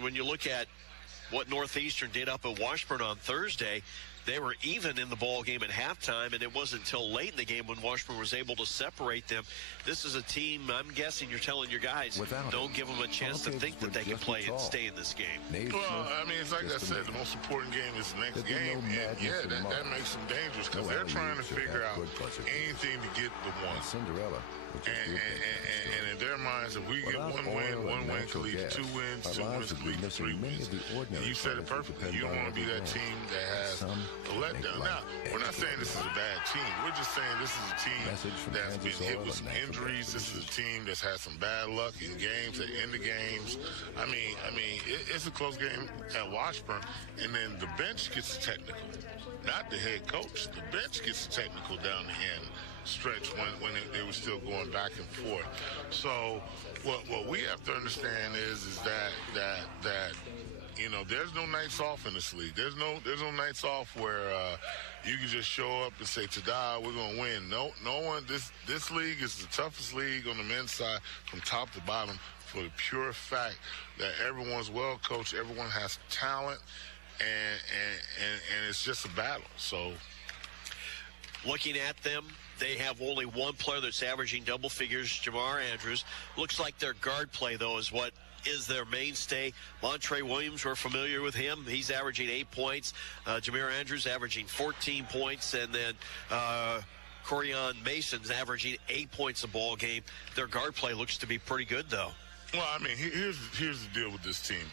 when you look at what Northeastern did up at Washburn on Thursday, they were even in the ball game at halftime, and it wasn't until late in the game when Washburn was able to separate them. This is a team, I'm guessing you're telling your guys, don't give them a chance to think that they can play and stay in this game. Well, I mean, it's like I said, the most important game is the next game, and yeah, that makes them dangerous because they're trying to figure out anything to get the one. Cinderella. And in their minds, if we get one win could lead to 2 wins, 2 wins could lead to 3 wins. And you said it perfectly. You don't want to be that team that has a letdown. Now, we're not saying this is a bad team. We're just saying this is a team that's been hit with some injuries. This is a team that's had some bad luck in games, at end of games. I mean, it's a close game at Washburn, and then the bench gets technical. Not the head coach. The bench gets technical down the end stretch when they were still going back and forth. So what we have to understand is that you know, there's no nights off in this league. There's no nights off where you can just show up and say, "Tada, we're gonna win." No one. This league is the toughest league on the men's side from top to bottom for the pure fact that everyone's well coached, everyone has talent, and it's just a battle. So, looking at them, they have only one player that's averaging double figures, Jamir Andrews. Looks like their guard play, though, is what is their mainstay. Montre Williams, we're familiar with him. He's averaging 8 points. Jamir Andrews averaging 14 points. And then Corian Mason's averaging 8 points a ball game. Their guard play looks to be pretty good, though. Well, I mean, here's the deal with this team.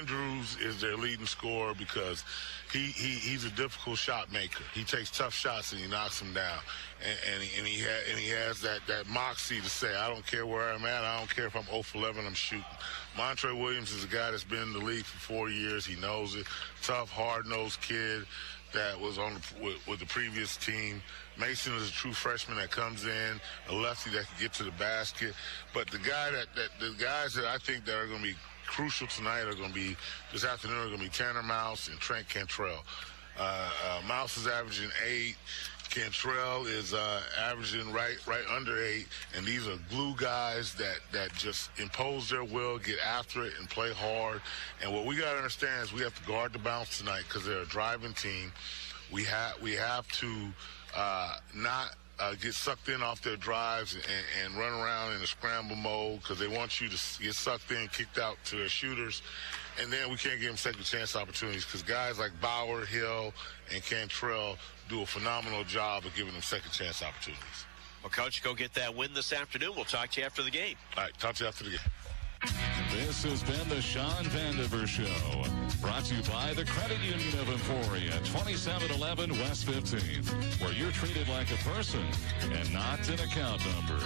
Andrews is their leading scorer because he's a difficult shot maker. He takes tough shots and he knocks them down, and he has that moxie to say, "I don't care where I'm at. I don't care if I'm 0 for 11. I'm shooting." Montre Williams is a guy that's been in the league for 4 years. He knows it. Tough, hard-nosed kid that was on with the previous team. Mason is a true freshman that comes in, a lefty that can get to the basket. But the guys that I think that are going to be crucial tonight are going to be, this afternoon, are going to be Tanner Mouse and Trent Cantrell. Mouse is averaging 8. Cantrell is averaging right under 8. And these are glue guys that just impose their will, get after it, and play hard. And what we got to understand is we have to guard the bounce tonight because they're a driving team. We have to not get sucked in off their drives and run around in a scramble mode because they want you to get sucked in, kicked out to their shooters. And then we can't give them second chance opportunities because guys like Bauer, Hill, and Cantrell do a phenomenal job of giving them second chance opportunities. Well, Coach, go get that win this afternoon. We'll talk to you after the game. All right, talk to you after the game. This has been the Sean Vandiver Show, brought to you by the Credit Union of Emporia, 2711 West 15th, where you're treated like a person and not an account number.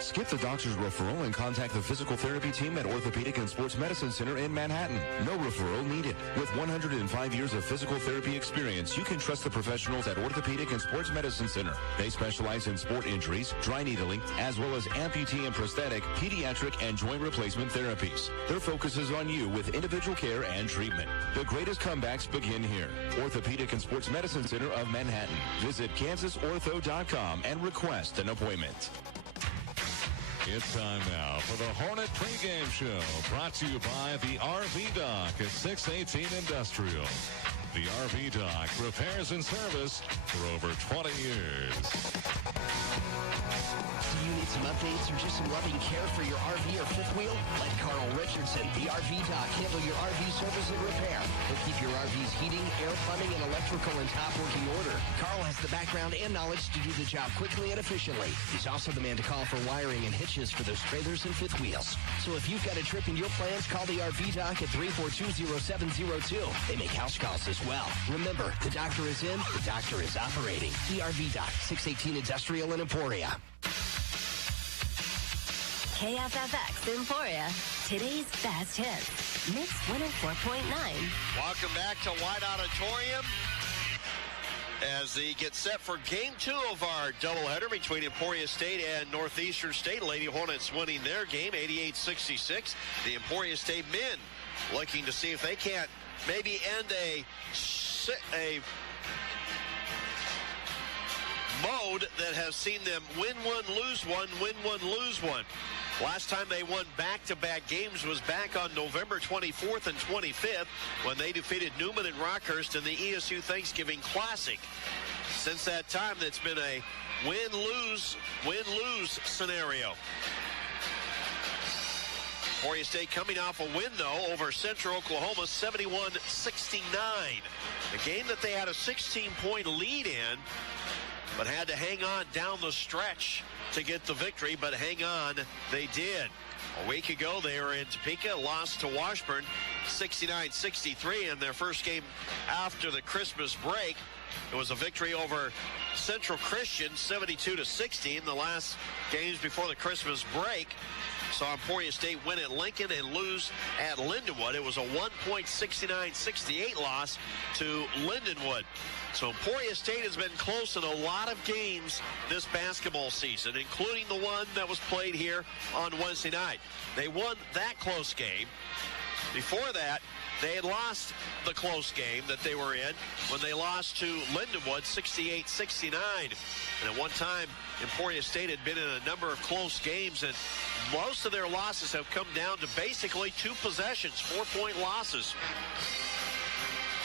Skip the doctor's referral and contact the physical therapy team at Orthopedic and Sports Medicine Center in Manhattan. No referral needed. With 105 years of physical therapy experience, you can trust the professionals at Orthopedic and Sports Medicine Center. They specialize in sport injuries, dry needling, as well as amputee and prosthetic, pediatric, and joint replacement therapies. Their focus is on you with individual care and treatment. The greatest comebacks begin here. Orthopedic and Sports Medicine Center of Manhattan. Visit KansasOrtho.com and request an appointment. It's time now for the Hornet pregame show, brought to you by the RV Dock at 618 Industrial. The RV Dock, repairs and service for over 20 years. Do you need some updates or just some loving care for your RV or fifth wheel? Let Carl Richardson, the RV Dock, handle your RV service and repair. He'll keep your RV's heating, air, plumbing, and electrical in top working order. Carl has the background and knowledge to do the job quickly and efficiently. He's also the man to call for wiring and hitches for those trailers and fifth wheels. So if you've got a trip in your plans, call the RV Dock at 342-0702. They make house calls as well. Remember, the doctor is in, the doctor is operating. The RV Dock, 618 Industrial in Emporia. KFFX Emporia, today's best hits. Mix 104.9. Welcome back to White Auditorium as they get set for Game 2 of our doubleheader between Emporia State and Northeastern State. Lady Hornets winning their game 88-66. The Emporia State men looking to see if they can't maybe end a mode that has seen them win one, lose one, win one, lose one. Last time they won back-to-back games was back on November 24th and 25th when they defeated Newman and Rockhurst in the ESU Thanksgiving Classic. Since that time, it's been a win-lose scenario. Emporia State coming off a win, though, over Central Oklahoma, 71-69. A game that they had a 16-point lead in, but had to hang on down the stretch to get the victory, but hang on, they did. A week ago, they were in Topeka, lost to Washburn, 69-63 in their first game after the Christmas break. It was a victory over Central Christian, 72-60 in the last games before the Christmas break. Saw Emporia State win at Lincoln and lose at Lindenwood. It was a 1.69-68 loss to Lindenwood. So Emporia State has been close in a lot of games this basketball season, including the one that was played here on Wednesday night. They won that close game. Before that, they had lost the close game that they were in when they lost to Lindenwood 68-69. And at one time, Emporia State had been in a number of close games, and most of their losses have come down to basically 2 possessions, 4-point losses.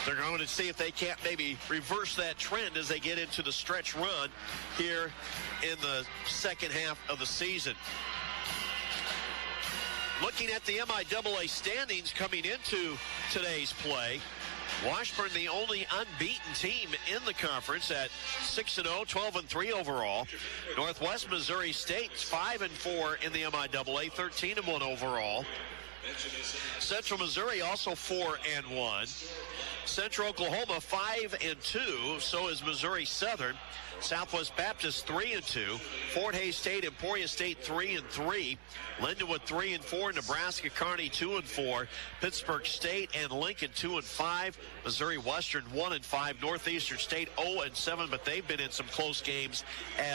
They're going to see if they can't maybe reverse that trend as they get into the stretch run here in the second half of the season. Looking at the MIAA standings coming into today's play, Washburn the only unbeaten team in the conference at 6-0, 12-3 overall. Northwest Missouri State's 5-4 in the MIAA, 13-1 overall. Central Missouri also 4-1. Central Oklahoma 5-2. So is Missouri Southern. Southwest Baptist 3-2. Fort Hays State, Emporia State 3-3. Lindenwood 3-4. Nebraska Kearney 2-4. Pittsburgh State and Lincoln 2-5. Missouri Western 1-5. Northeastern State 0-7, but they've been in some close games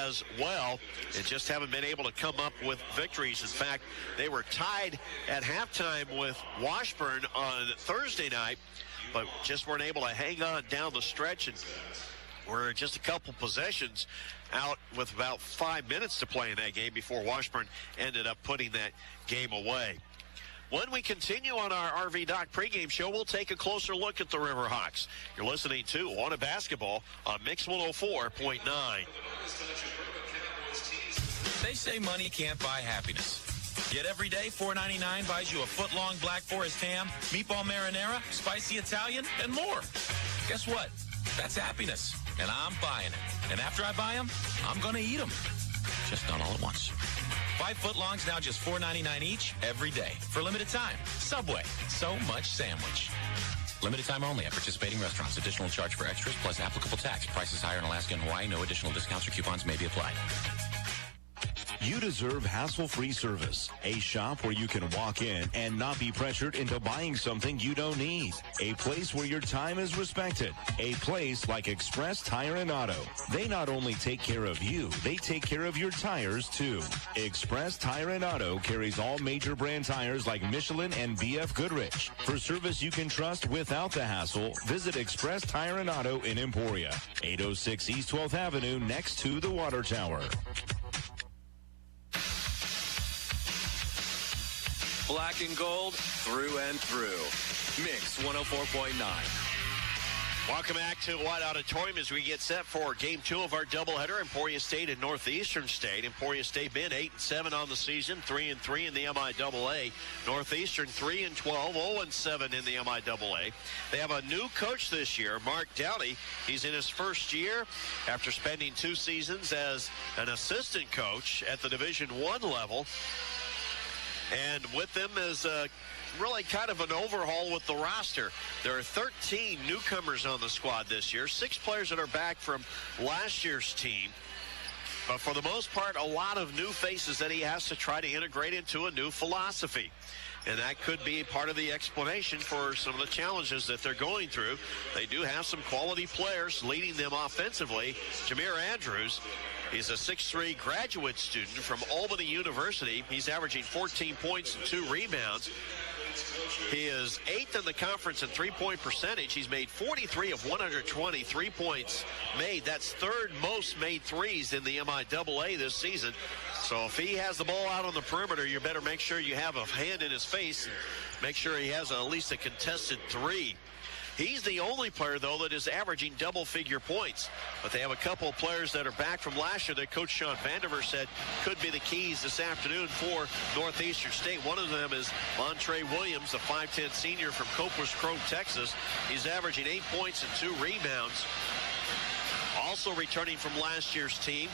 as well and just haven't been able to come up with victories. In fact, they were tied at halftime with Washburn on Thursday night, but just weren't able to hang on down the stretch, and we're just a couple possessions out with about 5 minutes to play in that game before Washburn ended up putting that game away. When we continue on our RV Doc pregame show, we'll take a closer look at the Riverhawks. You're listening to Wanted Basketball on Mix 104.9. They say money can't buy happiness. Yet every day, $4.99 buys you a foot-long Black Forest ham, meatball marinara, spicy Italian, and more. Guess what? That's happiness, and I'm buying it. And after I buy them, I'm going to eat them. Just not all at once. 5 footlongs now just $4.99 each every day for limited time. Subway. So much sandwich. Limited time only at participating restaurants. Additional charge for extras plus applicable tax. Prices higher in Alaska and Hawaii. No additional discounts or coupons may be applied. You deserve hassle-free service. A shop where you can walk in and not be pressured into buying something you don't need. A place where your time is respected. A place like Express Tire and Auto. They not only take care of you, they take care of your tires too. Express Tire and Auto carries all major brand tires like Michelin and BF Goodrich. For service you can trust without the hassle, visit Express Tire and Auto in Emporia. 806 East 12th Avenue next to the Water Tower. Black and gold, through and through. Mix 104.9. Welcome back to White Auditorium as we get set for Game 2 of our doubleheader. Emporia State and Northeastern State. Emporia State been 8-7 on the season, 3-3 in the MIAA. Northeastern 3-12, 0-7 in the MIAA. They have a new coach this year, Mark Downey. He's in his first year after spending 2 seasons as an assistant coach at the Division I level. And with them is really kind of an overhaul with the roster. There are 13 newcomers on the squad this year, 6 players that are back from last year's team. But for the most part, a lot of new faces that he has to try to integrate into a new philosophy. And that could be part of the explanation for some of the challenges that they're going through. They do have some quality players leading them offensively. Jamir Andrews, he's a 6'3" graduate student from Albany University. He's averaging 14 points and 2 rebounds. He is 8th in the conference in three-point percentage. He's made 43 of 120 3-points made. That's 3rd most made threes in the MIAA this season. So if he has the ball out on the perimeter, you better make sure you have a hand in his face and make sure he has at least a contested three. He's the only player, though, that is averaging double-figure points. But they have a couple of players that are back from last year that Coach Sean Vandiver said could be the keys this afternoon for Northeastern State. One of them is Montre Williams, a 5'10 senior from Copers Grove, Texas. He's averaging 8 points and 2 rebounds. Also returning from last year's team,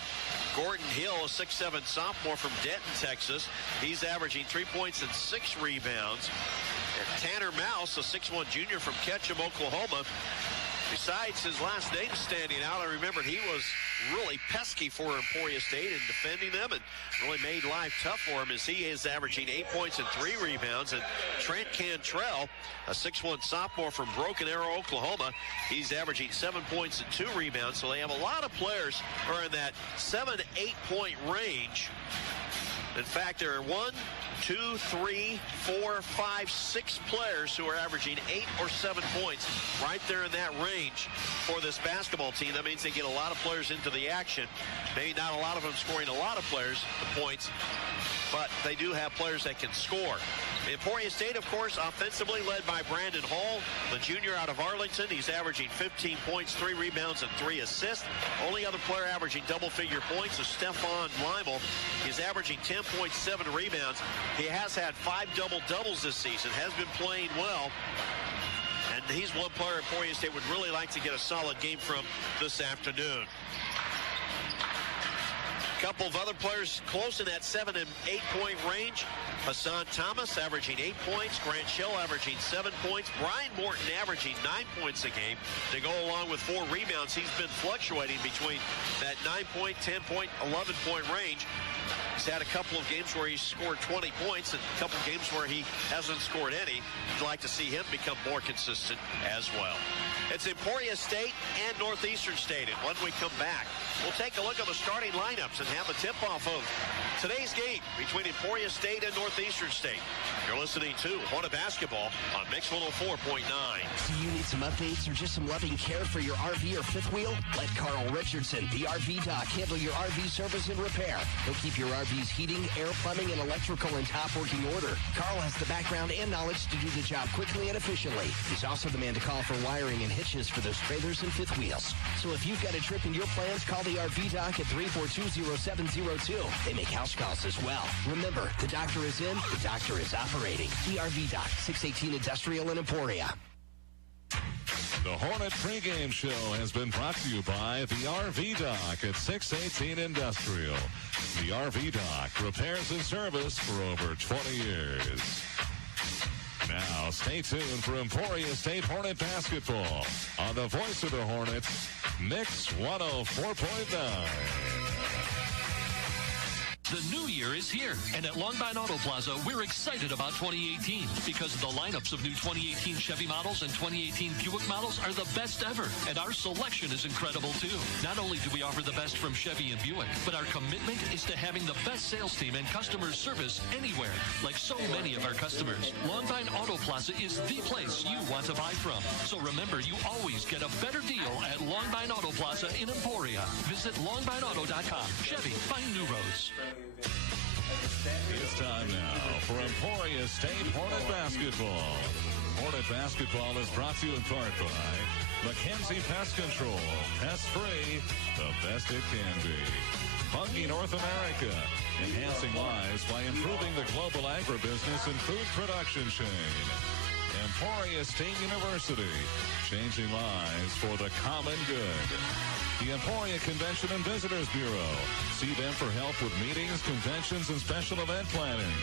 Gordon Hill, a 6'7 sophomore from Denton, Texas. He's averaging 3 points and 6 rebounds. And Tanner Mouse, a 6'1 junior from Ketchum, Oklahoma. Besides his last name standing out, I remember he was really pesky for Emporia State in defending them and really made life tough for him as he is averaging 8 points and 3 rebounds. And Trent Cantrell, a 6'1 sophomore from Broken Arrow, Oklahoma, he's averaging 7 points and 2 rebounds. So they have a lot of players who are in that 7-8 point range. In fact, there are 6 players who are averaging 8 or 7 points right there in that range for this basketball team. That means they get a lot of players into the action. Maybe not a lot of them scoring a lot of players, the points, but they do have players that can score. Emporia State, of course, offensively led by Brandon Hall, the junior out of Arlington. He's averaging 15 points, 3 rebounds, and 3 assists. Only other player averaging double-figure points is Stephon Leimel. He's averaging 10 points, 7 rebounds. He has had 5 double-doubles this season, has been playing well. And he's one player Emporia State would really like to get a solid game from this afternoon. A couple of other players close in that 7 and 8 point range. Hassan Thomas averaging 8 points. Grant Schill averaging 7 points. Brian Morton averaging 9 points a game to go along with 4 rebounds. He's been fluctuating between that 9 point, 10 point, 11 point range. He's had a couple of games where he's scored 20 points and a couple of games where he hasn't scored any. You'd like to see him become more consistent as well. It's Emporia State and Northeastern State. And when we come back, we'll take a look at the starting lineups and have a tip-off of today's game between Emporia State and Northeastern State. You're listening to Hornet Basketball on Mix 104.9. Do you need some updates or just some loving care for your RV or fifth wheel? Let Carl Richardson, the RV Doc, handle your RV service and repair. He'll keep your RV's heating, air, plumbing, and electrical in top working order. Carl has the background and knowledge to do the job quickly and efficiently. He's also the man to call for wiring and hitches for those trailers and fifth wheels. So if you've got a trip in your plans, call the RV Doc at 342-0702. They make house calls as well. Remember, the doctor is in, the doctor is operating. The RV Doc, 618 Industrial in Emporia. The Hornet pregame show has been brought to you by the RV Doc at 618 Industrial. The RV Doc, repairs and service for over 20 years. Now, stay tuned for Emporia State Hornet basketball on the voice of the Hornets, Mix 104.9. The new year is here, and at Longbine Auto Plaza, we're excited about 2018 because the lineups of new 2018 Chevy models and 2018 Buick models are the best ever, and our selection is incredible too. Not only do we offer the best from Chevy and Buick, but our commitment is to having the best sales team and customer service anywhere, like so many of our customers. Longbine Auto Plaza is the place you want to buy from. So remember, you always get a better deal at Longbine Auto Plaza in Emporia. Visit longbineauto.com. Chevy, find new roads. It's time now for Emporia State Hornet basketball. Hornet basketball is brought to you in part by Mackenzie Pest Control. Pest-free, the best it can be. Bungie North America, enhancing lives by improving the global agribusiness and food production chain. Emporia State University, changing lives for the common good. The Emporia Convention and Visitors Bureau. See them for help with meetings, conventions, and special event planning.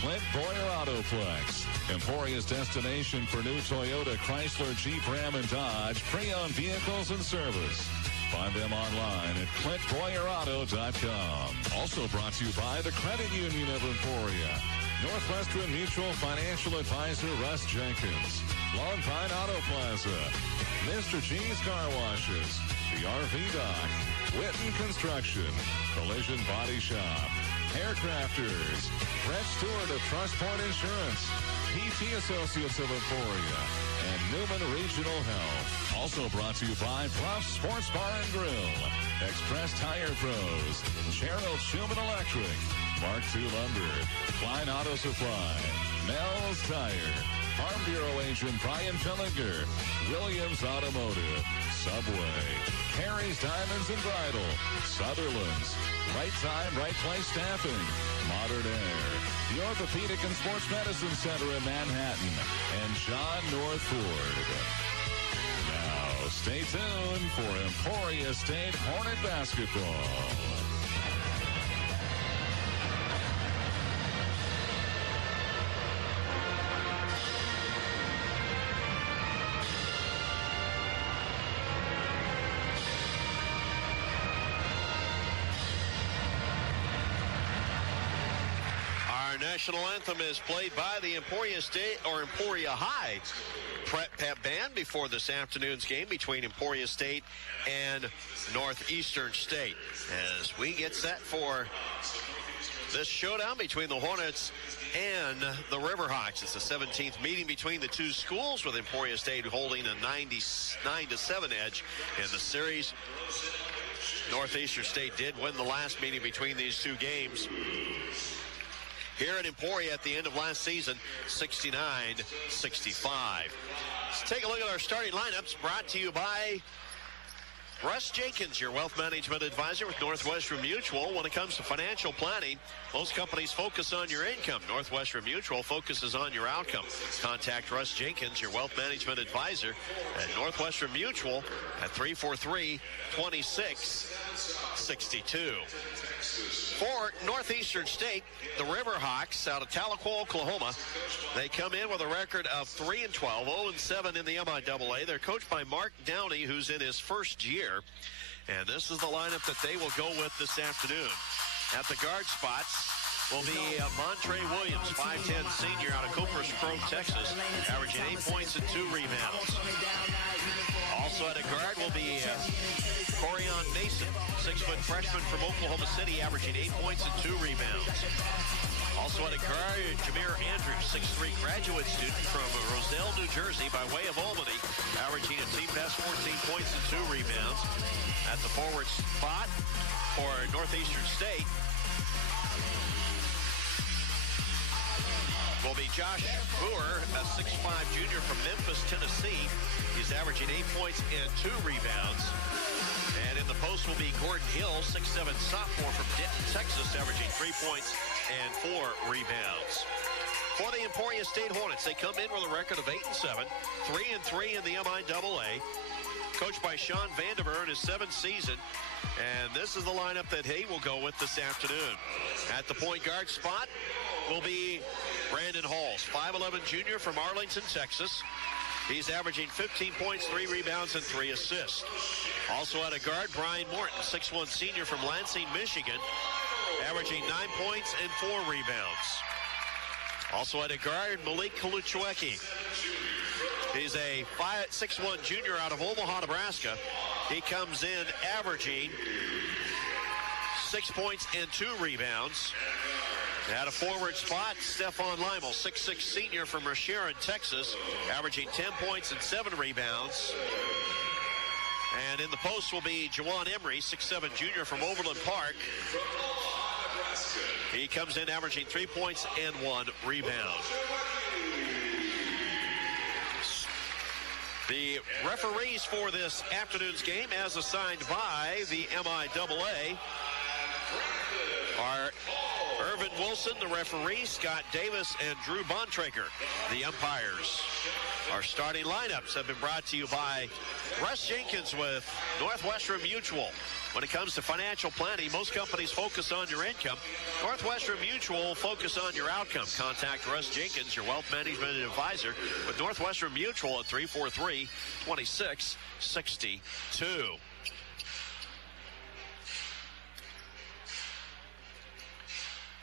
Clint Boyer Autoplex. Emporia's destination for new Toyota, Chrysler, Jeep, Ram, and Dodge pre-owned vehicles and service. Find them online at ClintBoyerAuto.com. Also brought to you by the Credit Union of Emporia. Northwestern Mutual Financial Advisor Russ Jenkins. Long Pine Auto Plaza. Mr. G's Car Washes. The RV Doc, Whitten Construction, Collision Body Shop, Haircrafters, Brett Stewart of Trust Point Insurance, PT Associates of Emporia, and Newman Regional Health. Also brought to you by Bluff Sports Bar and Grill, Express Tire Pros, Gerald Schumann Electric, Mark II Lumber, Klein Auto Supply, Mel's Tire, Farm Bureau Agent Brian Fillinger, Williams Automotive, Subway, Harry's Diamonds and Bridal, Sutherland's, Right Time, Right Place Staffing, Modern Air, the Orthopedic and Sports Medicine Center in Manhattan, and John North Ford. Now, stay tuned for Emporia State Hornet basketball. National anthem is played by the Emporia State or Emporia High Prep Band before this afternoon's game between Emporia State and Northeastern State. As we get set for this showdown between the Hornets and the Riverhawks. It's the 17th meeting between the two schools, with Emporia State holding a 9-7 edge in the series. Northeastern State did win the last meeting between these two games here at Emporia at the end of last season, 69-65. Let's take a look at our starting lineups, brought to you by Russ Jenkins, your wealth management advisor with Northwestern Mutual. When it comes to financial planning, most companies focus on your income. Northwestern Mutual focuses on your outcome. Contact Russ Jenkins, your wealth management advisor at Northwestern Mutual at 343-2662. For Northeastern State, the Riverhawks out of Tahlequah, Oklahoma, they come in with a record of 3-12, 0-7 in the MIAA. They're coached by Mark Downey, who's in his first year, and this is the lineup that they will go with this afternoon. At the guard spots will be Montre Williams, 5'10 senior out of Copers Grove, Texas, averaging 8 points and 2 rebounds. Also at a guard will be Corian Mason, 6-foot freshman from Oklahoma City, averaging 8 points and 2 rebounds. Also at a guard, Jamir Andrews, 6'3 graduate student from Roselle, New Jersey, by way of Albany, averaging a team best 14 points and 2 rebounds. At the forward spot for Northeastern State will be Josh Boer, a 6'5 junior from Memphis, Tennessee. He's averaging 8 points and 2 rebounds. And in the post will be Gordon Hill, 6'7 sophomore from Denton, Texas, averaging 3 points and 4 rebounds. For the Emporia State Hornets, they come in with a record of 8-7, 3-3 in the MIAA. Coached by Sean Vandiver in his 7th season. And this is the lineup that he will go with this afternoon. At the point guard spot will be Brandon Halls, 5'11 junior from Arlington, Texas. He's averaging 15 points, 3 rebounds, and 3 assists. Also at a guard, Brian Morton, 6'1 senior from Lansing, Michigan, averaging 9 points and 4 rebounds. Also at a guard, Malik Kaluchwecki. He's a 6'1 junior out of Omaha, Nebraska. He comes in averaging 6 points and 2 rebounds. At a forward spot, Stephon Lymel, 6'6 senior from Rasharon, Texas, averaging 10 points and 7 rebounds. And in the post will be Jawan Emery, 6'7 junior from Overland Park. He comes in averaging 3 points and 1 rebound. The referees for this afternoon's game, as assigned by the MIAA, are Irvin Wilson, the referee, Scott Davis, and Drew Bontrager, the umpires. Our starting lineups have been brought to you by Russ Jenkins with Northwestern Mutual. When it comes to financial planning, most companies focus on your income. Northwestern Mutual focus on your outcome. Contact Russ Jenkins, your wealth management advisor, with Northwestern Mutual at 343-2662.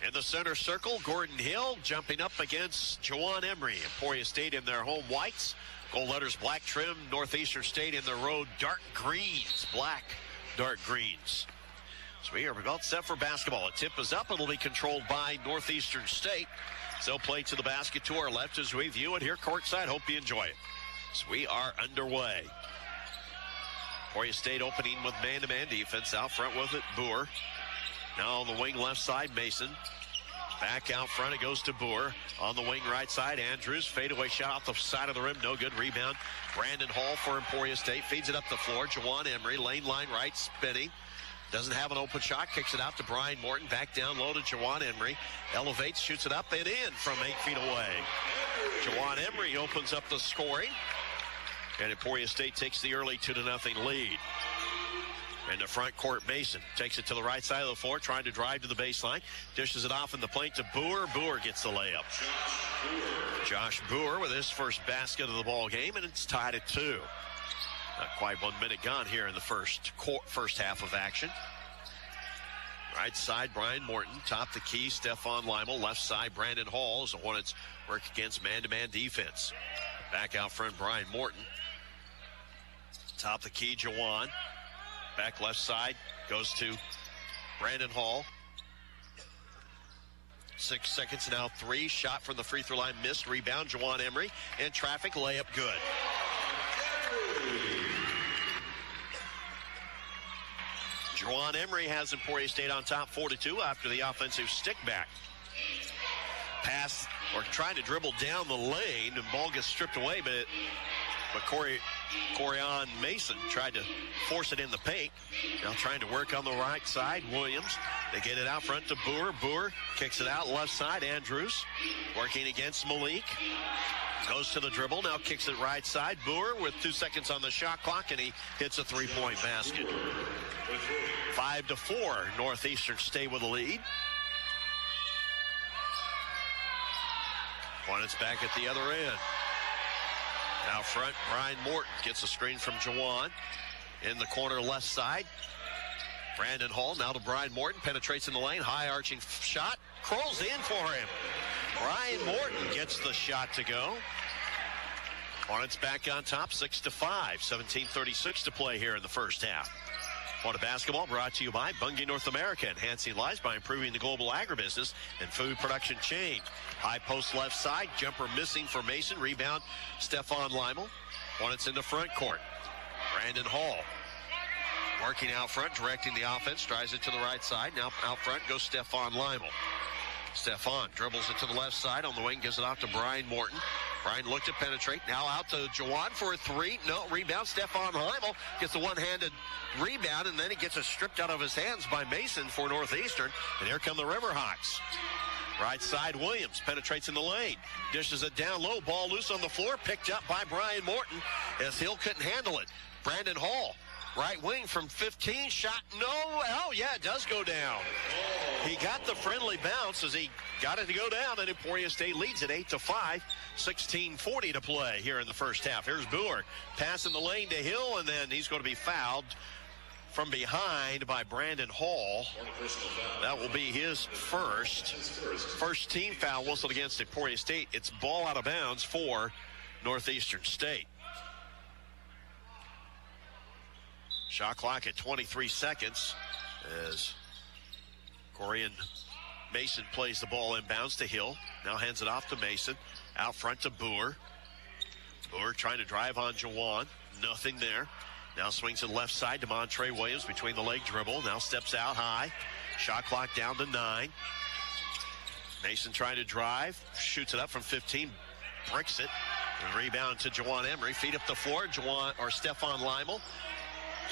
In the center circle, Gordon Hill jumping up against Jawan Emery. Emporia State in their home whites. Gold letters black trim. Northeastern State in their road dark greens. Black, dark greens. So we are about set for basketball. A tip is up. It'll be controlled by Northeastern State. They'll play to the basket to our left as we view it here courtside. Hope you enjoy it. So we are underway. Emporia State opening with man-to-man defense. Out front with it, Boer. Now on the wing left side, Mason. Back out front, it goes to Boer. On the wing right side, Andrews. Fadeaway shot off the side of the rim. No good. Rebound. Brandon Hall for Emporia State. Feeds it up the floor. Jawan Emery, lane line right, spinning. Doesn't have an open shot. Kicks it out to Brian Morton. Back down low to Jawan Emery. Elevates, shoots it up and in from 8 feet away. Jawan Emery opens up the scoring. And Emporia State takes the early 2-0 lead. In the front court, Mason takes it to the right side of the floor, trying to drive to the baseline. Dishes it off in the paint to Boer. Boer gets the layup. Josh Boer with his first basket of the ball game, and it's tied at 2. Not quite 1 minute gone here in the first half of action. Right side, Brian Morton. Top the key, Stephon Lymel. Left side, Brandon Hall as the Hornets work against man-to-man defense. Back out front, Brian Morton. Top the key, Jawan. Back left side, goes to Brandon Hall. 6 seconds now, 3. Shot from the free throw line, missed. Rebound, Jawan Emery. In traffic, layup good. Jawan Emery has Emporia State on top 4-2 after the offensive stick back. Pass, or trying to dribble down the lane, and ball gets stripped away, but Corian Mason tried to force it in the paint. Now trying to work on the right side. Williams, they get it out front to Boer. Boer kicks it out left side. Andrews working against Malik. Goes to the dribble, now kicks it right side. Boer with 2 seconds on the shot clock, and he hits a 3-point basket. 5-4, Northeastern stay with the lead. Hornets back at the other end. Out front, Brian Morton gets a screen from Jawan. In the corner left side, Brandon Hall now to Brian Morton. Penetrates in the lane, high arching shot. Crawls in for him. Brian Morton gets the shot to go. Hornets back on top, 6-5. 17:36 to play here in the first half. Florida basketball brought to you by Bunge North America, enhancing lives by improving the global agribusiness and food production chain. High post left side, jumper missing for Mason. Rebound, Stephon Lymel. Hornets in the front court. Brandon Hall working out front, directing the offense, drives it to the right side. Now out front goes Stephon Lymel. Stephon dribbles it to the left side. On the wing, gives it off to Brian Morton. Brian looked to penetrate. Now out to Jawan for a 3. No, rebound. Stephon Lymel gets a one-handed rebound, and then he gets it stripped out of his hands by Mason for Northeastern. And here come the Riverhawks. Right side, Williams penetrates in the lane. Dishes it down low. Ball loose on the floor. Picked up by Brian Morton as Hill couldn't handle it. Brandon Hall, right wing from 15. Shot, no. Oh, yeah, it does go down. He got the friendly bounce as he got it to go down, and Emporia State leads at 8-5. 16:40 to play here in the first half. Here's Boer passing the lane to Hill, and then he's going to be fouled from behind by Brandon Hall. That will be his first team foul whistled against Emporia State. It's ball out of bounds for Northeastern State. Shot clock at 23 seconds as Corian Mason plays the ball inbounds to Hill. Now hands it off to Mason. Out front to Boer. Boer trying to drive on Jawan. Nothing there. Now swings it left side to Montre Williams between the leg dribble. Now steps out high. Shot clock down to 9. Mason trying to drive. Shoots it up from 15. Bricks it. And rebound to Jawan Emery. Feet up the floor. Stephon Lymel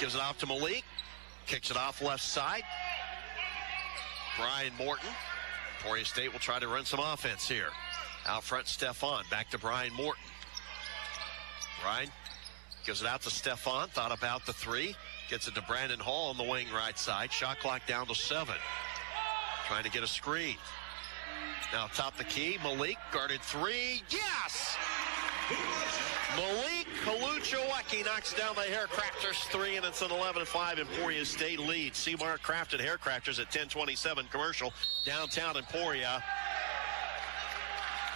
gives it off to Malik. Kicks it off left side. Brian Morton. Emporia State will try to run some offense here. Out front, Stephon. Back to Brian Morton. Brian gives it out to Stephon. Thought about the 3. Gets it to Brandon Hall on the wing right side. Shot clock down to 7. Trying to get a screen. Now top the key. Malik guarded 3. Yes! Malik Haluchawaki knocks down the Hair Crafters 3, and it's an 11-5 Emporia State lead. Seamark Crafted Hair Crafters at 1027 commercial downtown Emporia.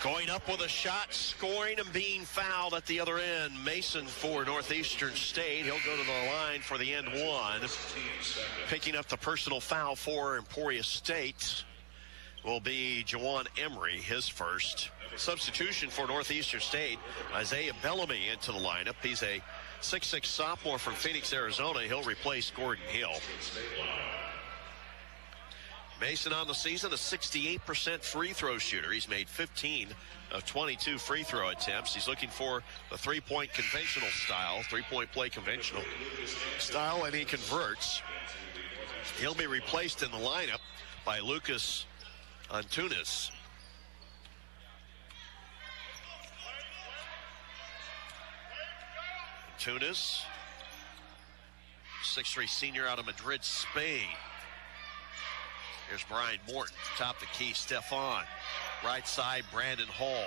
Going up with a shot, scoring and being fouled at the other end. Mason for Northeastern State. He'll go to the line for the end one. Picking up the personal foul for Emporia State will be Jawan Emery, his first. substitution for Northeastern State. Isaiah Bellamy into the lineup. He's a 6'6 sophomore from Phoenix, Arizona. He'll replace Gordon Hill. Mason on the season, a 68% free throw shooter. He's made 15 of 22 free throw attempts. He's looking for the three-point conventional style, three-point play conventional style, and he converts. He'll be replaced in the lineup by Lucas Antunes. Antunes, 6'3 senior out of Madrid, Spain. Here's Brian Morton, top the key, Stefan. Right side, Brandon Hall.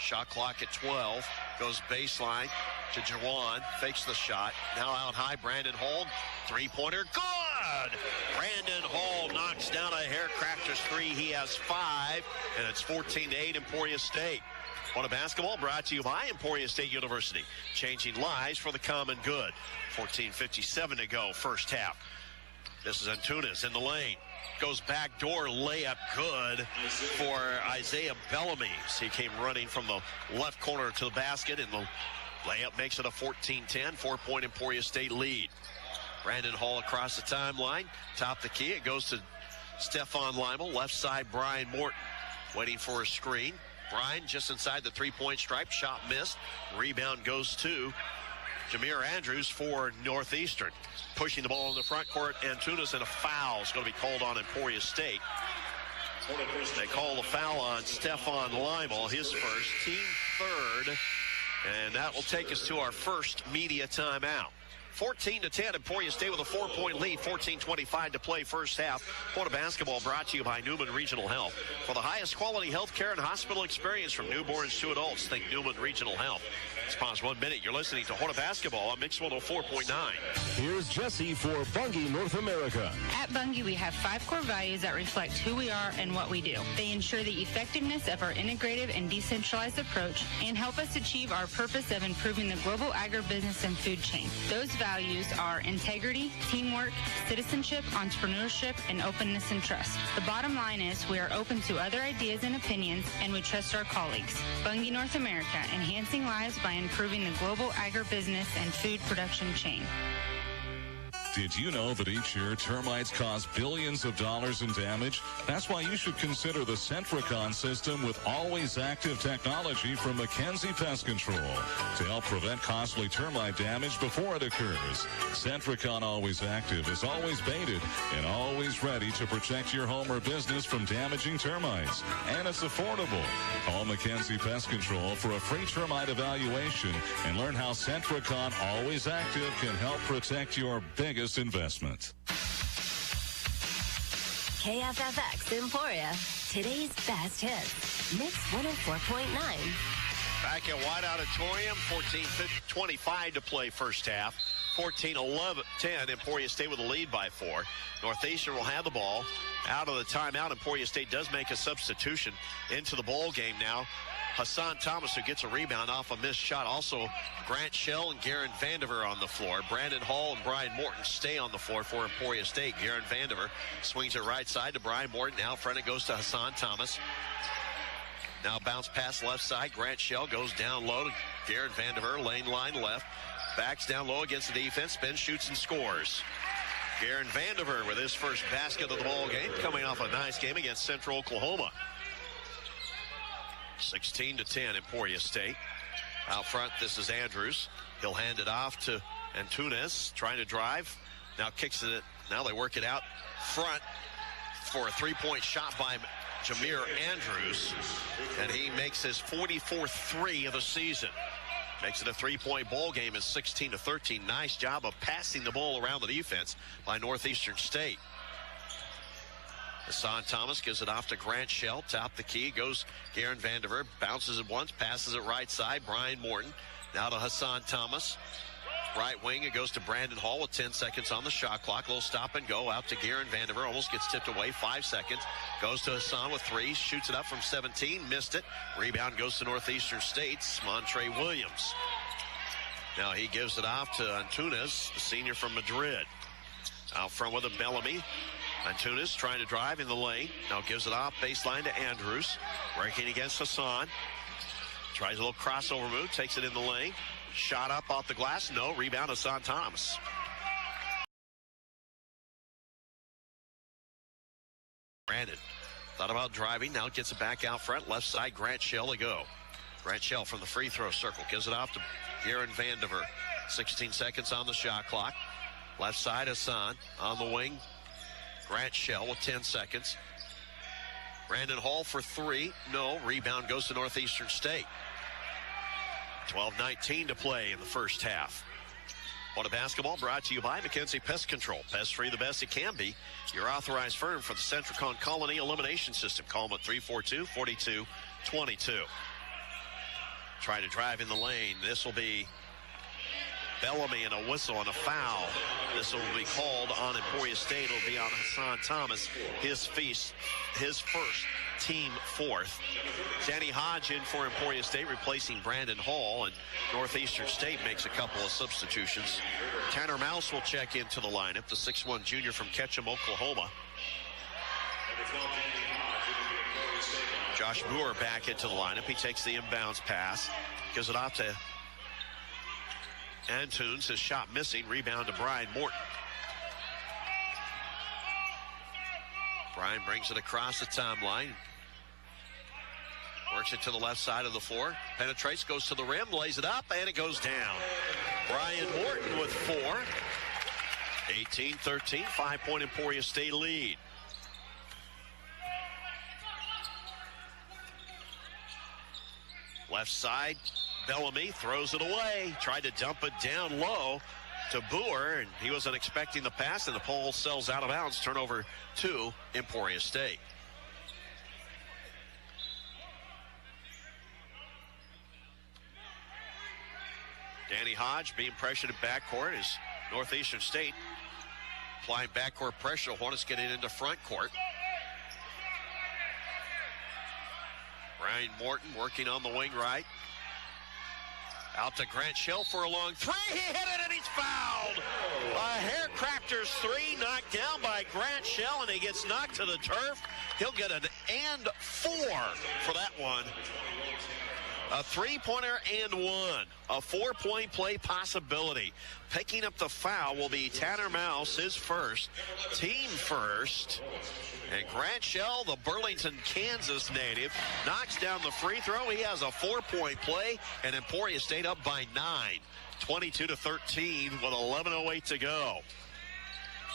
Shot clock at 12. Goes baseline to Jawan. Fakes the shot. Now out high, Brandon Hall. Three-pointer, good! Brandon Hall knocks down a hair-cracker's three. He has 5, and it's 14-8 Emporia State. On a basketball brought to you by Emporia State University. Changing lives for the common good. 14:57 to go, first half. This is Antunes in the lane. Goes back door, layup good for Isaiah Bellamy. He came running from the left corner to the basket, and the layup makes it a 14-10, 4-point Emporia State lead. Brandon Hall across the timeline, top the key. It goes to Stefan Leimel, left side Brian Morton, waiting for a screen. Brian just inside the three-point stripe, shot missed. Rebound goes to Jamir Andrews for Northeastern. Pushing the ball in the front court, Antunes, and a foul is going to be called on Emporia State. They call the foul on Stefan Leimel, his first, team third, and that will take us to our first media timeout. 14-10, Emporia State with a 4-point lead, 14:25 to play first half. Florida basketball brought to you by Newman Regional Health. For the highest quality health care and hospital experience from newborns to adults, think Newman Regional Health. Let's pause 1 minute. You're listening to Florida basketball on Mix 104.9. Here's Jesse for Bungie North America. At Bungie, we have 5 core values that reflect who we are and what we do. They ensure the effectiveness of our integrative and decentralized approach and help us achieve our purpose of improving the global agribusiness and food chain. Those values are integrity, teamwork, citizenship, entrepreneurship, and openness and trust. The bottom line is we are open to other ideas and opinions, and we trust our colleagues. Bungie North America, enhancing lives by improving the global agribusiness and food production chain. Did you know that each year termites cause billions of dollars in damage? That's why you should consider the Centricon system with always active technology from McKenzie Pest Control to help prevent costly termite damage before it occurs. Centricon Always Active is always baited and always ready to protect your home or business from damaging termites. And it's affordable. Call McKenzie Pest Control for a free termite evaluation and learn how Centricon Always Active can help protect your biggest investment. KFFX Emporia, today's best hits. Mix 104.9. Back at White Auditorium, 14:25 to play first half. 14-10, Emporia State with a lead by 4. Northeastern will have the ball. Out of the timeout, Emporia State does make a substitution into the ball game now. Hassan Thomas, who gets a rebound off a missed shot. Also, Grant Shell and Garen Vandiver on the floor. Brandon Hall and Brian Morton stay on the floor for Emporia State. Garen Vandiver swings it right side to Brian Morton. Out front it goes to Hassan Thomas. Now bounce pass left side. Grant Shell goes down low to Garen Vandiver. Lane line left. Backs down low against the defense. Spins, shoots, and scores. Garen Vandiver with his first basket of the ball game, coming off a nice game against Central Oklahoma. 16-10, Emporia State. Out front, this is Andrews. He'll hand it off to Antunes, trying to drive. Now kicks it. Now they work it out front for a three-point shot by Jamir Andrews. And he makes his 44th three of the season. Makes it a three-point ball game at 16-13. Nice job of passing the ball around the defense by Northeastern State. Hassan Thomas gives it off to Grant Shell. Top the key goes Garen Vandiver. Bounces it once, passes it right side. Brian Morton. Now to Hassan Thomas. Right wing, it goes to Brandon Hall with 10 seconds on the shot clock. Little stop and go out to Garen Vandiver. Almost gets tipped away. 5 seconds. Goes to Hassan with 3. Shoots it up from 17. Missed it. Rebound goes to Northeastern State's Montre Williams. Now he gives it off to Antunes, the senior from Madrid. Out front with a Bellamy. Antunes trying to drive in the lane. Now gives it off baseline to Andrews. Breaking against Hassan. Tries a little crossover move, takes it in the lane. Shot up off the glass, no. Rebound, Hassan Thomas. Brandon thought about driving, now gets it back out front. Left side, Grant Shell to go. Grant Shell from the free throw circle, gives it off to Aaron Vandiver. 16 seconds on the shot clock. Left side, Hassan on the wing. Grant Shell with 10 seconds. Brandon Hall for three. No. Rebound goes to Northeastern State. 12:19 to play in the first half. What a basketball brought to you by McKenzie Pest Control. Pest free the best it can be. Your authorized firm for the Centricon Colony Elimination System. Call them at 342-4222. Try to drive in the lane. This will be Bellamy and a whistle and a foul. This will be called on Emporia State. It'll be on Hassan Thomas, his first, team fourth. Danny Hodge in for Emporia State, replacing Brandon Hall, and Northeastern State makes a couple of substitutions. Tanner Mouse will check into the lineup, the 6'1 junior from Ketchum, Oklahoma. Josh Boer back into the lineup. He takes the inbounds pass, gives it off to Antunes. His shot missing. Rebound to Brian Morton. Brian brings it across the timeline. Works it to the left side of the floor. Penetrates, goes to the rim, lays it up, and it goes down. Brian Morton with four. 18-13, 5-point Emporia State lead. Left side, Bellamy throws it away. Tried to dump it down low to Boer, and he wasn't expecting the pass, and the pole sells out of bounds. Turnover to Emporia State. Danny Hodge being pressured at backcourt as Northeastern State applying backcourt pressure. Hornets getting into front court. Brian Morton working on the wing right. Out to Grant Shell for a long three. He hit it and he's fouled. A hair-crafters three knocked down by Grant Shell, and he gets knocked to the turf. He'll get an and four for that one. A three-pointer and one. A four-point play possibility. Picking up the foul will be Tanner Mouse, his first, team first. And Grant Shell, the Burlington, Kansas native, knocks down the free throw. He has a four-point play, and Emporia State up by 9. 22-13 with 11:08 to go.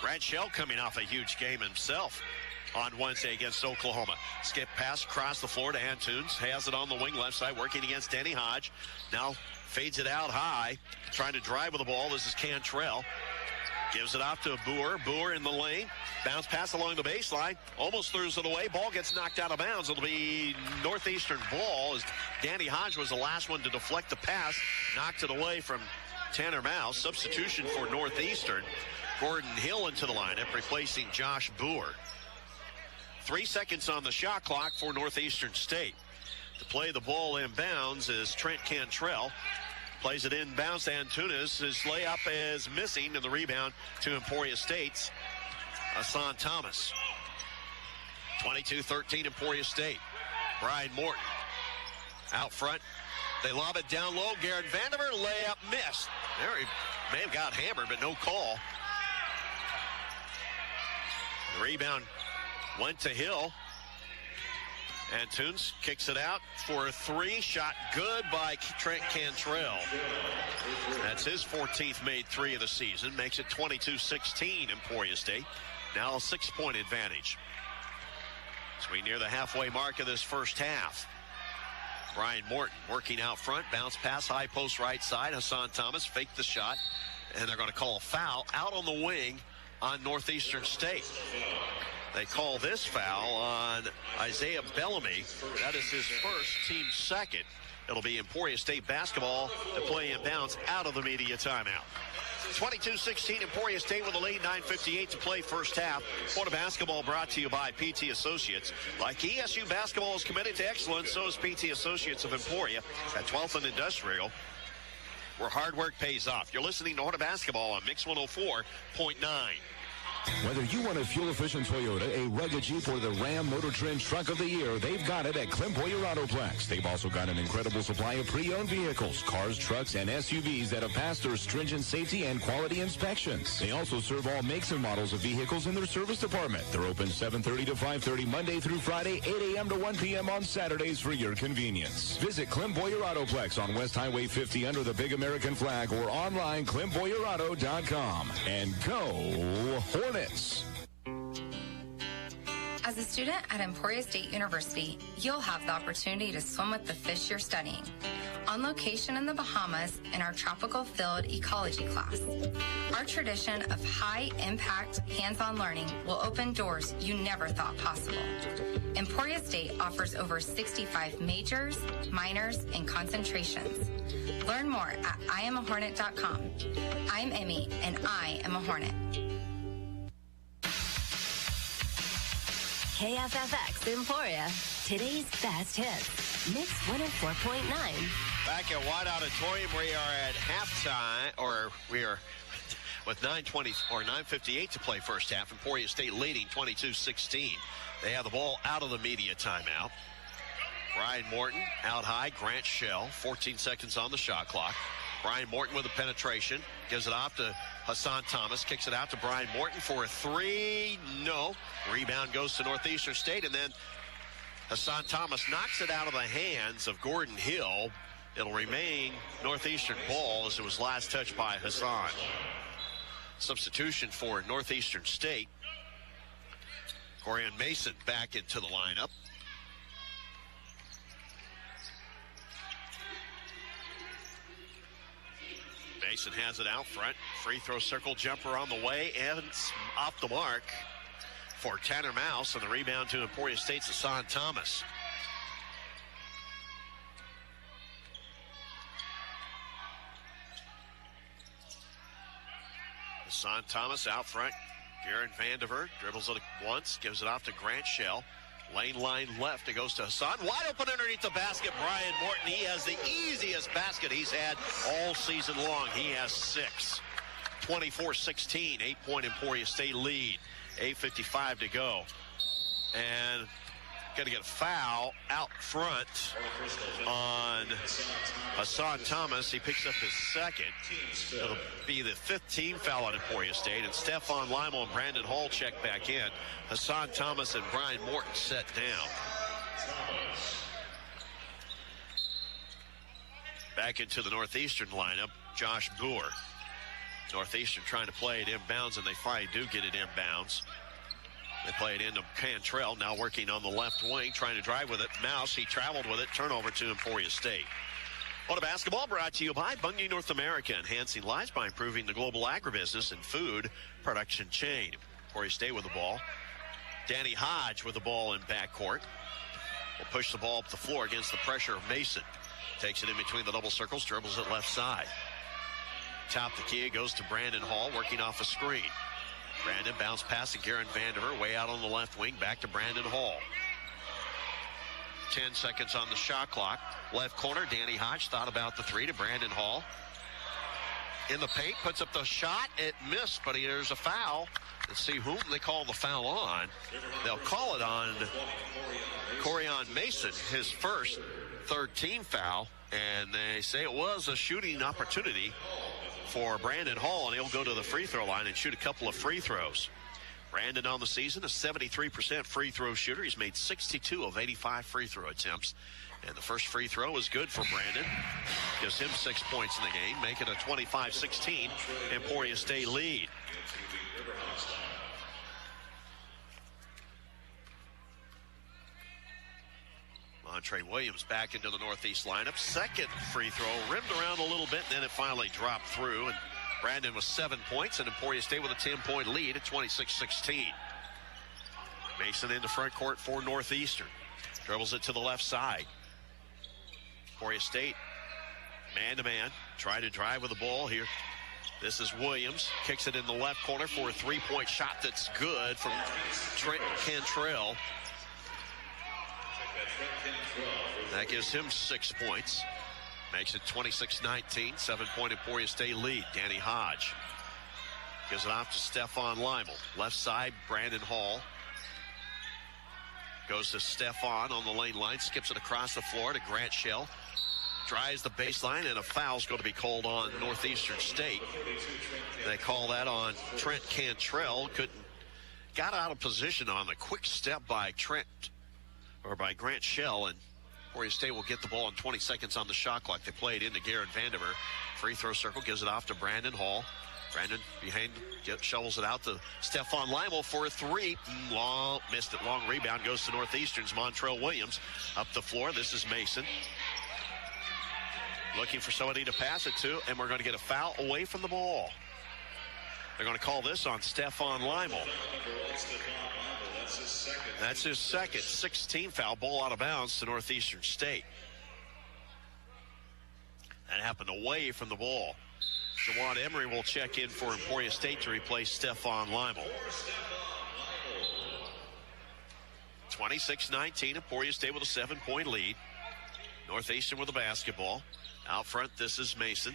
Grant Shell coming off a huge game himself on Wednesday against Oklahoma. Skip pass across the floor to Antunes. Has it on the wing left side, working against Danny Hodge. Now fades it out high, trying to drive with the ball. This is Cantrell. Gives it off to Boer. Boer in the lane. Bounce pass along the baseline. Almost throws it away. Ball gets knocked out of bounds. It'll be Northeastern ball as Danny Hodge was the last one to deflect the pass. Knocked it away from Tanner Mouse. Substitution for Northeastern. Gordon Hill into the lineup, replacing Josh Boer. 3 seconds on the shot clock for Northeastern State. To play the ball inbounds is Trent Cantrell. Plays it inbounds to Antunes. His layup is missing, and the rebound to Emporia State's Hassan Thomas. 22-13 Emporia State. Brian Morton out front. They lob it down low. Garrett Vandiver, layup missed. There he may have got hammered, but no call. The rebound went to Hill. Antunes kicks it out for a three. Shot good by Trent Cantrell. That's his 14th made three of the season. Makes it 22-16 Emporia State. Now a 6-point advantage. As we near the halfway mark of this first half. Brian Morton working out front. Bounce pass, high post right side. Hassan Thomas faked the shot. And they're going to call a foul out on the wing on Northeastern State. They call this foul on Isaiah Bellamy. That is his first, team second. It'll be Emporia State basketball to play inbounds out of the media timeout. 22-16 Emporia State with a lead, 9:58 to play first half. Florida basketball brought to you by PT Associates. Like ESU basketball is committed to excellence, so is PT Associates of Emporia at 12th and Industrial, where hard work pays off. You're listening to Florida basketball on Mix 104.9. Whether you want a fuel-efficient Toyota, a rugged Jeep, or the Ram Motor Trend Truck of the Year, they've got it at Clem Boyer Autoplex. They've also got an incredible supply of pre-owned vehicles, cars, trucks, and SUVs that have passed their stringent safety and quality inspections. They also serve all makes and models of vehicles in their service department. They're open 7:30 to 5:30 Monday through Friday, 8 a.m. to 1 p.m. on Saturdays for your convenience. Visit Clem Boyer Autoplex on West Highway 50 under the big American flag or online clemboyerauto.com. And go Hornets! As a student at Emporia State University, you'll have the opportunity to swim with the fish you're studying. On location in the Bahamas in our tropical field ecology class. Our tradition of high-impact, hands-on learning will open doors you never thought possible. Emporia State offers over 65 majors, minors, and concentrations. Learn more at IamAHornet.com. I'm Emmy, and I am a Hornet. KFFX Emporia, today's best hits. Mix 104.9. Back at White Auditorium, we are at halftime, or we are with 9:58 to play first half. Emporia State leading 22-16. They have the ball out of the media timeout. Brian Morton out high, Grant Shell, 14 seconds on the shot clock. Brian Morton with a penetration, gives it off to Hassan Thomas, kicks it out to Brian Morton for a three. No. Rebound goes to Northeastern State, and then Hassan Thomas knocks it out of the hands of Gordon Hill. It'll remain Northeastern ball as it was last touched by Hassan. Substitution for Northeastern State. Corian Mason back into the lineup. Mason has it out front. Free throw circle jumper on the way and off the mark for Tanner Mouse, and the rebound to Emporia State's Hassan Thomas. Hassan Thomas out front. Garen Vandiver dribbles it once, gives it off to Grant Shell. Lane line left. It goes to Hassan. Wide open underneath the basket. Brian Morton. He has the easiest basket he's had all season long. He has 6. 24-16. 8-point Emporia State lead. 8:55 to go. And going to get a foul out front on Hassan Thomas. He picks up his second. It'll be the 5th team foul on Emporia State. And Stephon Limo and Brandon Hall check back in. Hassan Thomas and Brian Morton set down. Back into the Northeastern lineup, Josh Boer. Northeastern trying to play it inbounds, and they finally do get it inbounds. They play it into Cantrell, now working on the left wing, trying to drive with it. Mouse, he traveled with it, turnover to Emporia State. On a basketball brought to you by Bunge North America, enhancing lives by improving the global agribusiness and food production chain. Emporia State with the ball. Danny Hodge with the ball in backcourt. Will push the ball up the floor against the pressure of Mason. Takes it in between the double circles, dribbles it left side. Top the key, it goes to Brandon Hall, working off a screen. Brandon bounce pass to Garen Vandiver, way out on the left wing, back to Brandon Hall. 10 seconds on the shot clock. Left corner, Danny Hodge thought about the three to Brandon Hall. In the paint, puts up the shot. It missed, but there's a foul. Let's see whom they call the foul on. They'll call it on Corian Mason, his first third-team foul, and they say it was a shooting opportunity for Brandon Hall, and he'll go to the free throw line and shoot a couple of free throws. Brandon on the season, a 73% free throw shooter. He's made 62 of 85 free throw attempts. And the first free throw is good for Brandon. Gives him 6 points in the game, making a 25-16 Emporia State lead. Montre Williams back into the Northeast lineup. Second free throw, rimmed around a little bit, and then it finally dropped through. And Brandon with 7 points, and Emporia State with a 10-point lead at 26-16. Mason into front court for Northeastern. Dribbles it to the left side. Emporia State, man-to-man, trying to drive with the ball here. This is Williams, kicks it in the left corner for a three-point shot that's good from Trent Cantrell. That gives him 6 points. Makes it 26-19, 7-point Emporia State lead. Danny Hodge Gives it off to Stephon Lymel. Left side, Brandon Hall. Goes to Stephon on the lane line. Skips it across the floor to Grant Shell. Drives the baseline, and a foul's going to be called on Northeastern State. They call that on Trent Cantrell. Got out of position on the quick step by by Grant Shell, and Emporia State will get the ball in 20 seconds on the shot clock. They play it into Garrett Vandiver. Free throw circle, gives it off to Brandon Hall. Brandon behind, shovels it out to Stephon Lymel for a three. Missed it. Long rebound goes to Northeastern's Montrell Williams. Up the floor, this is Mason. Looking for somebody to pass it to, and we're going to get a foul away from the ball. They're going to call this on Stephon Lymel. That's his second. 16 foul. Ball out of bounds to Northeastern State. That happened away from the ball. Jawan Emery will check in for Emporia State to replace Stephon Lymel. 26-19. Emporia State with a 7-point lead. Northeastern with the basketball. Out front, this is Mason.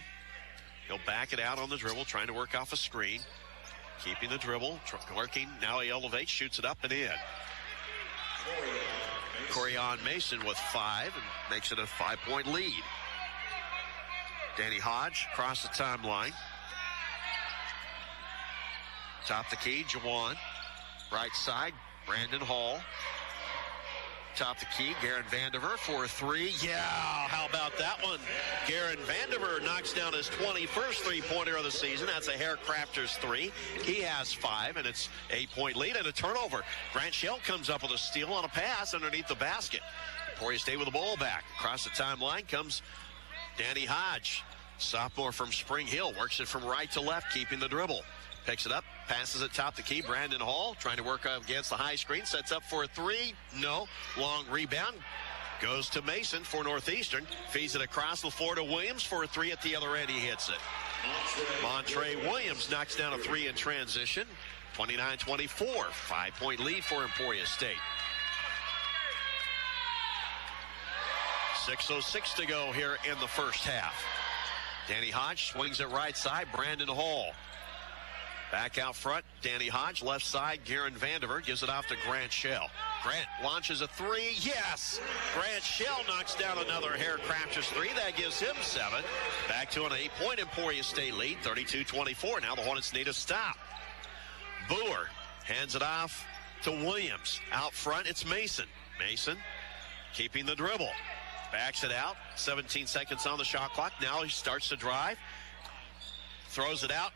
He'll back it out on the dribble, trying to work off a screen. Keeping the dribble, working. Now he elevates, shoots it up and in. Corian Mason with 5 and makes it a 5-point lead. Danny Hodge across the timeline. Top the key, Jawan. Right side, Brandon Hall. Top the key, Garrett Vandiver for a three. Yeah, how about that one? Garrett Vandiver knocks down his 21st three-pointer of the season. That's a Haircrafters three. He has 5, and it's 8-point lead and a turnover. Grant Shell comes up with a steal on a pass underneath the basket. Emporia State with the ball back. Across the timeline comes Danny Hodge, sophomore from Spring Hill. Works it from right to left, keeping the dribble. Picks it up, passes it top the key. Brandon Hall trying to work against the high screen. Sets up for a three. No. Long rebound. Goes to Mason for Northeastern. Feeds it across the floor to Williams for a three at the other end. He hits it. Montre Williams knocks down a three in transition. 29-24. 5-point lead for Emporia State. 6:06 to go here in the first half. Danny Hodge swings it right side. Brandon Hall. Back out front, Danny Hodge. Left side, Garrett Vandiver gives it off to Grant Shell. Grant launches a three. Yes! Grant Shell knocks down another Haircrafters three. That gives him 7. Back to an 8-point Emporia State lead, 32-24. Now the Hornets need a stop. Boer hands it off to Williams. Out front, it's Mason. Mason keeping the dribble. Backs it out. 17 seconds on the shot clock. Now he starts to drive. Throws it out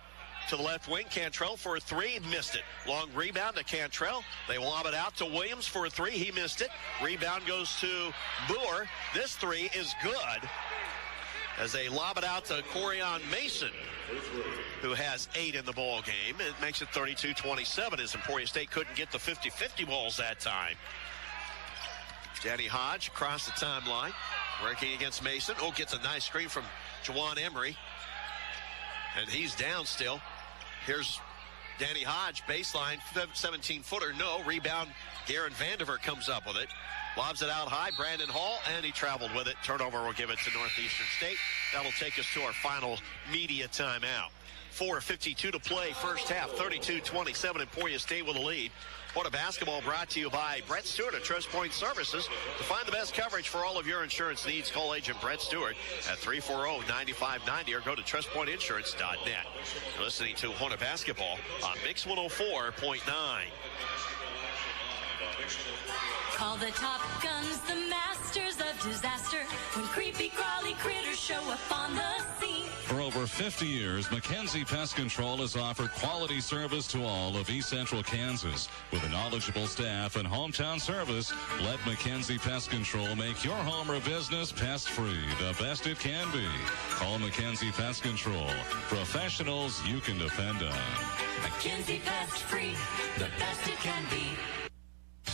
to the left wing. Cantrell for a three. Missed it. Long rebound to Cantrell. They lob it out to Williams for a three. He missed it. Rebound goes to Boer. This three is good as they lob it out to Corian Mason, who has 8 in the ball game. It makes it 32-27 as Emporia State couldn't get the 50-50 balls that time. Danny Hodge across the timeline, working against Mason. Oh, gets a nice screen from Jawan Emery. And he's down still. Here's Danny Hodge, baseline, 17-footer, no. Rebound, Garrett Vandiver comes up with it. Lobs it out high, Brandon Hall, and he traveled with it. Turnover will give it to Northeastern State. That'll take us to our final media timeout. 4:52 to play, first half, 32-27, Emporia State with a lead. Florida basketball brought to you by Brett Stewart at Trust Point Services. To find the best coverage for all of your insurance needs, call agent Brett Stewart at 340-9590 or go to trustpointinsurance.net. You're listening to Hornet basketball on Mix 104.9. Call the Top Guns, the masters of disaster. When creepy, crawly critters show up on the scene. For over 50 years, Mackenzie Pest Control has offered quality service to all of East Central Kansas. With a knowledgeable staff and hometown service, let Mackenzie Pest Control make your home or business pest-free, the best it can be. Call Mackenzie Pest Control. Professionals you can depend on. Mackenzie Pest Free, the best it can be.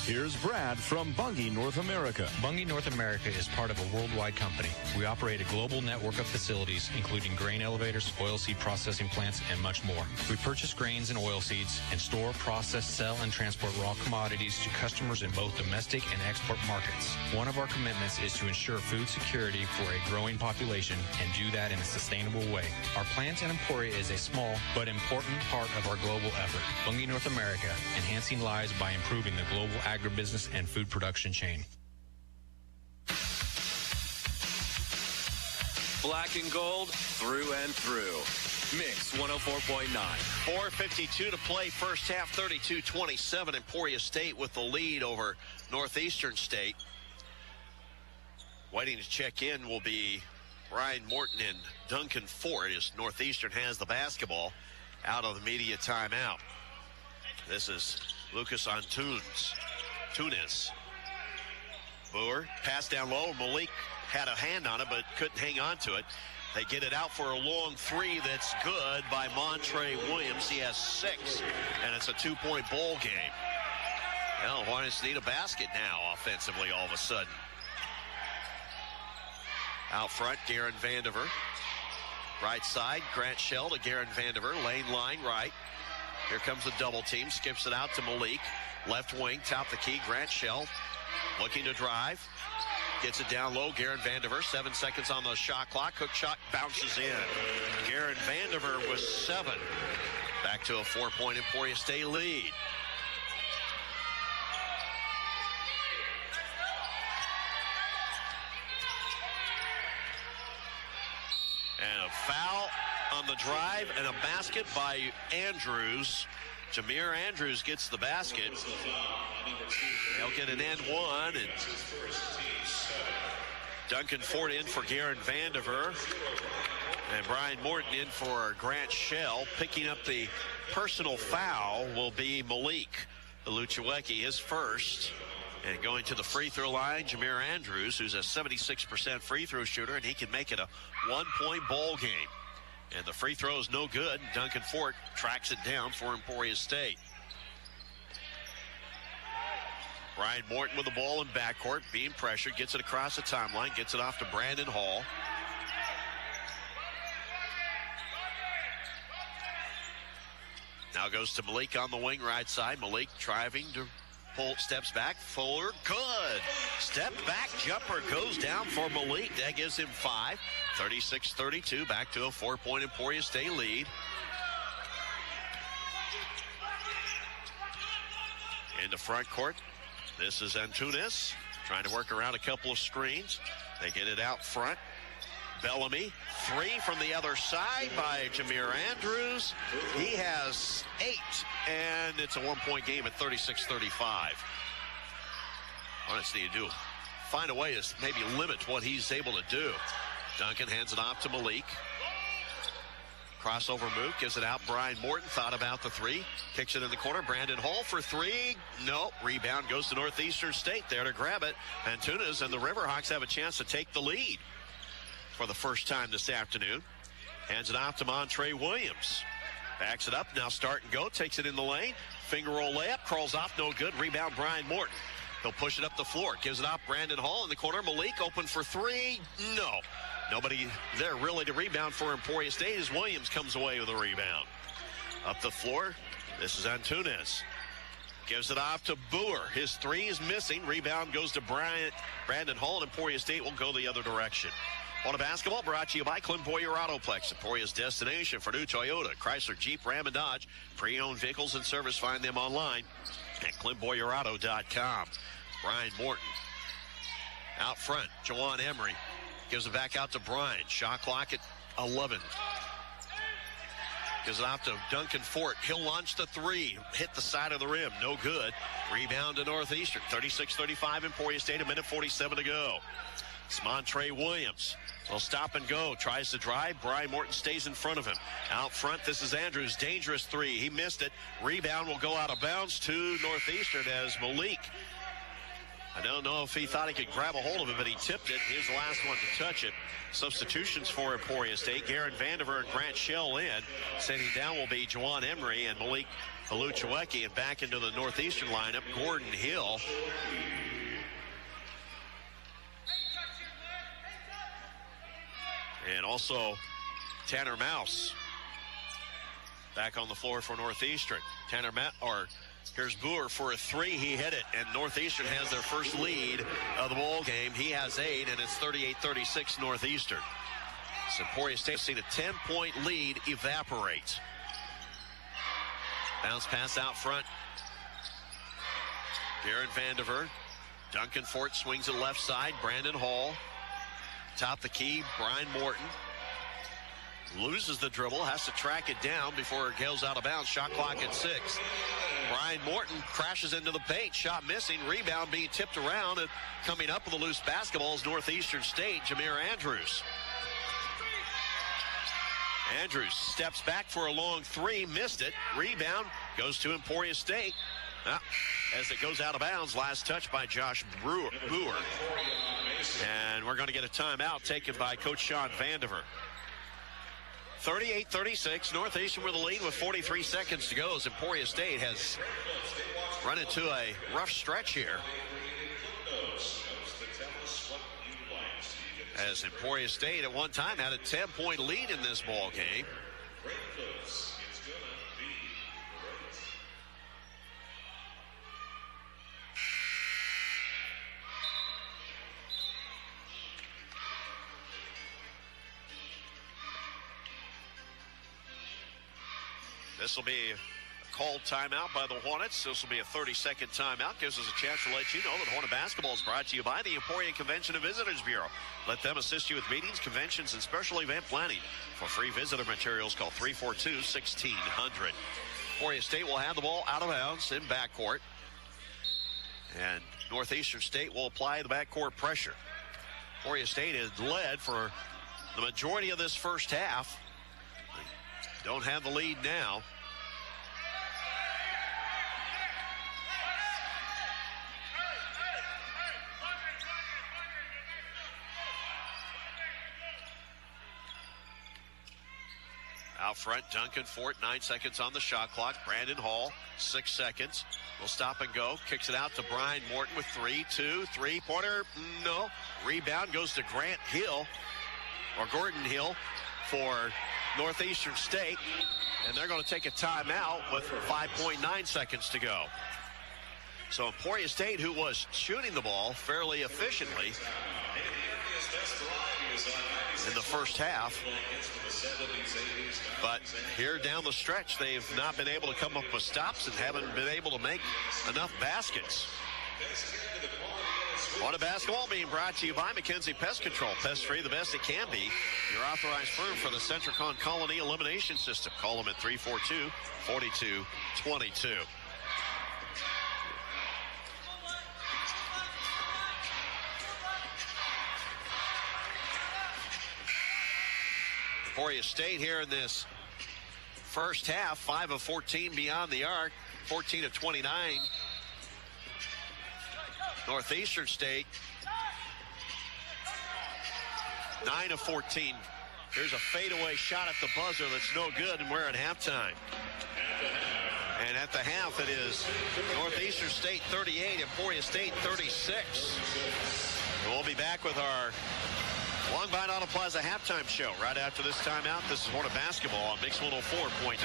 Here's Brad from Bunge North America. Bunge North America is part of a worldwide company. We operate a global network of facilities, including grain elevators, oilseed processing plants, and much more. We purchase grains and oilseeds and store, process, sell, and transport raw commodities to customers in both domestic and export markets. One of our commitments is to ensure food security for a growing population and do that in a sustainable way. Our plant in Emporia is a small but important part of our global effort. Bunge North America, enhancing lives by improving the global agribusiness and food production chain. Black and gold, through and through. Mix 104.9. 4:52 to play, first half, 32-27. Emporia State with the lead over Northeastern State. Waiting to check in will be Ryan Morton and Duncan Ford as Northeastern has the basketball out of the media timeout. This is Lucas Antunes. Boer, pass down low. Malik had a hand on it, but couldn't hang on to it. They get it out for a long three that's good by Montre Williams. He has 6, and it's a 2-point ball game. Well, Hornets need a basket now offensively all of a sudden. Out front, Garen Vandiver. Right side, Grant Shell to Garen Vandiver. Lane line right. Here comes the double team. Skips it out to Malik. Left wing, top the key, Grant Shell. Looking to drive. Gets it down low, Garen Vandiver. 7 seconds on the shot clock. Hook shot bounces in. Garen Vandiver with 7. Back to a 4-point Emporia State lead. And a foul on the drive and a basket by Andrews. Jamir Andrews gets the basket. They'll get an and one. And Duncan Ford in for Garen Vandiver. And Brian Morton in for Grant Shell. Picking up the personal foul will be Malik Luchewecki, his first. And going to the free throw line, Jamir Andrews, who's a 76% free throw shooter, and he can make it a 1-point ball game. And the free throw is no good. Duncan Ford tracks it down for Emporia State. Ryan Morton with the ball in backcourt, being pressured, gets it across the timeline, gets it off to Brandon Hall. Now goes to Malik on the wing right side. Malik driving to pull, steps back. Fuller, good. Step back jumper goes down for Malik. That gives him 5. 36-32, back to a 4-point Emporia State lead. Into front court. This is Antunes trying to work around a couple of screens. They get it out front. Bellamy, 3 from the other side by Jamir Andrews. He has 8, and it's a 1-point game at 36-35. Hornets need to find a way to maybe limit what he's able to do. Duncan hands it off to Malik. Crossover move, gives it out. Brian Morton thought about the 3. Kicks it in the corner. Brandon Hall for 3. No. Rebound goes to Northeastern State. There to grab it. Antunes and the Riverhawks have a chance to take the lead for the first time this afternoon. Hands it off to Montre Williams. Backs it up. Now start and go. Takes it in the lane. Finger roll layup. Crawls off. No good. Rebound Brian Morton. He'll push it up the floor. Gives it off Brandon Hall in the corner. Malik open for 3. No. Nobody there really to rebound for Emporia State as Williams comes away with a rebound. Up the floor, this is Antunes. Gives it off to Boer. His 3 is missing. Rebound goes to Brandon Hall, and Emporia State will go the other direction. On a basketball brought to you by Clint Boyer Autoplex, Emporia's destination for new Toyota, Chrysler, Jeep, Ram, and Dodge. Pre-owned vehicles and service. Find them online at ClintBoyerAuto.com. Brian Morton. Out front, Jawan Emery. Gives it back out to Brian. Shot clock at 11. Gives it off to Duncan Fort. He'll launch the 3. Hit the side of the rim. No good. Rebound to Northeastern. 36-35 Emporia State. A minute 47 to go. It's Montre Williams. Will stop and go. Tries to drive. Brian Morton stays in front of him. Out front, this is Andrews. Dangerous 3. He missed it. Rebound will go out of bounds to Northeastern as Malik. I don't know if he thought he could grab a hold of it, but he tipped it. He's the last one to touch it. Substitutions for Emporia State. Garen Vandiver and Grant Shell in. Sitting down will be Jawan Emery, and Malik Halucheweki, and back into the Northeastern lineup, Gordon Hill. And also Tanner Mouse back on the floor for Northeastern. Here's Boer for a three. He hit it, and Northeastern has their first lead of the ball game. He has 8, and it's 38-36 Northeastern. So Emporia State seen a 10-point lead evaporate. Bounce pass out front. Darren Vandiver. Duncan Fort swings it left side. Brandon Hall. Top the key, Brian Morton. Loses the dribble, has to track it down before it goes out of bounds. Shot clock at 6. Brian Morton crashes into the paint. Shot missing. Rebound being tipped around. And coming up with a loose basketball is Northeastern State, Jamir Andrews. Andrews steps back for a long three. Missed it. Rebound goes to Emporia State. As it goes out of bounds. Last touch by Josh Boer. And we're going to get a timeout taken by Coach Sean Vandiver. 38-36, Northeastern with the lead with 43 seconds to go as Emporia State has run into a rough stretch here. As Emporia State at one time had a 10-point lead in this ball game. This will be a called timeout by the Hornets. This will be a 30-second timeout. Gives us a chance to let you know that Hornet basketball is brought to you by the Emporia Convention and Visitors Bureau. Let them assist you with meetings, conventions, and special event planning. For free visitor materials, call 342-1600. Emporia State will have the ball out of bounds in backcourt. And Northeastern State will apply the backcourt pressure. Emporia State has led for the majority of this first half. Don't have the lead now. Out front, Duncan Fort, 9 seconds on the shot clock. Brandon Hall, 6 seconds. Will stop and go. Kicks it out to Brian Morton with 3-2. Three-pointer, no. Rebound goes to Grant Hill, or Gordon Hill, for Northeastern State. And they're going to take a timeout with 5.9 seconds to go. So Emporia State, who was shooting the ball fairly efficiently in the first half, but here down the stretch, they've not been able to come up with stops and haven't been able to make enough baskets. Hornet basketball being brought to you by Mackenzie Pest Control. Pest free, the best it can be. Your authorized firm for the Centricon Colony Elimination System. Call them at 342-4222. Emporia State here in this first half, 5 of 14 beyond the arc, 14 of 29. Northeastern State, 9 of 14. Here's a fadeaway shot at the buzzer that's no good, and we're at halftime. And at the half, it is Northeastern State 38, Emporia State 36. And we'll be back with our Long Vine Auto Plaza halftime show right after this timeout. This is Hornet basketball on Mix 104.9.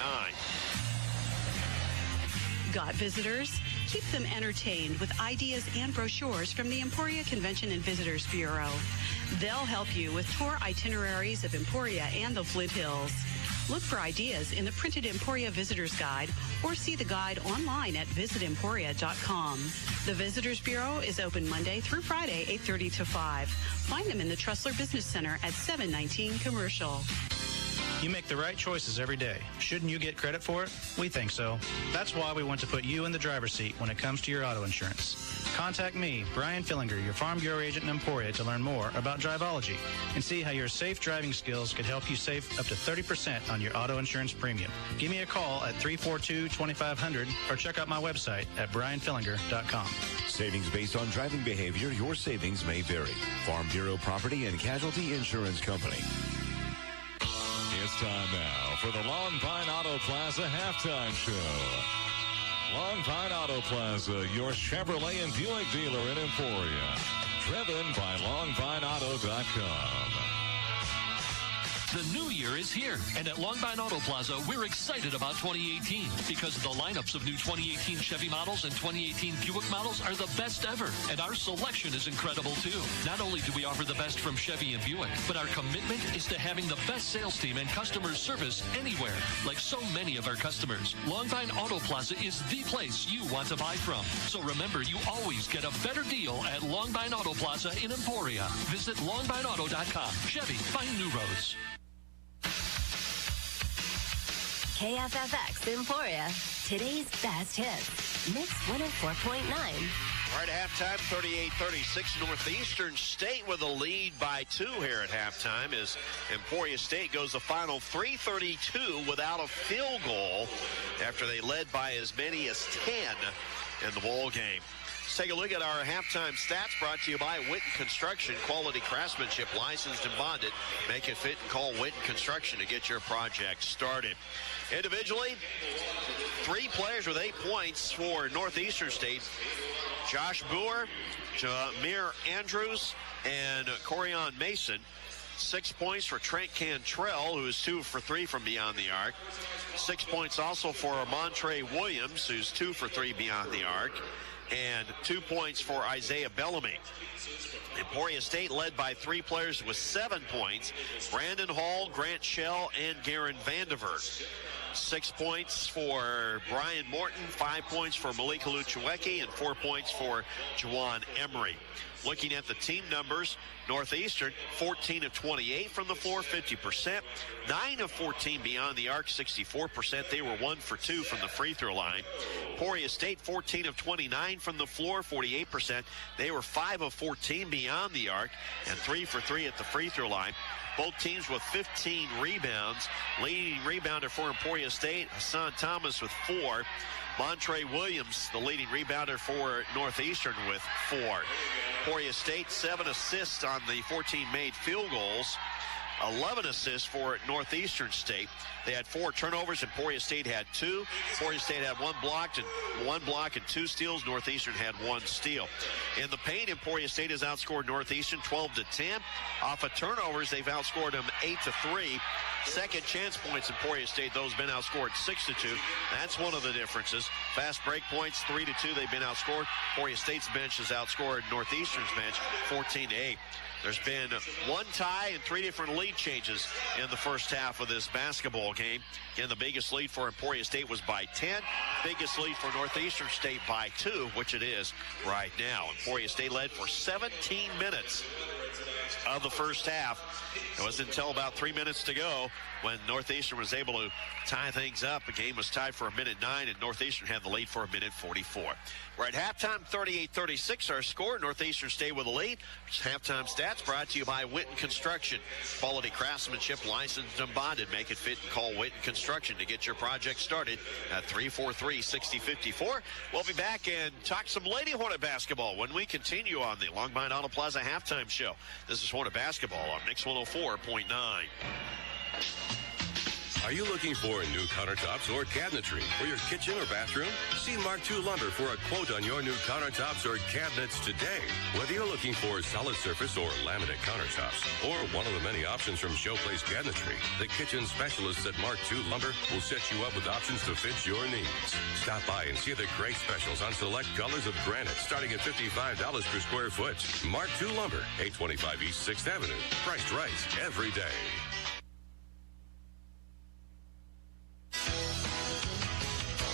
Got visitors? Keep them entertained with ideas and brochures from the Emporia Convention and Visitors Bureau. They'll help you with tour itineraries of Emporia and the Flint Hills. Look for ideas in the printed Emporia Visitors Guide or see the guide online at visitemporia.com. The Visitors Bureau is open Monday through Friday, 8:30 to 5. Find them in the Tressler Business Center at 719 Commercial. You make the right choices every day. Shouldn't you get credit for it? We think so. That's why we want to put you in the driver's seat when it comes to your auto insurance. Contact me, Brian Fillinger, your Farm Bureau agent in Emporia, to learn more about Driveology and see how your safe driving skills could help you save up to 30% on your auto insurance premium. Give me a call at 342-2500 or check out my website at brianfillinger.com. Savings based on driving behavior, your savings may vary. Farm Bureau Property and Casualty Insurance Company. It's time now for the Long Vine Auto Plaza halftime show. Long Pine Auto Plaza, your Chevrolet and Buick dealer in Emporia. Driven by LongPineAuto.com. The new year is here, and at Long Pine Auto Plaza, we're excited about 2018 because the lineups of new 2018 Chevy models and 2018 Buick models are the best ever, and our selection is incredible too. Not only do we offer the best from Chevy and Buick, but our commitment is to having the best sales team and customer service anywhere. Like so many of our customers, Long Pine Auto Plaza is the place you want to buy from. So remember, you always get a better deal at Long Pine Auto Plaza in Emporia. Visit longpineauto.com. Chevy, find new roads. KFFX Emporia, today's best hits. Mix 104.9. Right at halftime, 38-36. Northeastern State with a lead by 2 here at halftime as Emporia State goes the final 3:32 without a field goal after they led by as many as 10 in the ball game. Let's take a look at our halftime stats brought to you by Witten Construction. Quality craftsmanship, licensed and bonded. Make it fit and call Witten Construction to get your project started. Individually, 3 players with 8 points for Northeastern State. Josh Boer, Jamir Andrews, and Corian Mason. 6 points for Trent Cantrell, who is 2 for 3 from beyond the arc. 6 points also for Montre Williams, who's 2 for 3 beyond the arc. And 2 points for Isaiah Bellamy. Emporia State led by 3 players with 7 points. Brandon Hall, Grant Shell, and Garen Vandiver. 6 points for Brian Morton, 5 points for Malika Luchewecki, and 4 points for Juwan Emery. Looking at the team numbers, Northeastern, 14 of 28 from the floor, 50%. 9 of 14 beyond the arc, 64%. They were 1 for 2 from the free throw line. Emporia State, 14 of 29 from the floor, 48%. They were 5 of 14 beyond the arc and 3 for 3 at the free throw line. Both teams with 15 rebounds. Leading rebounder for Emporia State, Hassan Thomas with 4. Montre Williams, the leading rebounder for Northeastern, with 4. Emporia State, 7 assists on the 14 made field goals. 11 assists for Northeastern State. They had 4 turnovers. Emporia State had 2. Emporia State had 1 block and 2 steals. Northeastern had 1 steal. In the paint, Emporia State has outscored Northeastern 12-10. Off of turnovers, they've outscored them 8-3. Second chance points, Emporia State, those been outscored 6-2. That's one of the differences. Fast break points, 3-2. They've been outscored. Emporia State's bench has outscored Northeastern's bench 14-8. There's been 1 tie and 3 different lead changes in the first half of this basketball game. Again, the biggest lead for Emporia State was by 10. Biggest lead for Northeastern State by 2, which it is right now. Emporia State led for 17 minutes of the first half. It wasn't until about 3 minutes to go when Northeastern was able to tie things up. The game was tied for 1:09, and Northeastern had the lead for 1:44. We're at halftime, 38-36, our score. Northeastern State with a lead. Halftime stats brought to you by Witten Construction. Quality craftsmanship, licensed and bonded. Make it fit and call Witten Construction to get your project started at 343-6054. We'll be back and talk some Lady Hornet basketball when we continue on the Long Pine Auto Plaza halftime show. This is Hornet basketball on Mix 104.9. Are you looking for new countertops or cabinetry for your kitchen or bathroom? See Mark II Lumber for a quote on your new countertops or cabinets today. Whether you're looking for solid surface or laminate countertops, or one of the many options from Showplace Cabinetry, the kitchen specialists at Mark II Lumber will set you up with options to fit your needs. Stop by and see the great specials on select colors of granite starting at $55 per square foot. Mark II Lumber, 825 East 6th Avenue. Priced right every day.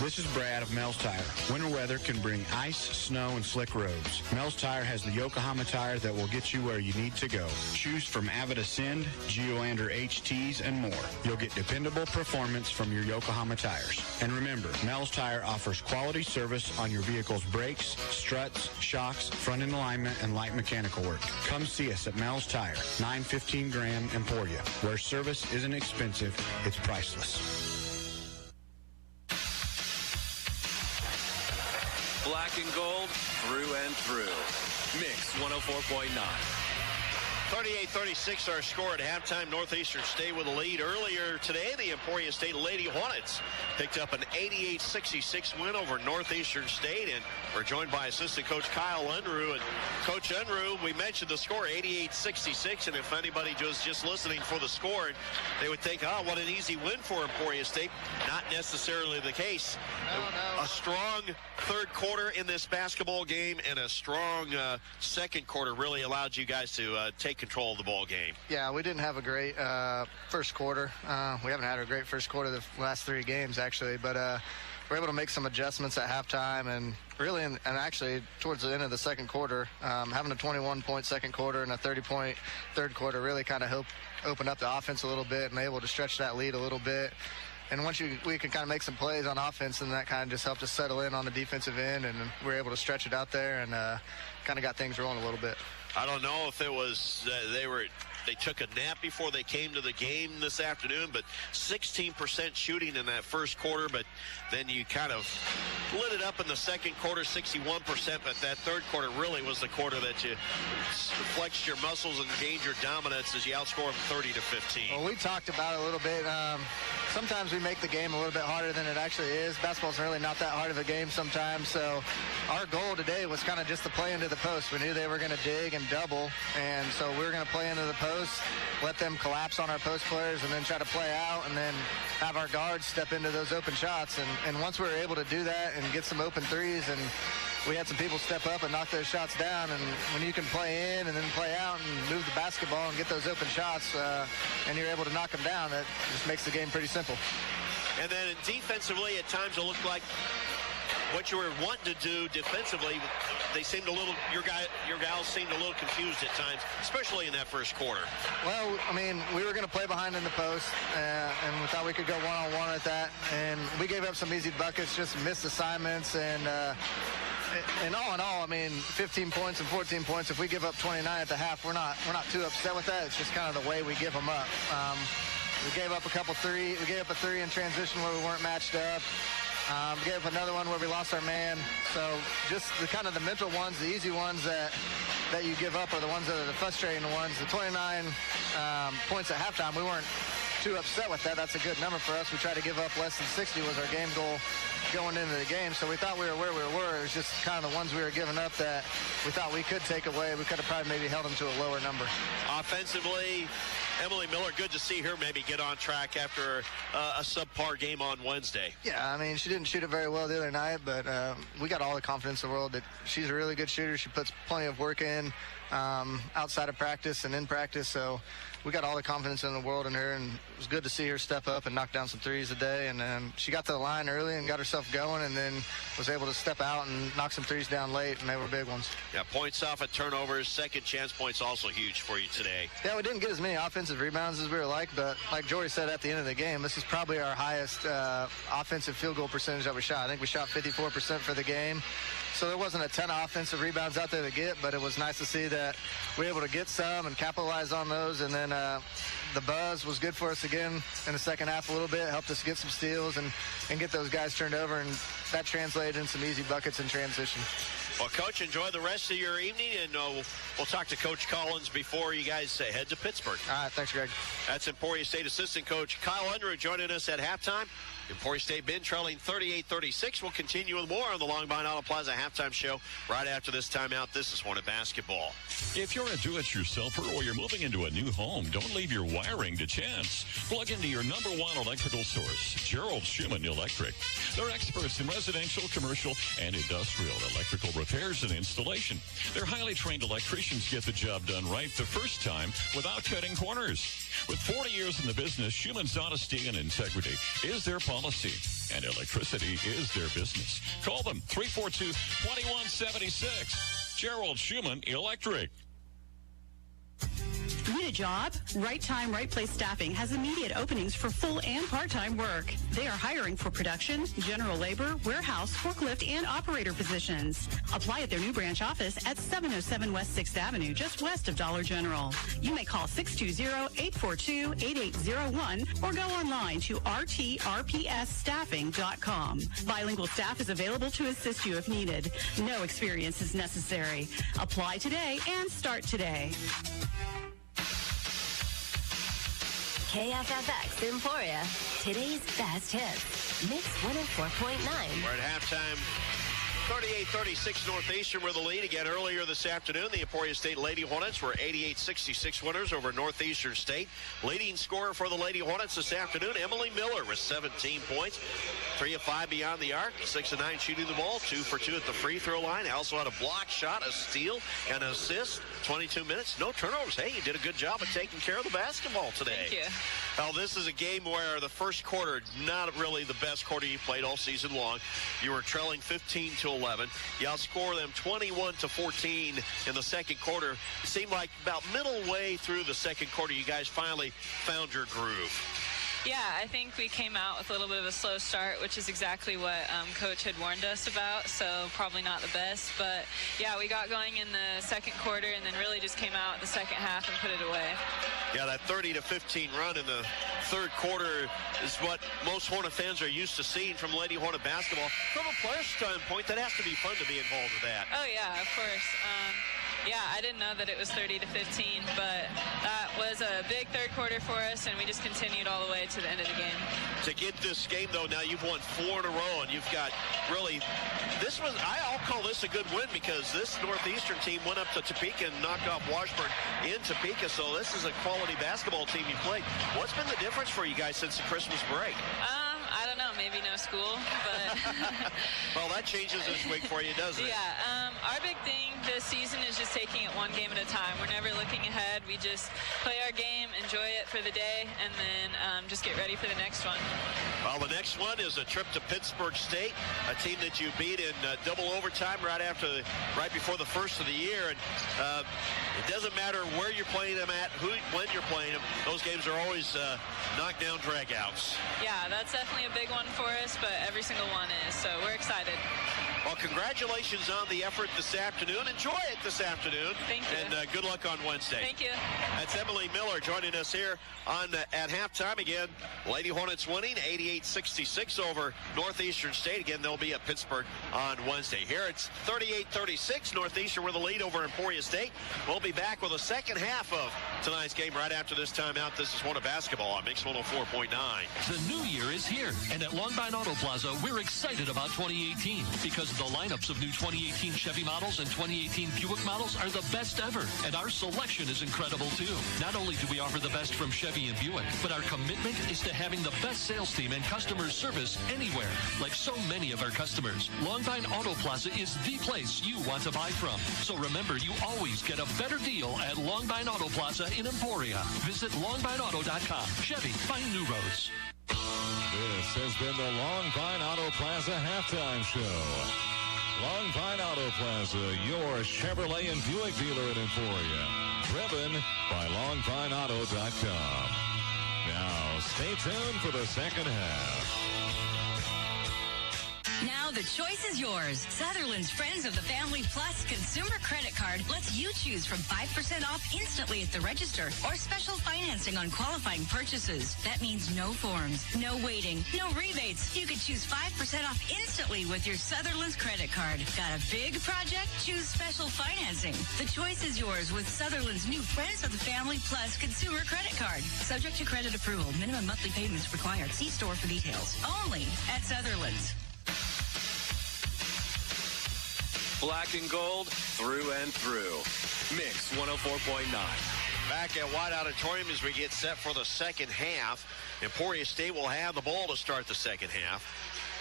This is Brad of Mel's Tire. Winter weather can bring ice, snow, and slick roads. Mel's Tire has the Yokohama tire that will get you where you need to go. Choose from Avid Ascend, Geolander HTs, and more. You'll get dependable performance from your Yokohama tires. And remember, Mel's Tire offers quality service on your vehicle's brakes, struts, shocks, front-end alignment, and light mechanical work. Come see us at Mel's Tire, 915 Grand, Emporia, where service isn't expensive, it's priceless. Black and gold, through and through. Mix 104.9. 38-36 our score at halftime. Northeastern State with a lead. Earlier today, the Emporia State Lady Hornets picked up an 88-66 win over Northeastern State, and we're joined by assistant coach Kyle Unruh. And Coach Unruh, we mentioned the score, 88-66, and if anybody was just listening for the score, they would think, oh, what an easy win for Emporia State. Not necessarily the case. No. A strong third quarter in this basketball game and a strong second quarter really allowed you guys to take control of the ball game. Yeah, we didn't have a great first quarter. We haven't had a great first quarter the last 3 games, actually, but we're able to make some adjustments at halftime, and really, and actually towards the end of the second quarter, having a 21-point second quarter and a 30-point third quarter really kind of helped open up the offense a little bit and able to stretch that lead a little bit. And once we can kind of make some plays on offense, and that kind of just helped us settle in on the defensive end, and we were able to stretch it out there and kind of got things rolling a little bit. I don't know if it was they took a nap before they came to the game this afternoon, but 16% shooting in that first quarter, but then you kind of lit it up in the second quarter, 61%, but that third quarter really was the quarter that you flexed your muscles and gained your dominance as you outscored them 30-15. Well, we talked about it a little bit. Sometimes we make the game a little bit harder than it actually is. Basketball's really not that hard of a game sometimes, so our goal today was kind of just to play into the post. We knew they were going to dig and double, and so we were going to play into the post, let them collapse on our post players, and then try to play out, and then have our guards step into those open shots. And once we were able to do that and get some open threes, and we had some people step up and knock those shots down, and when you can play in and then play out and move the basketball and get those open shots, and you're able to knock them down, that just makes the game pretty simple. And then defensively, at times it looked like what you were wanting to do defensively, they seemed your gals seemed a little confused at times, especially in that first quarter. Well, I mean, we were going to play behind in the post, and we thought we could go one-on-one at that, and we gave up some easy buckets, just missed assignments, and all in all, I mean, 15 points and 14 points. If we give up 29 at the half, we're not too upset with that. It's just kind of the way we give them up. We gave up a three in transition where we weren't matched up. We gave up another one where we lost our man. So just the kind of the mental ones, the easy ones that you give up are the ones that are the frustrating ones. The 29 points at halftime, we weren't too upset with that. That's a good number for us. We tried to give up less than 60 was our game goal going into the game. So we thought we were where we were. It was just kind of the ones we were giving up that we thought we could take away. We could have probably maybe held them to a lower number. Offensively, Emily Miller, good to see her maybe get on track after a subpar game on Wednesday. Yeah, I mean, she didn't shoot it very well the other night, but we got all the confidence in the world that she's a really good shooter. She puts plenty of work in outside of practice and in practice, so we got all the confidence in the world in her, and it was good to see her step up and knock down some threes today. And she got to the line early and got herself going, and then was able to step out and knock some threes down late, and they were big ones. Yeah, points off at turnovers, second chance points also huge for you today. Yeah, we didn't get as many offensive rebounds as we were like, but like Jory said at the end of the game, this is probably our highest offensive field goal percentage that we shot. I think we shot 54% for the game. So there wasn't a ton of offensive rebounds out there to get, but it was nice to see that we were able to get some and capitalize on those. And then the buzz was good for us again in the second half a little bit, helped us get some steals and get those guys turned over, and that translated in some easy buckets in transition. Well, Coach, enjoy the rest of your evening, and we'll talk to Coach Collins before you guys head to Pittsburgh. All right, thanks, Greg. That's Emporia State Assistant Coach Kyle Unruh joining us at halftime. Emporia State been trailing 38-36. We'll continue with more on the Long Beach Auto Plaza halftime show right after this timeout. This is Hornet Basketball. If you're a do-it-yourselfer or you're moving into a new home, don't leave your wiring to chance. Plug into your number one electrical source, Gerald Schumann Electric. They're experts in residential, commercial, and industrial electrical repairs and installation. Their highly trained electricians get the job done right the first time without cutting corners. With 40 years in the business, Schumann's honesty and integrity is their policy, and electricity is their business. Call them 342-2176. Gerald Schumann Electric. Need a job? Right Time, Right Place Staffing has immediate openings for full and part-time work. They are hiring for production, general labor, warehouse, forklift, and operator positions. Apply at their new branch office at 707 West 6th Avenue, just west of Dollar General. You may call 620-842-8801 or go online to rtrpsstaffing.com. Bilingual staff is available to assist you if needed. No experience is necessary. Apply today and start today. KFFX Emporia, today's best hits. Mix 104.9. We're at halftime. 38-36 Northeastern were the lead. Again, earlier this afternoon, the Emporia State Lady Hornets were 88-66 winners over Northeastern State. Leading scorer for the Lady Hornets this afternoon, Emily Miller with 17 points. 3 of 5 beyond the arc, 6 of 9 shooting the ball, 2 for 2 at the free throw line. Also had a block shot, a steal, and an assist. 22 minutes, no turnovers. Hey, you did a good job of taking care of the basketball today. Thank you. Well, this is a game where the first quarter, not really the best quarter you played all season long. You were trailing 15-11. You outscored them 21-14 in the second quarter. It seemed like about middle way through the second quarter, you guys finally found your groove. Yeah, I think we came out with a little bit of a slow start, which is exactly what Coach had warned us about, so probably not the best. But, yeah, we got going in the second quarter and then really just came out the second half and put it away. Yeah, that 30-15 run in the third quarter is what most Hornet fans are used to seeing from Lady Hornet basketball. From a player's standpoint, that has to be fun to be involved with that. Oh, yeah, of course. Yeah, I didn't know that it was 30-15, but that was a big third quarter for us, and we just continued all the way to the end of the game. To get this game, though, now you've won 4 in a row, and you've got really, I'll call this a good win because this Northeastern team went up to Topeka and knocked off Washburn in Topeka, so this is a quality basketball team you played. What's been the difference for you guys since the Christmas break? I don't know, maybe no school, but... Well, that changes this week for you, doesn't it? Yeah, our big thing this season is just taking it one game at a time. We're never looking ahead. We just play our game, enjoy it for the day, and then just get ready for the next one. Well, the next one is a trip to Pittsburgh State, a team that you beat in double overtime right before the first of the year. And it doesn't matter where you're playing them at, when you're playing them. Those games are always knockdown dragouts. Yeah, that's definitely a big one for us, but every single one is, so we're excited. Well, congratulations on the effort this afternoon. Enjoy it this afternoon. Thank you. And good luck on Wednesday. Thank you. That's Emily Miller joining us here at halftime again. Lady Hornets winning 88-66 over Northeastern State. Again, they'll be at Pittsburgh on Wednesday. Here it's 38-36. Northeastern with the lead over Emporia State. We'll be back with the second half of tonight's game right after this timeout. This is Hornet Basketball on Mix 104.9. The new year is here, and at Longbine Auto Plaza, we're excited about 2018 because the lineups of new 2018 Chevy models and 2018 Buick models are the best ever, and our selection is incredible too. Not only do we offer the best from Chevy and Buick, but our commitment is to having the best sales team and customer service anywhere, like so many of our customers. Longbine Auto Plaza is the place you want to buy from. So remember, you always get a better deal at Longbine Auto Plaza in Emporia. Visit longbineauto.com. Chevy, find new roads. This has been the Longbine Auto Plaza halftime show. Longbine Auto Plaza, your Chevrolet and Buick dealer in Emporia. Driven by longbineauto.com. Now, stay tuned for the second half. Now the choice is yours. Sutherland's Friends of the Family Plus Consumer Credit Card lets you choose from 5% off instantly at the register or special financing on qualifying purchases. That means no forms, no waiting, no rebates. You could choose 5% off instantly with your Sutherland's credit card. Got a big project? Choose special financing. The choice is yours with Sutherland's new Friends of the Family Plus Consumer Credit Card. Subject to credit approval. Minimum monthly payments required. See store for details. Only at Sutherland's. Black and gold through and through. Mix 104.9. Back at White Auditorium as we get set for the second half. Emporia State will have the ball to start the second half.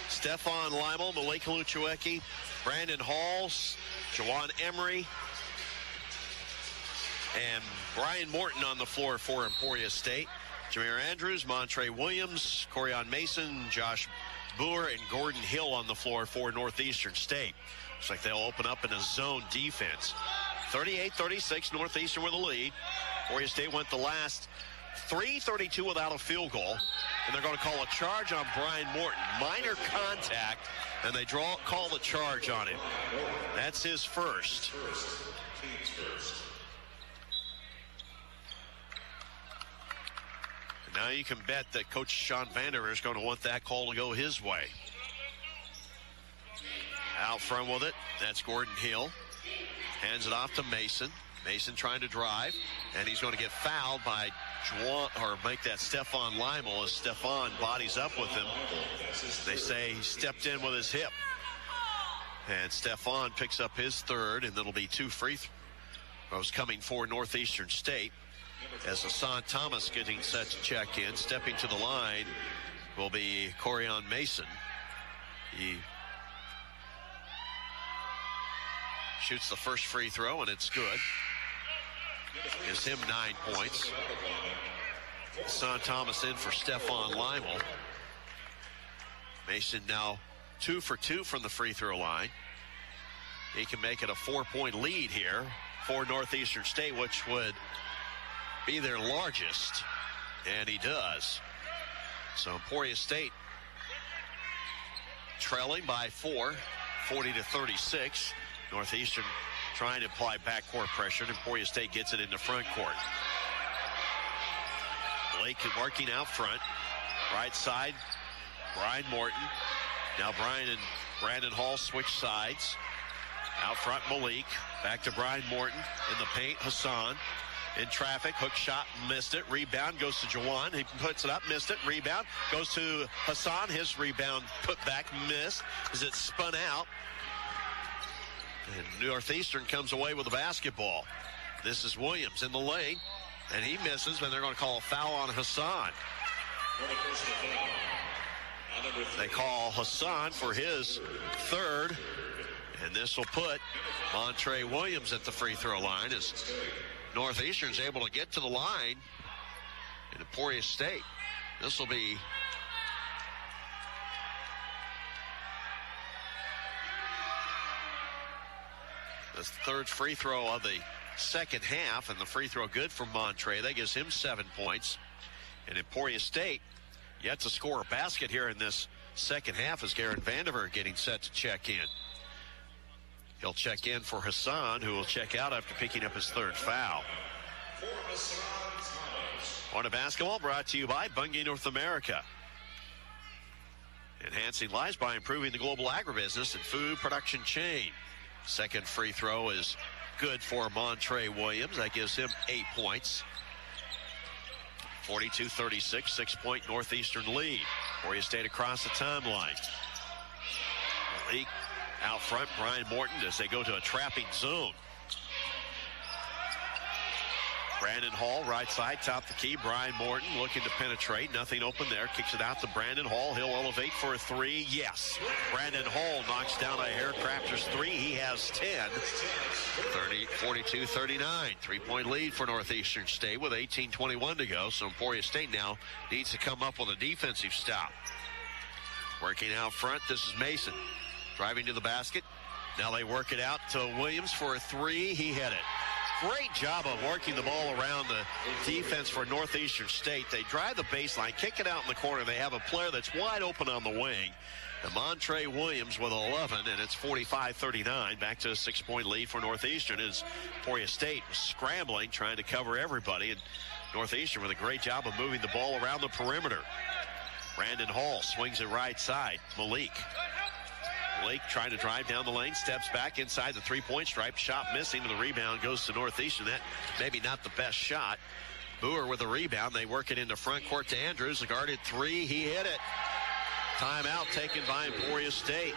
Stefan Leimel, Malika Luchewicki, Brandon Halls, Jawan Emery, and Brian Morton on the floor for Emporia State. Jamir Andrews, Montre Williams, Corian Mason, Josh Boer, and Gordon Hill on the floor for Northeastern State. Looks like they'll open up in a zone defense. 38-36, Northeastern with the lead. Emporia State went the last 3:32 without a field goal. And they're going to call a charge on Brian Morton. Minor contact, and they call the charge on him. That's his first. And now you can bet that Coach Sean Vanderer is going to want that call to go his way. Out front with it, that's Gordon Hill. Hands it off to Mason. Mason trying to drive, and he's going to get fouled by make that Stefan Lymel as Stefan bodies up with him. They say he stepped in with his hip. And Stefan picks up his third, and it'll be 2 free throws coming for Northeastern State. As Hassan Thomas getting set to check in. Stepping to the line will be Corian Mason. He shoots the first free throw, and it's good. Gives him 9 points. Hassan Thomas in for Stefan Lymel. Mason now 2 for 2 from the free throw line. He can make it a 4-point lead here for Northeastern State, which would be their largest, and he does. So Emporia State trailing by 4, 40-36. Northeastern trying to apply backcourt pressure, and Emporia State gets it into front court. Blake working out front. Right side, Brian Morton. Now Brian and Brandon Hall switch sides. Out front, Malik. Back to Brian Morton. In the paint, Hassan. In traffic, hook shot, missed it. Rebound goes to Jawan. He puts it up, missed it. Rebound goes to Hassan. His rebound put back, missed as it spun out. And Northeastern comes away with the basketball. This is Williams in the lane, and he misses, but they're going to call a foul on Hassan. They call Hassan for his third, and this will put Montre Williams at the free throw line as Northeastern's able to get to the line in Emporia State. This will be the third free throw of the second half, and the free throw good from Montre. That gives him 7 points. And Emporia State yet to score a basket here in this second half as Garen Vandiver getting set to check in. He'll check in for Hassan, who will check out after picking up his third foul. On a basketball brought to you by Bunge North America. Enhancing lives by improving the global agribusiness and food production chain. Second free throw is good for Montre Williams. That gives him 8 points. 42-36, 6-point Northeastern lead. Emporia State across the timeline. Malik out front, Brian Morton as they go to a trapping zone. Brandon Hall, right side, top the key. Brian Morton looking to penetrate. Nothing open there. Kicks it out to Brandon Hall. He'll elevate for a three. Yes. Brandon Hall knocks down a Haircrafters three. He has 10. 42-39. 3-point lead for Northeastern State with 18:21 to go. So Emporia State now needs to come up with a defensive stop. Working out front, this is Mason. Driving to the basket. Now they work it out to Williams for a three. He hit it. Great job of working the ball around the defense for Northeastern State. They drive the baseline, kick it out in the corner. They have a player that's wide open on the wing. Montre Williams with 11, and it's 45-39. Back to a 6-point lead for Northeastern as Emporia State was scrambling, trying to cover everybody. And Northeastern with a great job of moving the ball around the perimeter. Brandon Hall swings it right side. Malik trying to drive down the lane, steps back inside the three-point stripe. Shot missing, to the rebound goes to Northeastern. That maybe not the best shot. Boer with a rebound. They work it into front court to Andrews. A guarded three. He hit it. Timeout taken by Emporia State.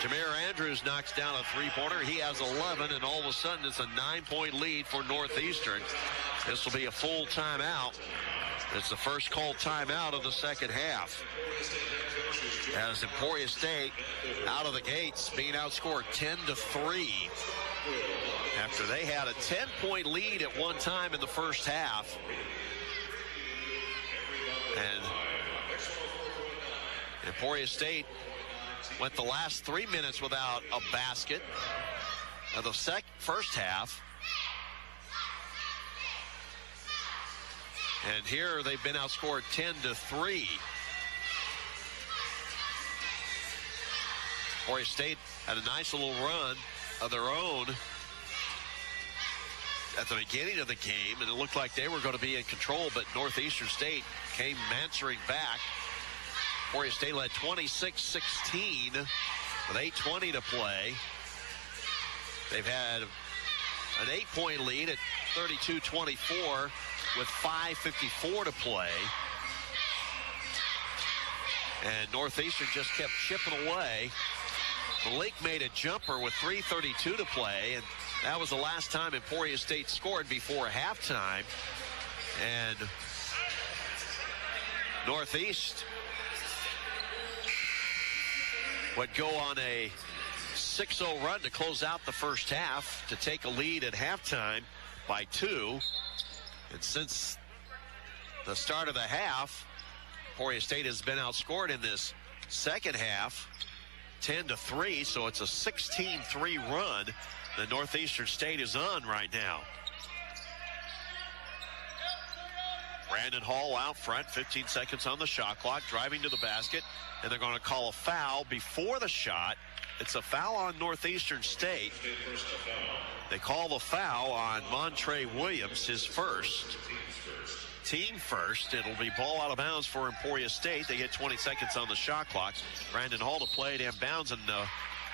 Jamir Andrews knocks down a three-pointer. He has 11, and all of a sudden it's a 9-point lead for Northeastern. This will be a full timeout. It's the first called timeout of the second half. As Emporia State out of the gates being outscored 10-3 after they had a 10-point lead at one time in the first half. And Emporia State went the last 3 minutes without a basket of the first half. And here they've been outscored 10-3. Emporia State had a nice little run of their own at the beginning of the game, and it looked like they were going to be in control, but Northeastern State came answering back. Emporia State led 26-16 with 8:20 to play. They've had an 8-point lead at 32-24 with 5:54 to play. And Northeastern just kept chipping away. Malik made a jumper with 3:32 to play, and that was the last time Emporia State scored before halftime. And Northeast would go on a 6-0 run to close out the first half to take a lead at halftime by 2. And since the start of the half, Emporia State has been outscored in this second half 10-3, so it's a 16-3 run that Northeastern State is on right now. Brandon Hall out front, 15 seconds on the shot clock, driving to the basket, and they're going to call a foul before the shot. It's a foul on Northeastern State. They call the foul on Montre Williams, his first. Team first. It'll be ball out of bounds for Emporia State. They get 20 seconds on the shot clock. Brandon Hall to play it inbounds, and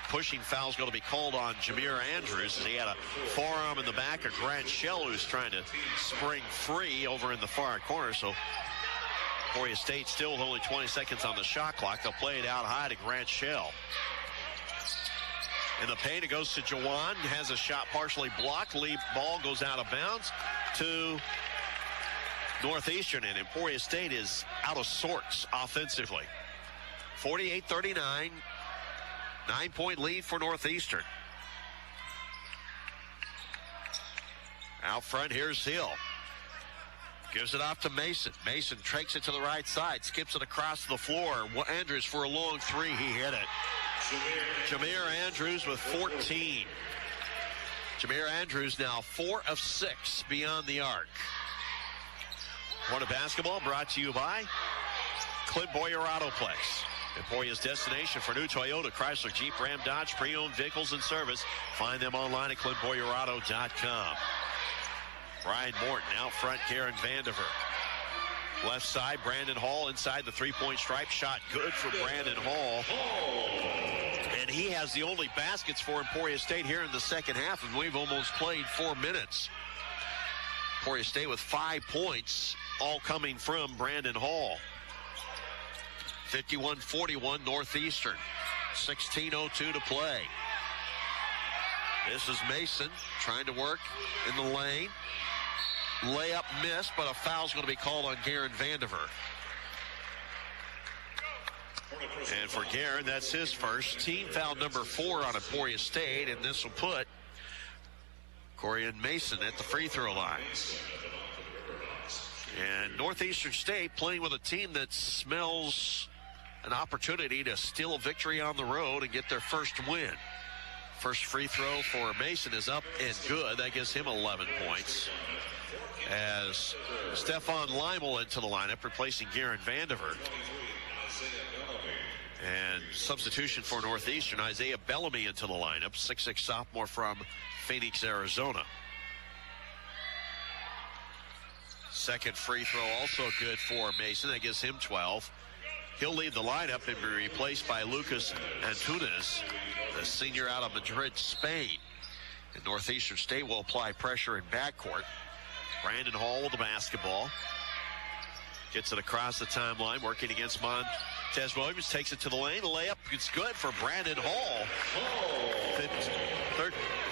pushing foul is going to be called on Jamir Andrews, as he had a forearm in the back of Grant Shell, who's trying to spring free over in the far corner. So Emporia State still with only 20 seconds on the shot clock. They'll play it out high to Grant Shell. In the paint, it goes to Jawan. Has a shot partially blocked. Lead ball goes out of bounds to Northeastern, and Emporia State is out of sorts offensively. 48-39, 9-point lead for Northeastern. Out front, here's Hill. Gives it off to Mason. Mason takes it to the right side, skips it across the floor. Andrews for a long three, he hit it. Jamir Andrews with 14. Jamir Andrews now 4 of 6 beyond the arc. Florida basketball brought to you by Clint Boyer Autoplex. Emporia's destination for new Toyota, Chrysler, Jeep, Ram, Dodge, pre-owned vehicles and service. Find them online at ClintBoyerAuto.com. Brian Morton out front, Karen Vandiver. Left side, Brandon Hall inside the three-point stripe. Shot good for Brandon Hall. And he has the only baskets for Emporia State here in the second half, and we've almost played 4 minutes. Emporia State with 5 points, all coming from Brandon Hall. 51-41 Northeastern. 16:02 to play. This is Mason trying to work in the lane. Layup missed, but a foul's going to be called on Garen Vandiver. And for Garen, that's his first. Team foul number 4 on Emporia State, and this will put Corian Mason at the free throw line. And Northeastern State playing with a team that smells an opportunity to steal a victory on the road and get their first win. First free throw for Mason is up and good. That gives him 11 points. As Stefan Leimel into the lineup, replacing Garen Vandiver. And substitution for Northeastern, Isaiah Bellamy into the lineup, 6'6" sophomore from Phoenix, Arizona. Second free throw also good for Mason. That gives him 12. He'll leave the lineup and be replaced by Lucas Antunes, the senior out of Madrid, Spain. And Northeastern State will apply pressure in backcourt. Brandon Hall with the basketball. Gets it across the timeline, working against Montez Williams. Takes it to the lane. The layup is good for Brandon Hall.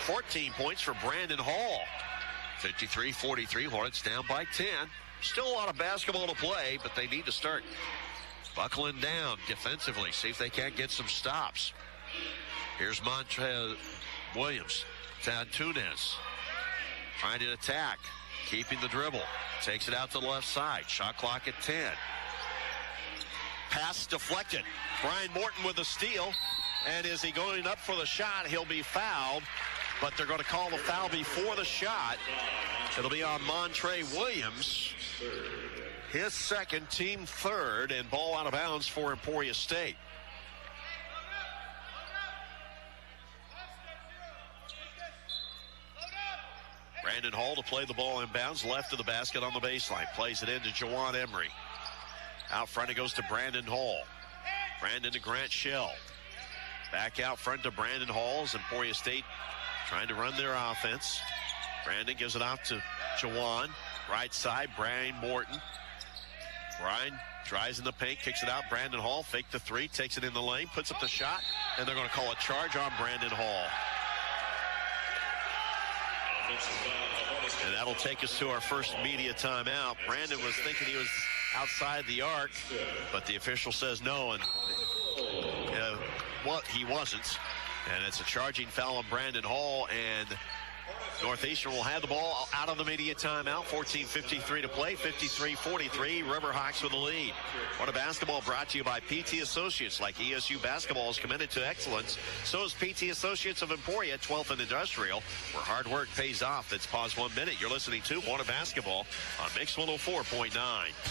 14 points for Brandon Hall. 53-43. Hornets down by 10. Still a lot of basketball to play, but they need to start buckling down defensively. See if they can't get some stops. Here's Montez Williams. Antunes trying to attack. Keeping the dribble. Takes it out to the left side. Shot clock at 10. Pass deflected. Brian Morton with a steal. And is he going up for the shot? He'll be fouled. But they're going to call the foul before the shot. It'll be on Montre Williams. His second, team third, and ball out of bounds for Emporia State. Brandon Hall to play the ball inbounds, left of the basket on the baseline. Plays it into Jawan Emery. Out front it goes to Brandon Hall. Brandon to Grant Shell. Back out front to Brandon Hall as Emporia State trying to run their offense. Brandon gives it off to Jawan, right side, Brian Morton. Brian tries in the paint, kicks it out. Brandon Hall, fake the three, takes it in the lane, puts up the shot, and they're going to call a charge on Brandon Hall. And that'll take us to our first media timeout. Brandon was thinking he was outside the arc, but the official says no, and he wasn't. And it's a charging foul on Brandon Hall, and Northeastern will have the ball out of the media timeout. 14:53 to play, 53-43. Riverhawks with the lead. What a basketball brought to you by PT Associates. Like ESU basketball is committed to excellence, so is PT Associates of Emporia, 12th and Industrial, where hard work pays off. Let's pause 1 minute. You're listening to Water Basketball on Mix 104.9.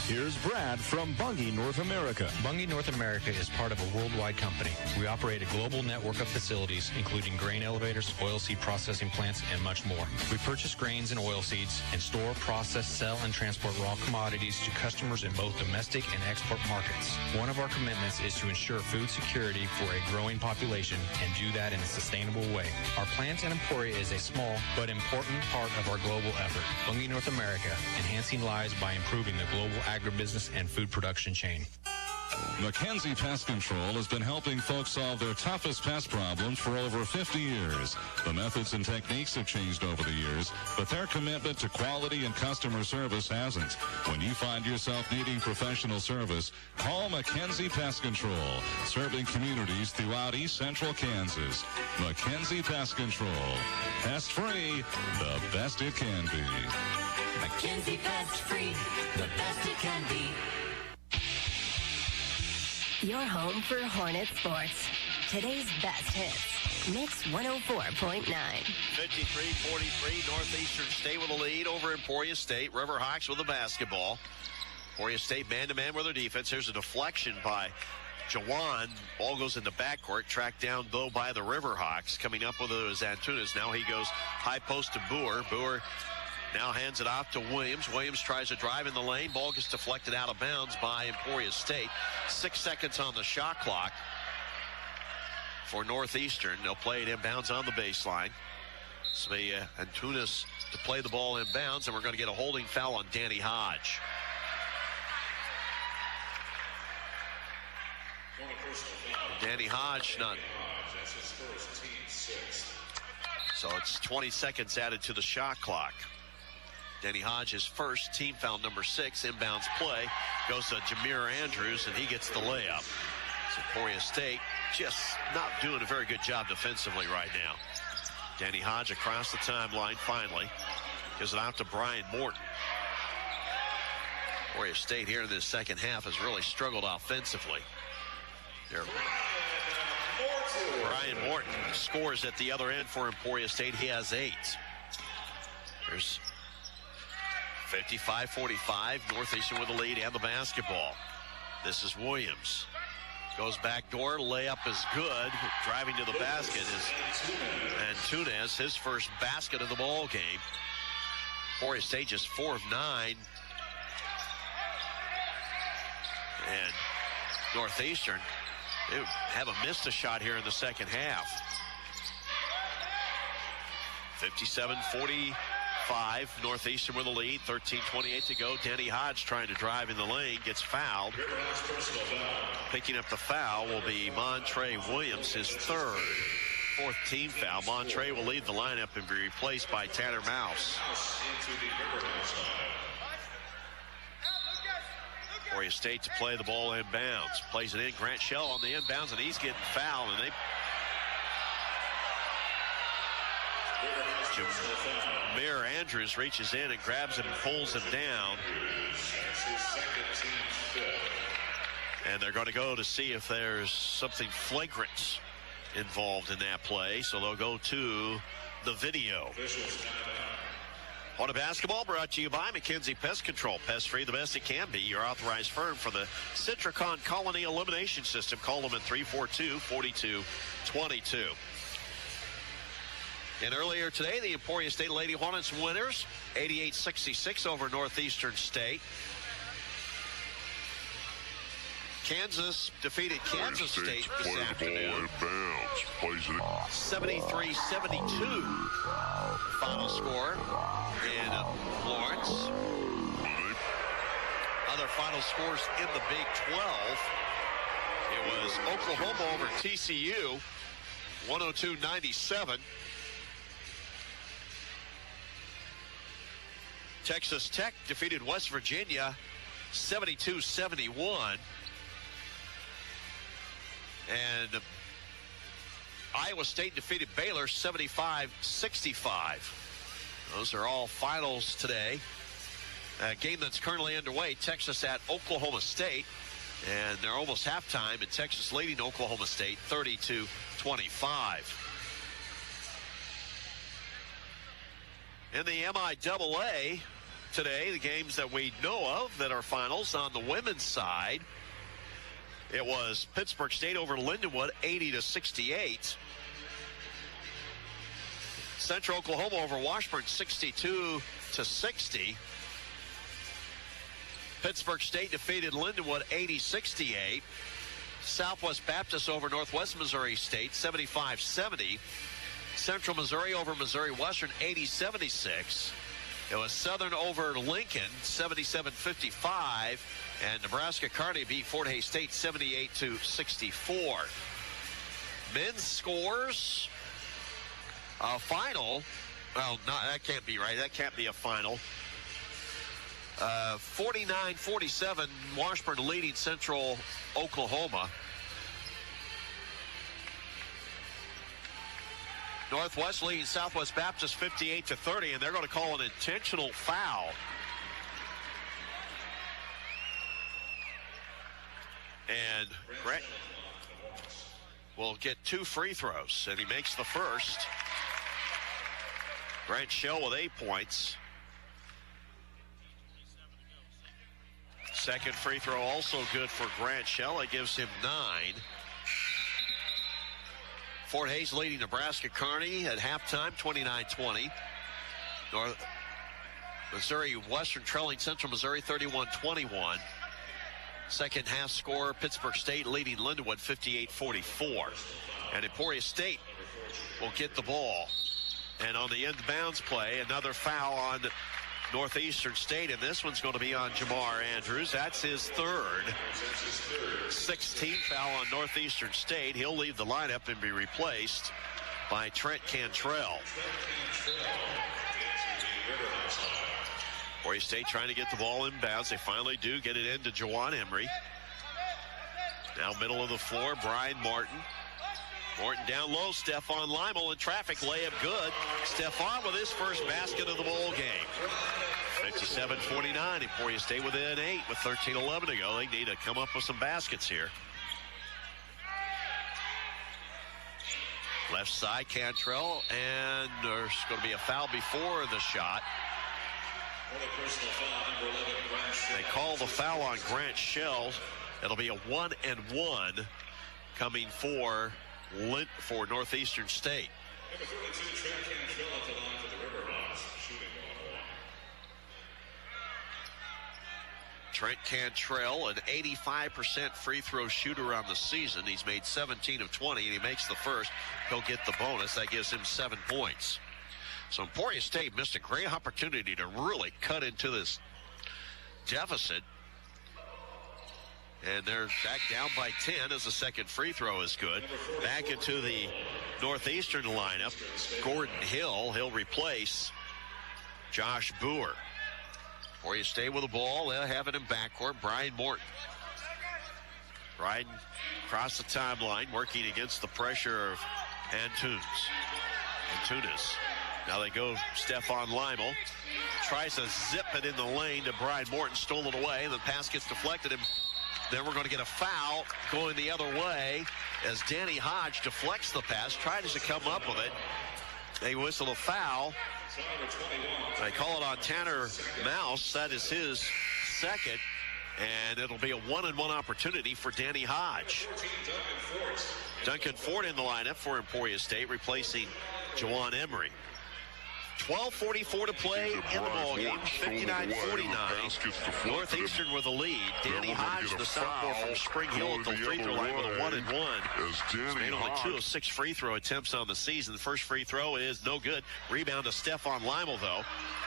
Here's Brad from Bungie North America. Bungie North America is part of a worldwide company. We operate a global network of facilities, including grain elevators, oilseed processing plants, and much more. We purchase grains and oilseeds and store, process, sell, and transport raw commodities to customers in both domestic and export markets. One of our commitments is to ensure food security for a growing population and do that in a sustainable way. Our plant in Emporia is a small but important part of our global effort. Bungie North America, enhancing lives by improving the global agribusiness and food production chain. Mackenzie Pest Control has been helping folks solve their toughest pest problems for over 50 years. The methods and techniques have changed over the years, but their commitment to quality and customer service hasn't. When you find yourself needing professional service, call Mackenzie Pest Control, serving communities throughout East Central Kansas. Mackenzie Pest Control. Pest-free, the best it can be. Mackenzie Pest-free, the best it can be. Your home for Hornet Sports. Today's best hits. Mix 104.9. 53-43, Northeastern State with a lead over Emporia State. Riverhawks with the basketball. Emporia State man-to-man with their defense. Here's a deflection by Jawan. Ball goes in the backcourt. Tracked down, though, by the Riverhawks. Coming up with it was Antunes. Now he goes high post to Boer. Boer now hands it off to Williams. Williams tries to drive in the lane. Ball gets deflected out of bounds by Emporia State. 6 seconds on the shot clock for Northeastern. They'll play it inbounds on the baseline. So Antunes to play the ball inbounds, and we're going to get a holding foul on Danny Hodge. Danny Hodge not. So it's 20 seconds added to the shot clock. Danny Hodge, his first, team foul number 6, inbounds play, goes to Jamir Andrews, and he gets the layup. So Emporia State just not doing a very good job defensively right now. Danny Hodge across the timeline finally. Gives it out to Brian Morton. Emporia State here in the second half has really struggled offensively. Brian Morton scores at the other end for Emporia State. He has 8. There's 55-45, Northeastern with the lead and the basketball. This is Williams. Goes back door, layup is good. Driving to the basket is Antunes, his first basket of the ball game. Emporia State just 4 of 9. And Northeastern, they haven't missed a shot here in the second half. 57-45, Northeastern with the lead, 13:28 to go. Danny Hodge trying to drive in the lane, gets fouled. Picking up the foul will be Montre Williams, his 3rd, 4th team foul. Montre will leave the lineup and be replaced by Tanner Mouse. Emporia State to play the ball inbounds. Plays it in. Grant Shell on the inbounds, and he's getting fouled. And Jamir Andrews reaches in and grabs him and pulls him down. And they're going to go to see if there's something flagrant involved in that play. So they'll go to the video. On a basketball brought to you by Mackenzie Pest Control. Pest free, the best it can be. Your authorized firm for the Citricon Colony Elimination System. Call them at 342-4222. And earlier today, the Emporia State Lady Hornets winners, 88-66 over Northeastern State. Kansas defeated Kansas State this afternoon. 73-72 final score in Lawrence. Other final scores in the Big 12. It was Oklahoma over TCU, 102-97. Texas Tech defeated West Virginia, 72-71. And Iowa State defeated Baylor 75-65. Those are all finals today. A game that's currently underway, Texas at Oklahoma State. And they're almost halftime, and Texas leading Oklahoma State 30-25. In the MIAA today, the games that we know of that are finals on the women's side, it was Pittsburgh State over Lindenwood, 80-68. Central Oklahoma over Washburn, 62-60. Pittsburgh State defeated Lindenwood, 80-68. Southwest Baptist over Northwest Missouri State, 75-70. Central Missouri over Missouri Western, 80-76. It was Southern over Lincoln, 77-55. And Nebraska Kearney beat Fort Hays State 78-64. Men's scores. Final. Well, no, that can't be right. That can't be a final. 49-47, Washburn leading Central Oklahoma. Northwest leading Southwest Baptist 58-30, and they're going to call an intentional foul. And Grant will get 2 free throws, and he makes the first. Grant Shell with 8 points. Second free throw also good for Grant Shell. It gives him 9. Fort Hays leading Nebraska Kearney at halftime, 29-20. Missouri Western trailing Central Missouri, 31-21. Second half score, Pittsburgh State leading Lindenwood 58-44. And Emporia State will get the ball. And on the end bounds play, another foul on Northeastern State, and this one's going to be on Jamir Andrews. That's his third. 16th foul on Northeastern State. He'll leave the lineup and be replaced by Trent Cantrell. Emporia State trying to get the ball inbounds. They finally do get it into Jawan Emery. Now middle of the floor, Brian Martin. Morton down low, Stephon Lymel in traffic, layup good. Stephon with his first basket of the ball game. 57-49, Emporia State within 8 with 13-11 to go. They need to come up with some baskets here. Left side, Cantrell, and there's going to be a foul before the shot. They call the foul on Grant Shell. It'll be a 1-and-1 coming for Northeastern State. Number 32, Trent Cantrell at the line for the Riverhawks, shooting 1-1. Trent Cantrell, an 85% free throw shooter on the season. He's made 17 of 20, and he makes the first. He'll get the bonus. That gives him 7 points. So Emporia State missed a great opportunity to really cut into this deficit. And they're back down by 10 as the second free throw is good. Back into the Northeastern lineup, Gordon Hill. He'll replace Josh Boer. Emporia State with the ball. They'll have it in backcourt. Brian Morton. Riding across the timeline, working against the pressure of Antunes. Now they go Stephon Lymel. Tries to zip it in the lane to Brian Morton. Stole it away. The pass gets deflected. Then we're going to get a foul going the other way as Danny Hodge deflects the pass, tries to come up with it. They whistle a foul. They call it on Tanner Mouse. That is his second, and it'll be a 1-and-1 opportunity for Danny Hodge. Duncan Ford in the lineup for Emporia State, replacing Jawan Emery. 12:44 to play in the ball game. 59-49. Northeastern with a lead. Danny Hodge, the sophomore from Spring Hill at the free throw line with a 1-and-1. He's made only 2 of 6 free throw attempts on the season. The first free throw is no good. Rebound to Stephon Lymel, though.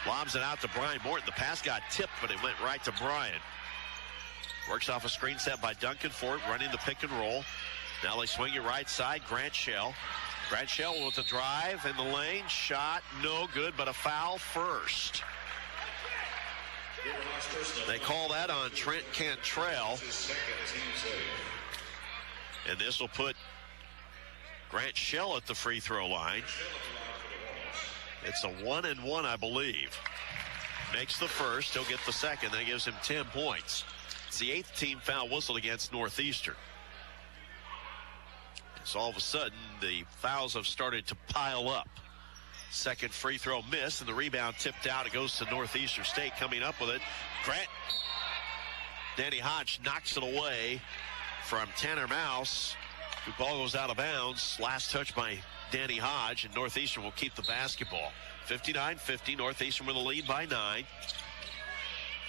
Lobs it out to Brian Morton. The pass got tipped, but it went right to Brian. Works off a screen set by Duncan Ford, running the pick and roll. Now they swing it right side. Grant Shell. Grant Shell with a drive in the lane. Shot, no good, but a foul first. They call that on Trent Cantrell. And this will put Grant Shell at the free throw line. It's a 1-and-1, I believe. Makes the first. He'll get the second. That gives him 10 points. It's the 8th team foul whistled against Northeastern. So all of a sudden, the fouls have started to pile up. Second free throw missed, and the rebound tipped out. It goes to Northeastern State coming up with it. Danny Hodge knocks it away from Tanner Mouse. The ball goes out of bounds. Last touch by Danny Hodge, and Northeastern will keep the basketball. 59-50, Northeastern with a lead by 9. And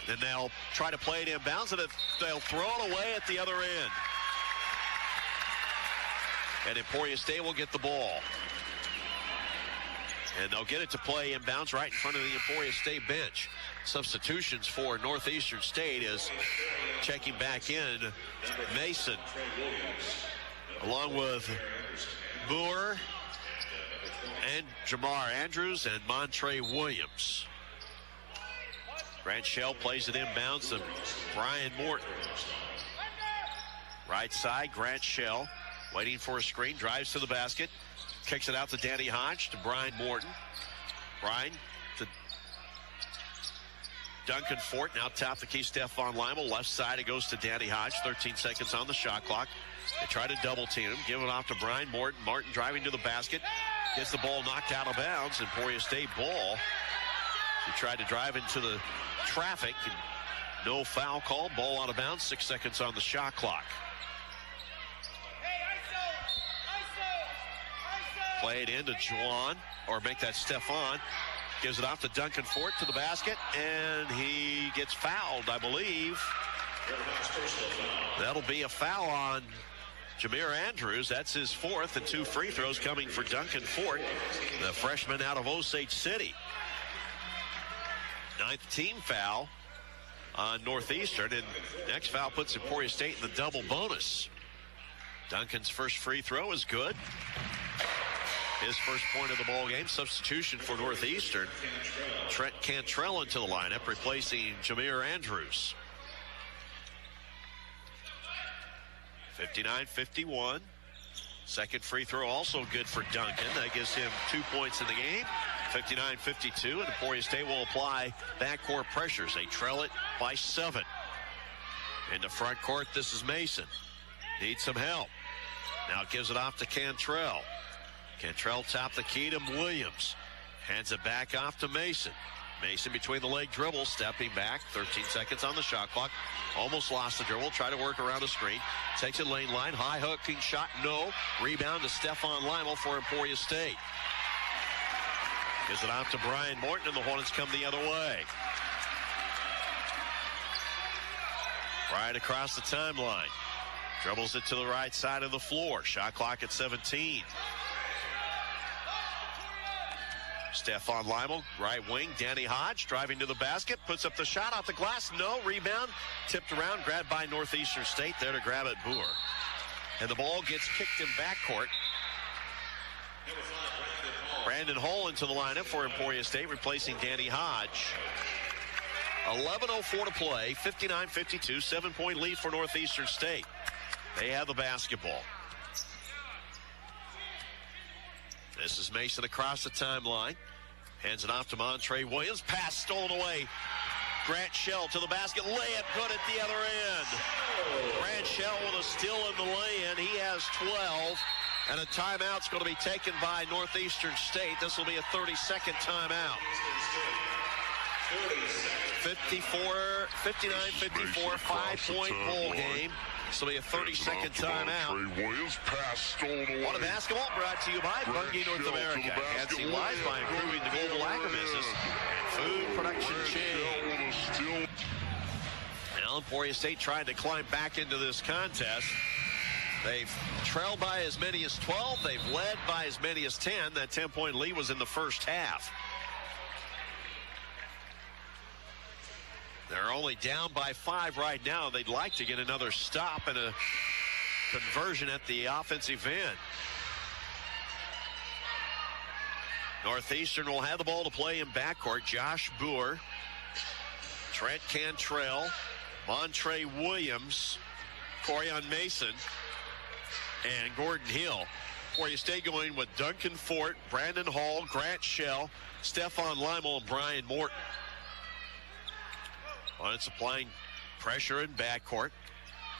then they'll try to play it inbounds, and they'll throw it away at the other end. And Emporia State will get the ball. And they'll get it to play inbounds right in front of the Emporia State bench. Substitutions for Northeastern State is checking back in Mason, along with Moore and Jamar Andrews and Montre Williams. Grant Shell plays it inbounds to Brian Morton. Right side, Grant Shell. Waiting for a screen, drives to the basket, kicks it out to Danny Hodge, to Brian Morton. Brian to Duncan Fort, now top the key, Stephon Lymel. Left side, it goes to Danny Hodge, 13 seconds on the shot clock. They try to double team him, give it off to Brian Morton. Martin driving to the basket, gets the ball knocked out of bounds. Emporia State ball. He tried to drive into the traffic, and no foul call, ball out of bounds, 6 seconds on the shot clock. Play it into Juwan, or make that Stephon. Gives it off to Duncan Fort to the basket, and he gets fouled, I believe. That'll be a foul on Jamir Andrews. That's his 4th, and 2 free throws coming for Duncan Fort, the freshman out of Osage City. 9th team foul on Northeastern, and next foul puts Emporia State in the double bonus. Duncan's first free throw is good. His first point of the ball game. Substitution for Northeastern. Trent Cantrell into the lineup, replacing Jamir Andrews. 59-51. Second free throw also good for Duncan. That gives him 2 points in the game. 59-52, and Emporia State will apply backcourt pressures. They trail it by 7. In the front court, this is Mason. Needs some help. Now gives it off to Cantrell. Cantrell top the key to Williams. Hands it back off to Mason. Mason between the leg dribble, stepping back. 13 seconds on the shot clock. Almost lost the dribble. Try to work around a screen. Takes it lane line. High hooking shot. No. Rebound to Stephon Lymel for Emporia State. Gives it off to Brian Morton, and the Hornets come the other way. Right across the timeline. Dribbles it to the right side of the floor. Shot clock at 17. Stephon Lymel, right wing. Danny Hodge driving to the basket. Puts up the shot off the glass. No. Rebound. Tipped around. Grabbed by Northeastern State. There to grab it, Boer. And the ball gets kicked in backcourt. Brandon Hull into the lineup for Emporia State, replacing Danny Hodge. 11:04 to play. 59-52. 7-point lead for Northeastern State. They have the basketball. This is Mason across the timeline. Hands it off to Montre Williams. Pass stolen away. Grant Shell to the basket. Layup good at the other end. Grant Shell with a steal in the lay-in. He has 12. And a timeout's going to be taken by Northeastern State. This will be a 30-second timeout. 59-54, 5-point ball game. This will be a 30-second timeout. Williams pass stolen away. What a basketball brought to you by Bungie North America. Enhancing lives by improving the global agribusiness and food production chain. Now Emporia State trying to climb back into this contest. They've trailed by as many as 12. They've led by as many as 10. That 10-point lead was in the first half. They're only down by 5 right now. They'd like to get another stop and a conversion at the offensive end. Northeastern will have the ball to play in backcourt. Josh Boer, Trent Cantrell, Montre Williams, Corian Mason, and Gordon Hill. Emporia State going with Duncan Fort, Brandon Hall, Grant Shell, Stephon Lymel, and Brian Morton. Hornets applying pressure in backcourt.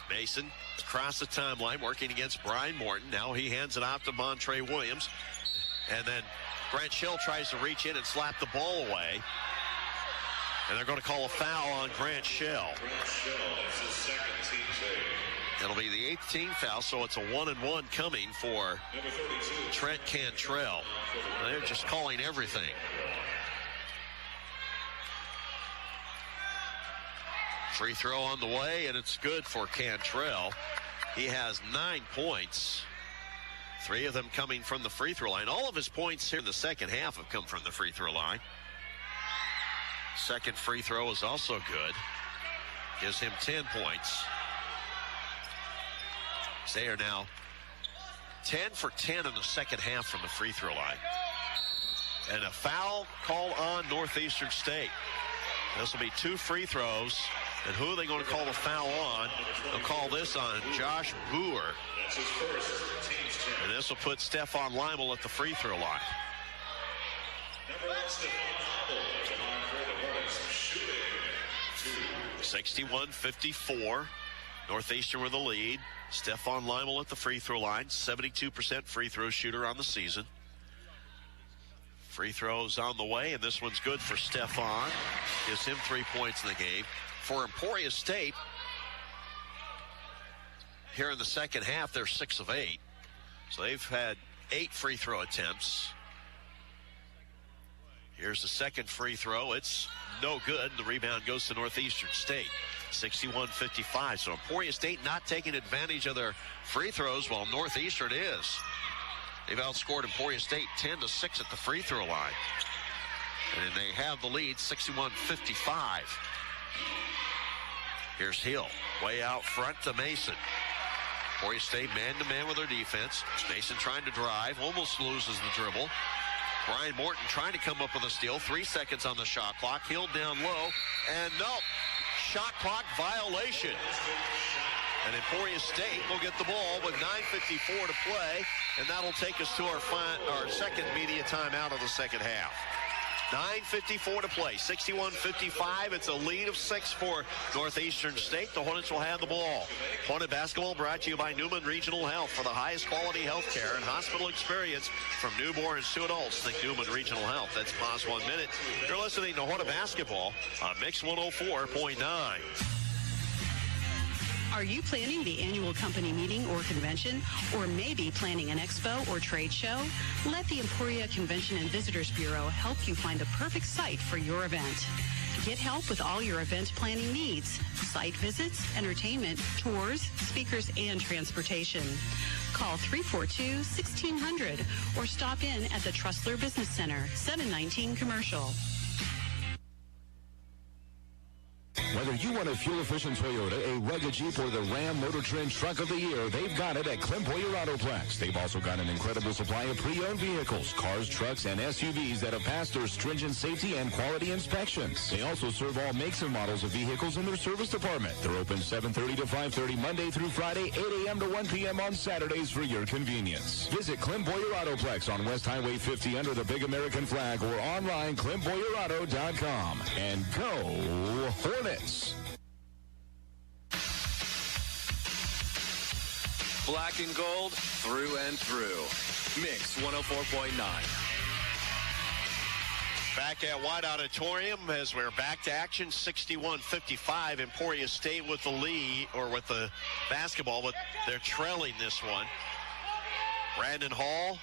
Mason across the timeline working against Brian Morton. Now he hands it off to Montre Williams. And then Grant Shell tries to reach in and slap the ball away. And they're going to call a foul on Grant Shell. That's his second team save. It'll be the 8th team foul, so it's a 1-and-1 coming for Trent Cantrell. They're just calling everything. Free throw on the way, and it's good for Cantrell. He has 9 points. 3 of them coming from the free throw line. All of his points here in the second half have come from the free throw line. Second free throw is also good. Gives him 10 points. They are now 10 for 10 in the second half from the free throw line. And a foul call on Northeastern State. This will be 2 free throws. And who are they going to call the foul on? They'll call this on Josh Boer. That's his first. Team's 10. And this will put Stephon Lymel at the free throw line. Number 1, Stephon Lymel. Shooting 61-54. Northeastern with the lead. Stephon Lymel at the free throw line. 72% free throw shooter on the season. Free throws on the way, and this one's good for Stephon. Gives him 3 points in the game. For Emporia State, here in the second half, they're 6 of 8. So they've had 8 free throw attempts. Here's the second free throw. It's no good. The rebound goes to Northeastern State. 61-55. So Emporia State not taking advantage of their free throws while Northeastern is. They've outscored Emporia State 10-6 at the free throw line. And they have the lead 61-55. Here's Hill, way out front to Mason. Emporia State man-to-man with their defense. Mason trying to drive, almost loses the dribble. Brian Morton trying to come up with a steal. 3 seconds on the shot clock. Hill down low, and no, shot clock violation. And Emporia State will get the ball with 9:54 to play, and that'll take us to our second media timeout of the second half. 9:54 to play, 61-55. It's a lead of 6 for Northeastern State. The Hornets will have the ball. Hornet basketball brought to you by Newman Regional Health for the highest quality health care and hospital experience from newborns to adults. Think Newman Regional Health. That's pause 1 minute. You're listening to Hornet basketball on Mix 104.9. Are you planning the annual company meeting or convention, or maybe planning an expo or trade show? Let the Emporia Convention and Visitors Bureau help you find the perfect site for your event. Get help with all your event planning needs: site visits, entertainment, tours, speakers, and transportation. Call 342-1600 or stop in at the Trustler Business Center, 719 Commercial. Whether you want a fuel-efficient Toyota, a rugged Jeep, or the Ram Motor Trend Truck of the Year, they've got it at Emporia Autoplex. They've also got an incredible supply of pre-owned vehicles, cars, trucks, and SUVs that have passed their stringent safety and quality inspections. They also serve all makes and models of vehicles in their service department. They're open 7:30 to 5:30 Monday through Friday, 8 a.m. to 1 p.m. on Saturdays for your convenience. Visit Emporia Autoplex on West Highway 50 under the Big American flag or online KlemboyerAuto.com. And go Hornets! Black and gold, through and through. Mix 104.9. Back at White Auditorium as we're back to action, 61-55. Emporia State with the lead, or with the basketball, but they're trailing this one. Brandon Hall,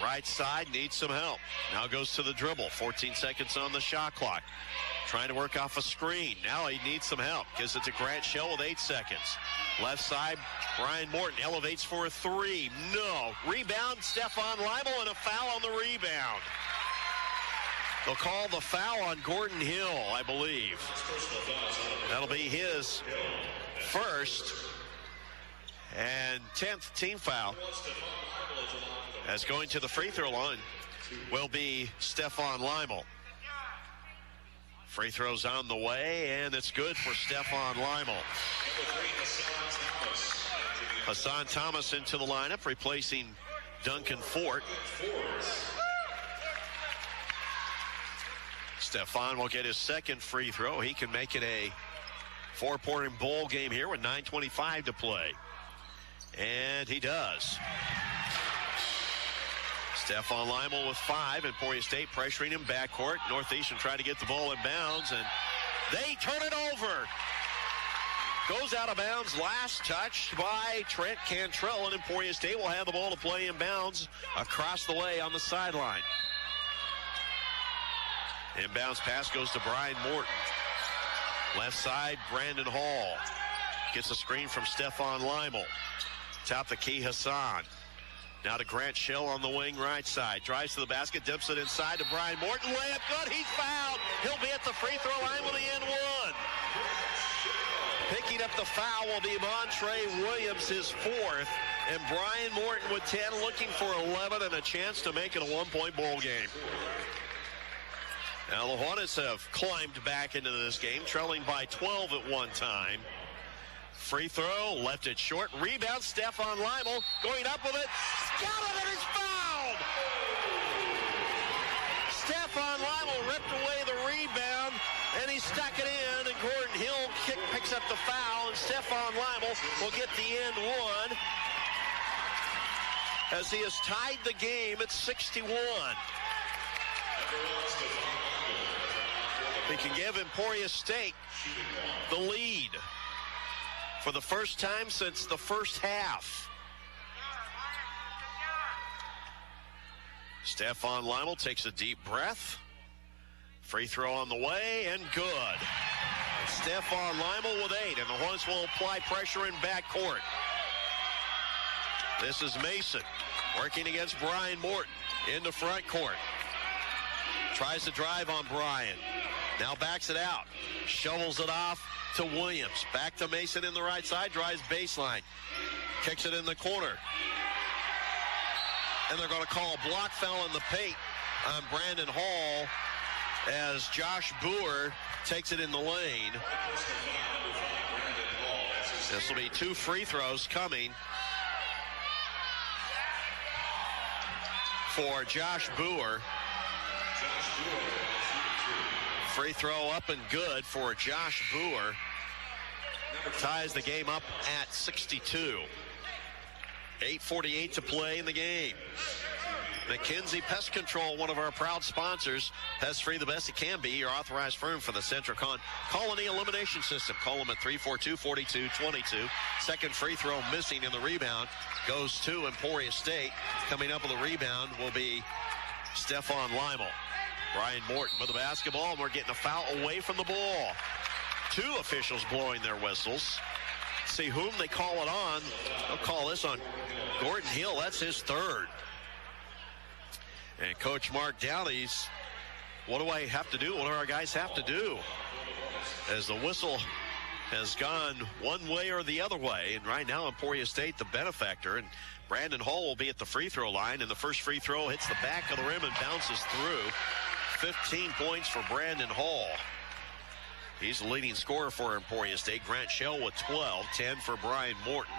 right side, needs some help. Now goes to the dribble. 14 seconds on the shot clock. Trying to work off a screen. Now he needs some help because it's a Grant Shell with 8 seconds. Left side, Brian Morton elevates for a three. No. Rebound, Stephon Leibel, and a foul on the rebound. They'll call the foul on Gordon Hill, I believe. That'll be his first and 10th team foul. As going to the free throw line will be Stephon Leibel. Free throws on the way, and it's good for Stephon Leibel. Hassan Thomas into the lineup, replacing Duncan Fort. Stephon will get his second free throw. He can make it a 4-point bowl game here with 9:25 to play. And he does. Stephon Leibel with 5. Emporia State pressuring him backcourt. Northeastern trying to get the ball in bounds, and they turn it over. Goes out of bounds. Last touched by Trent Cantrell, and Emporia State will have the ball to play in bounds across the way on the sideline. Inbounds pass goes to Brian Morton. Left side, Brandon Hall. Gets a screen from Stephon Leibel. Top the key, Hassan. Now to Grant Shell on the wing right side. Drives to the basket, dips it inside to Brian Morton. Layup good, he's fouled. He'll be at the free throw line with the end one. Picking up the foul will be Montre Williams, his 4th. And Brian Morton with 10, looking for 11 and a chance to make it a 1-point bowl game. Now the Hornets have climbed back into this game, trailing by 12 at one time. Free throw, left it short. Rebound, Stephon Leibel going up with it. Got it, and it's fouled! Stephon Leibel ripped away the rebound, and he stuck it in, and Gordon Hill picks up the foul, and Stephon Leibel will get the end one as he has tied the game at 61. He can give Emporia State the lead for the first time since the first half. Stephon Leibel takes a deep breath. Free throw on the way, and good. Stephon Leibel with 8, and the Hornets will apply pressure in backcourt. This is Mason working against Brian Morton into front court. Tries to drive on Brian. Now backs it out. Shovels it off to Williams. Back to Mason in the right side. Drives baseline. Kicks it in the corner. And they're going to call a block foul in the paint on Brandon Hall as Josh Boer takes it in the lane. This will be 2 free throws coming for Josh Boer. Free throw up and good for Josh Boer. Ties the game up at 62. 8:48 to play in the game. McKinsey Pest Control, one of our proud sponsors. Pest free the best it can be. Your authorized firm for the Centricon Colony Elimination System. Call them at 342-4222. Second free throw missing, in the rebound goes to Emporia State. Coming up with a rebound will be Stephon Leibel. Brian Morton with the basketball, and we're getting a foul away from the ball. 2 officials blowing their whistles. See whom they call it on. They'll call this on Gordon Hill. That's his 3rd. And Coach Mark Dowdy's, what do I have to do? What do our guys have to do? As the whistle has gone one way or the other way. And right now, Emporia State, the benefactor. And Brandon Hall will be at the free throw line. And the first free throw hits the back of the rim and bounces through. 15 points for Brandon Hall. He's the leading scorer for Emporia State. Grant Shell with 12. 10 for Brian Morton.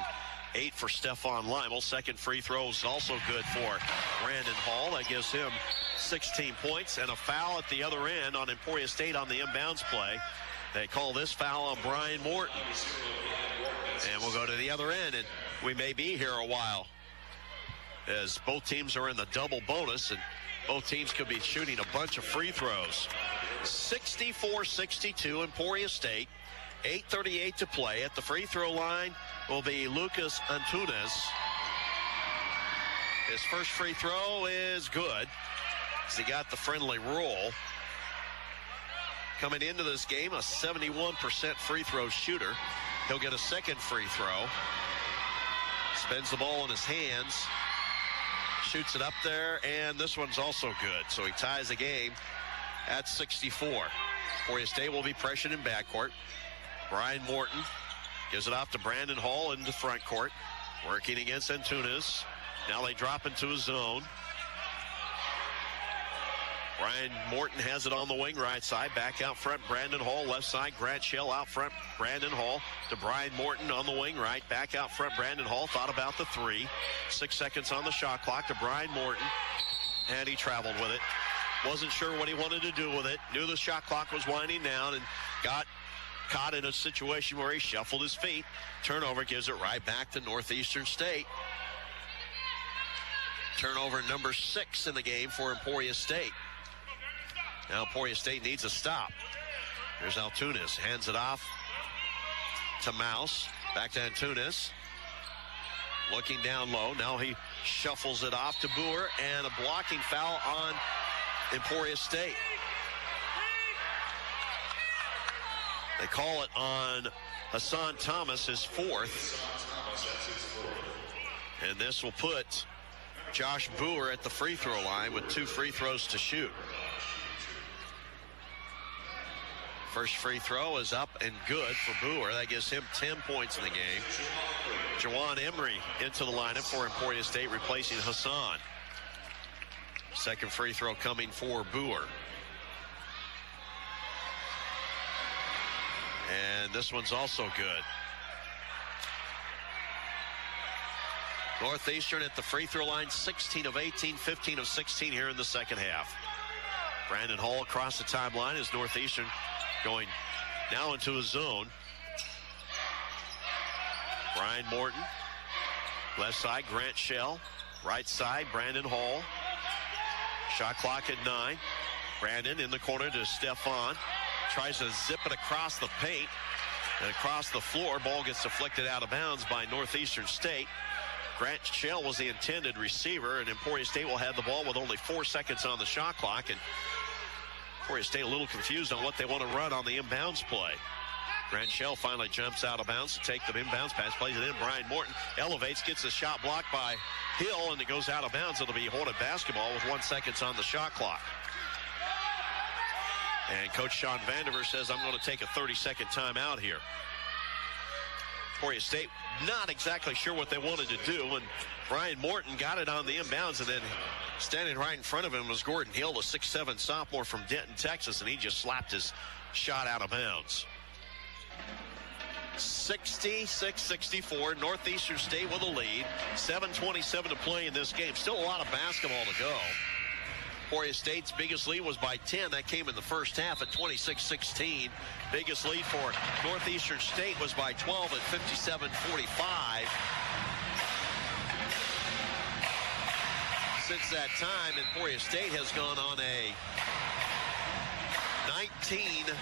8 for Stephon Leibel. Second free throw is also good for Brandon Hall. That gives him 16 points and a foul at the other end on Emporia State on the inbounds play. They call this foul on Brian Morton. And we'll go to the other end, and we may be here a while as both teams are in the double bonus, and Both teams could be shooting a bunch of free throws. 64-62, Emporia State. 8:38 to play. At the free throw line will be Lucas Antunes. His first free throw is good, as he got the friendly roll. Coming into this game, a 71% free throw shooter. He'll get a second free throw. Spins the ball in his hands. Shoots it up there, and this one's also good. So he ties the game at 64. Emporia State will be pressured in backcourt. Brian Morton gives it off to Brandon Hall into front court. Working against Antunes. Now they drop into a zone. Brian Morton has it on the wing right side. Back out front, Brandon Hall. Left side, Grant Shell out front. Brandon Hall to Brian Morton on the wing right. Back out front, Brandon Hall thought about the three. 6 seconds on the shot clock to Brian Morton. And he traveled with it. Wasn't sure what he wanted to do with it. Knew the shot clock was winding down and got caught in a situation where he shuffled his feet. Turnover gives it right back to Northeastern State. Turnover number 6 in the game for Emporia State. Now Emporia State needs a stop. Here's Antunes. Hands it off to Mouse. Back to Antunes. Looking down low. Now he shuffles it off to Boer. And a blocking foul on Emporia State. They call it on Hassan Thomas, his fourth. And this will put Josh Boer at the free throw line with 2 free throws to shoot. First free throw is up and good for Boer. That gives him 10 points in the game. Jawan Emery into the lineup for Emporia State, replacing Hassan. Second free throw coming for Boer. And this one's also good. Northeastern at the free throw line, 16 of 18, 15 of 16 here in the second half. Brandon Hall across the timeline as Northeastern going now into a zone. Brian Morton, left side, Grant Shell. Right side, Brandon Hall. Shot clock at 9. Brandon in the corner to Stefan. Tries to zip it across the paint and across the floor. Ball gets deflected out of bounds by Northeastern State. Grant Shell was the intended receiver, and Emporia State will have the ball with only 4 seconds on the shot clock. And Emporia State a little confused on what they want to run on the inbounds play. Grant Shell finally jumps out of bounds to take the inbounds pass, plays it in. Brian Morton elevates, gets the shot blocked by Hill, and it goes out of bounds. It'll be Hornet basketball with 1 second on the shot clock. And Coach Sean Vandiver says, I'm going to take a 30-second timeout here. Emporia State not exactly sure what they wanted to do, and Brian Morton got it on the inbounds, and then standing right in front of him was Gordon Hill, a 6'7" sophomore from Denton, Texas, and he just slapped his shot out of bounds. 66-64, Northeastern State with a lead. 7:27 to play in this game. Still a lot of basketball to go. Emporia State's biggest lead was by 10. That came in the first half at 26-16. Biggest lead for Northeastern State was by 12 at 57-45. Since that time, Emporia State has gone on a 19-9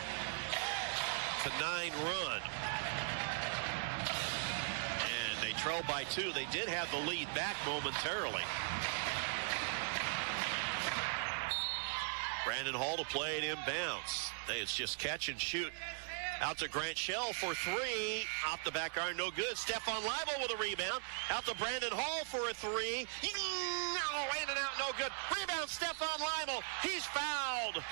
run. And they trailed by 2. They did have the lead back momentarily. Brandon Hall to play it inbounds. It's just catch and shoot. Out to Grant Shell for 3. Off the back iron, no good. Stephon Leibel with a rebound. Out to Brandon Hall for a 3. No, in and out, no good. Rebound, Stephon Leibel. He's fouled.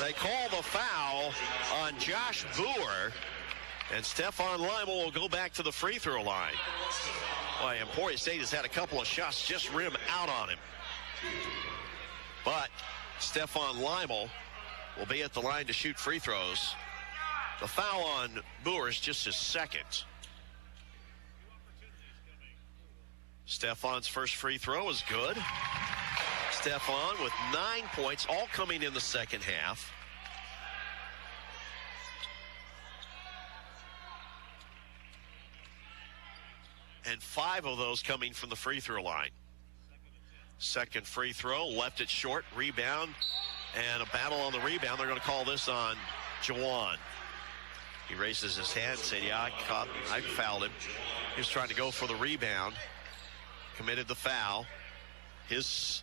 They call the foul on Josh Boer. And Stephon Leibel will go back to the free throw line. Boy, Emporia State has had a couple of shots just rim out on him. But Stephon Leibel will be at the line to shoot free throws. The foul on Boer is just his second. Stephon's first free throw is good. Stephon with 9 points, all coming in the second half. And 5 of those coming from the free throw line. Second free throw, left it short, rebound, and a battle on the rebound. They're going to call this on Jawan. He raises his hand and said, yeah, I fouled him. He was trying to go for the rebound. Committed the foul. His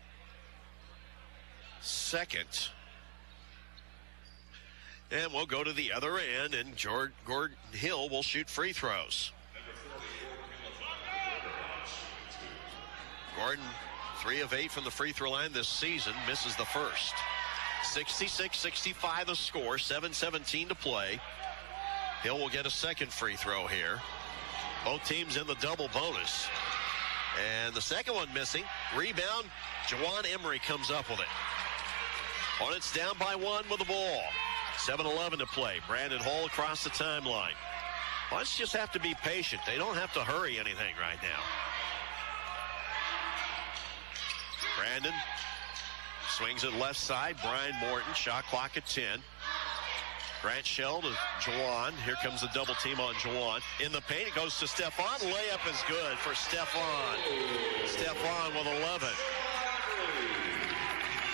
second. And we'll go to the other end, and Gordon Hill will shoot free throws. Gordon, 3 of 8 from the free throw line this season, misses the first. 66-65 the score, 7:17 to play. Hill will get a second free throw here. Both teams in the double bonus. And the second one missing. Rebound, Jawan Emery comes up with it. Hornets down by 1 with the ball. 7:11 to play. Brandon Hall across the timeline. Hornets just have to be patient. They don't have to hurry anything right now. Brandon swings it left side. Brian Morton, shot clock at 10. Grant Shell to Jawan. Here comes the double team on Jawan. In the paint, it goes to Stephon. Layup is good for Stephon. Stephon with 11.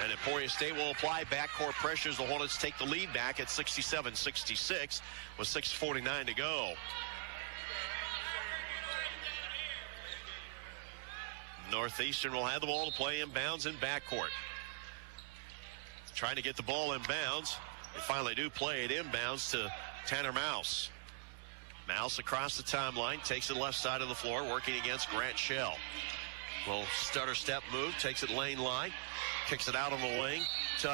And Emporia State will apply backcourt pressures. The Hornets take the lead back at 67-66 with 6:49 to go. Northeastern will have the ball to play inbounds in backcourt. Trying to get the ball inbounds. They finally do play it inbounds to Tanner Mouse. Mouse across the timeline, takes it left side of the floor, working against Grant Shell. Little stutter step move, takes it lane line, kicks it out on the wing to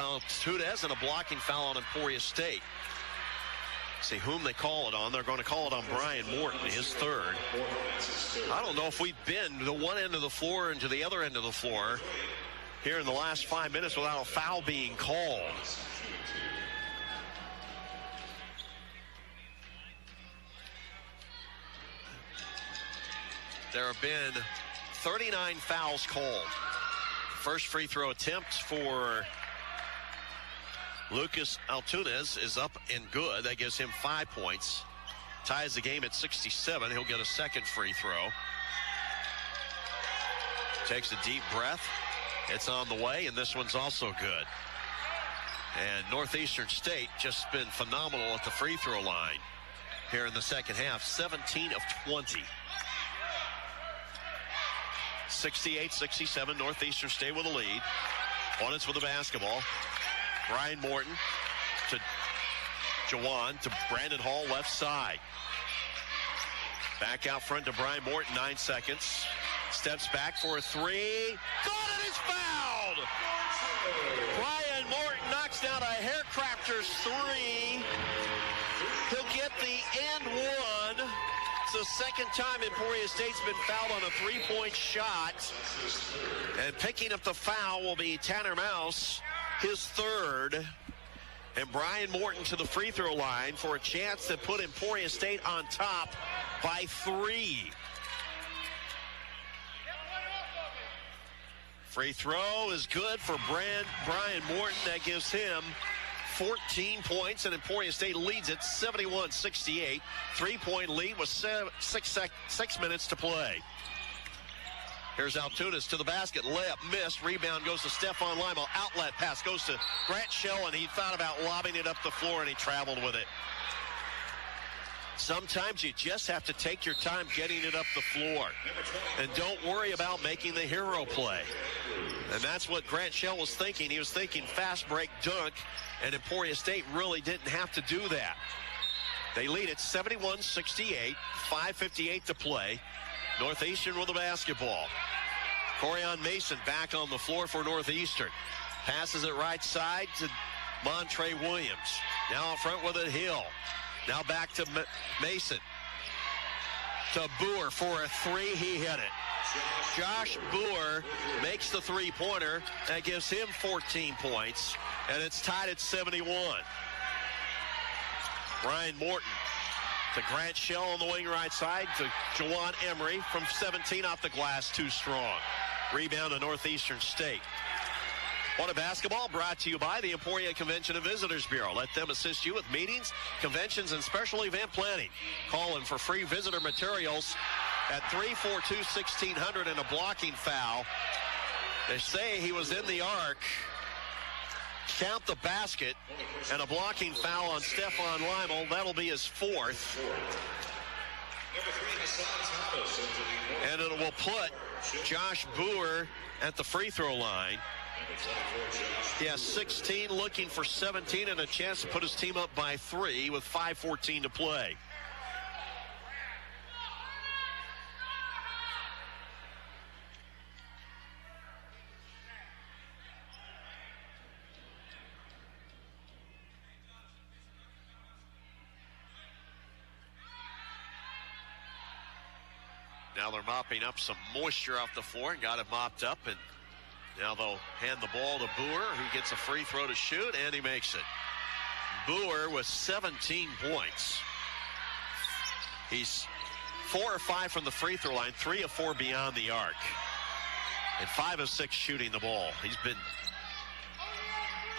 Tudez, and a blocking foul on Emporia State. See whom they call it on. They're going to call it on Brian Morton, his third. I don't know if we've been to one end of the floor and to the other end of the floor here in the last 5 minutes without a foul being called. There have been 39 fouls called. First free throw attempt for Lucas Altunes is up and good. That gives him 5 points. Ties the game at 67. He'll get a second free throw. Takes a deep breath. It's on the way, and this one's also good. And Northeastern State just been phenomenal at the free throw line here in the second half. 17 of 20. 68-67, Northeastern State with a lead. Hornets with the basketball. Brian Morton to Jawan to Brandon Hall left side. Back out front to Brian Morton, 9 seconds. Steps back for a three. Got it, it's fouled! Brian Morton knocks down a haircrafter's three. He'll get the and one. It's the second time Emporia State's been fouled on a three-point shot. And picking up the foul will be Tanner Mouse, his third. And Brian Morton to the free throw line for a chance to put Emporia State on top by 3. Free throw is good for Brian Morton. That gives him 14 points, and Emporia State leads it 71-68. 3-point lead with 6 minutes to play. Here's Altunes to the basket. Layup missed. Rebound goes to Stephon Lima. Outlet pass goes to Grant Shell, and he thought about lobbing it up the floor, and he traveled with it. Sometimes you just have to take your time getting it up the floor. And don't worry about making the hero play. And that's what Grant Shell was thinking. He was thinking fast break dunk, and Emporia State really didn't have to do that. They lead at 71-68, 5:58 to play. Northeastern with the basketball. Corian Mason back on the floor for Northeastern. Passes it right side to Montre Williams. Now up front with it, Hill. Now back to Mason. To Boer for a three. He hit it. Josh Boer makes the three-pointer. That gives him 14 points. And it's tied at 71. Brian Morton to Grant Shell on the wing right side to Jawan Emery from 17 off the glass, too strong. Rebound to Northeastern State. What a Basketball brought to you by the Emporia Convention and Visitors Bureau. Let them assist you with meetings, conventions, and special event planning. Call them for free visitor materials at 342-1600 and a blocking foul They say he was in the arc. Count the basket, and a blocking foul on Stephon Lymel. That'll be his fourth. And it will put Josh Boer at the free throw line. He has 16, looking for 17, and a chance to put his team up by 3 with 5:14 to play. Now they're mopping up some moisture off the floor and got it mopped up, and now they'll hand the ball to Boer, who gets a free throw to shoot, and he makes it. Boer with 17 points. He's 4 of 5 from the free throw line, 3 of 4 beyond the arc, and 5 of 6 shooting the ball. He's been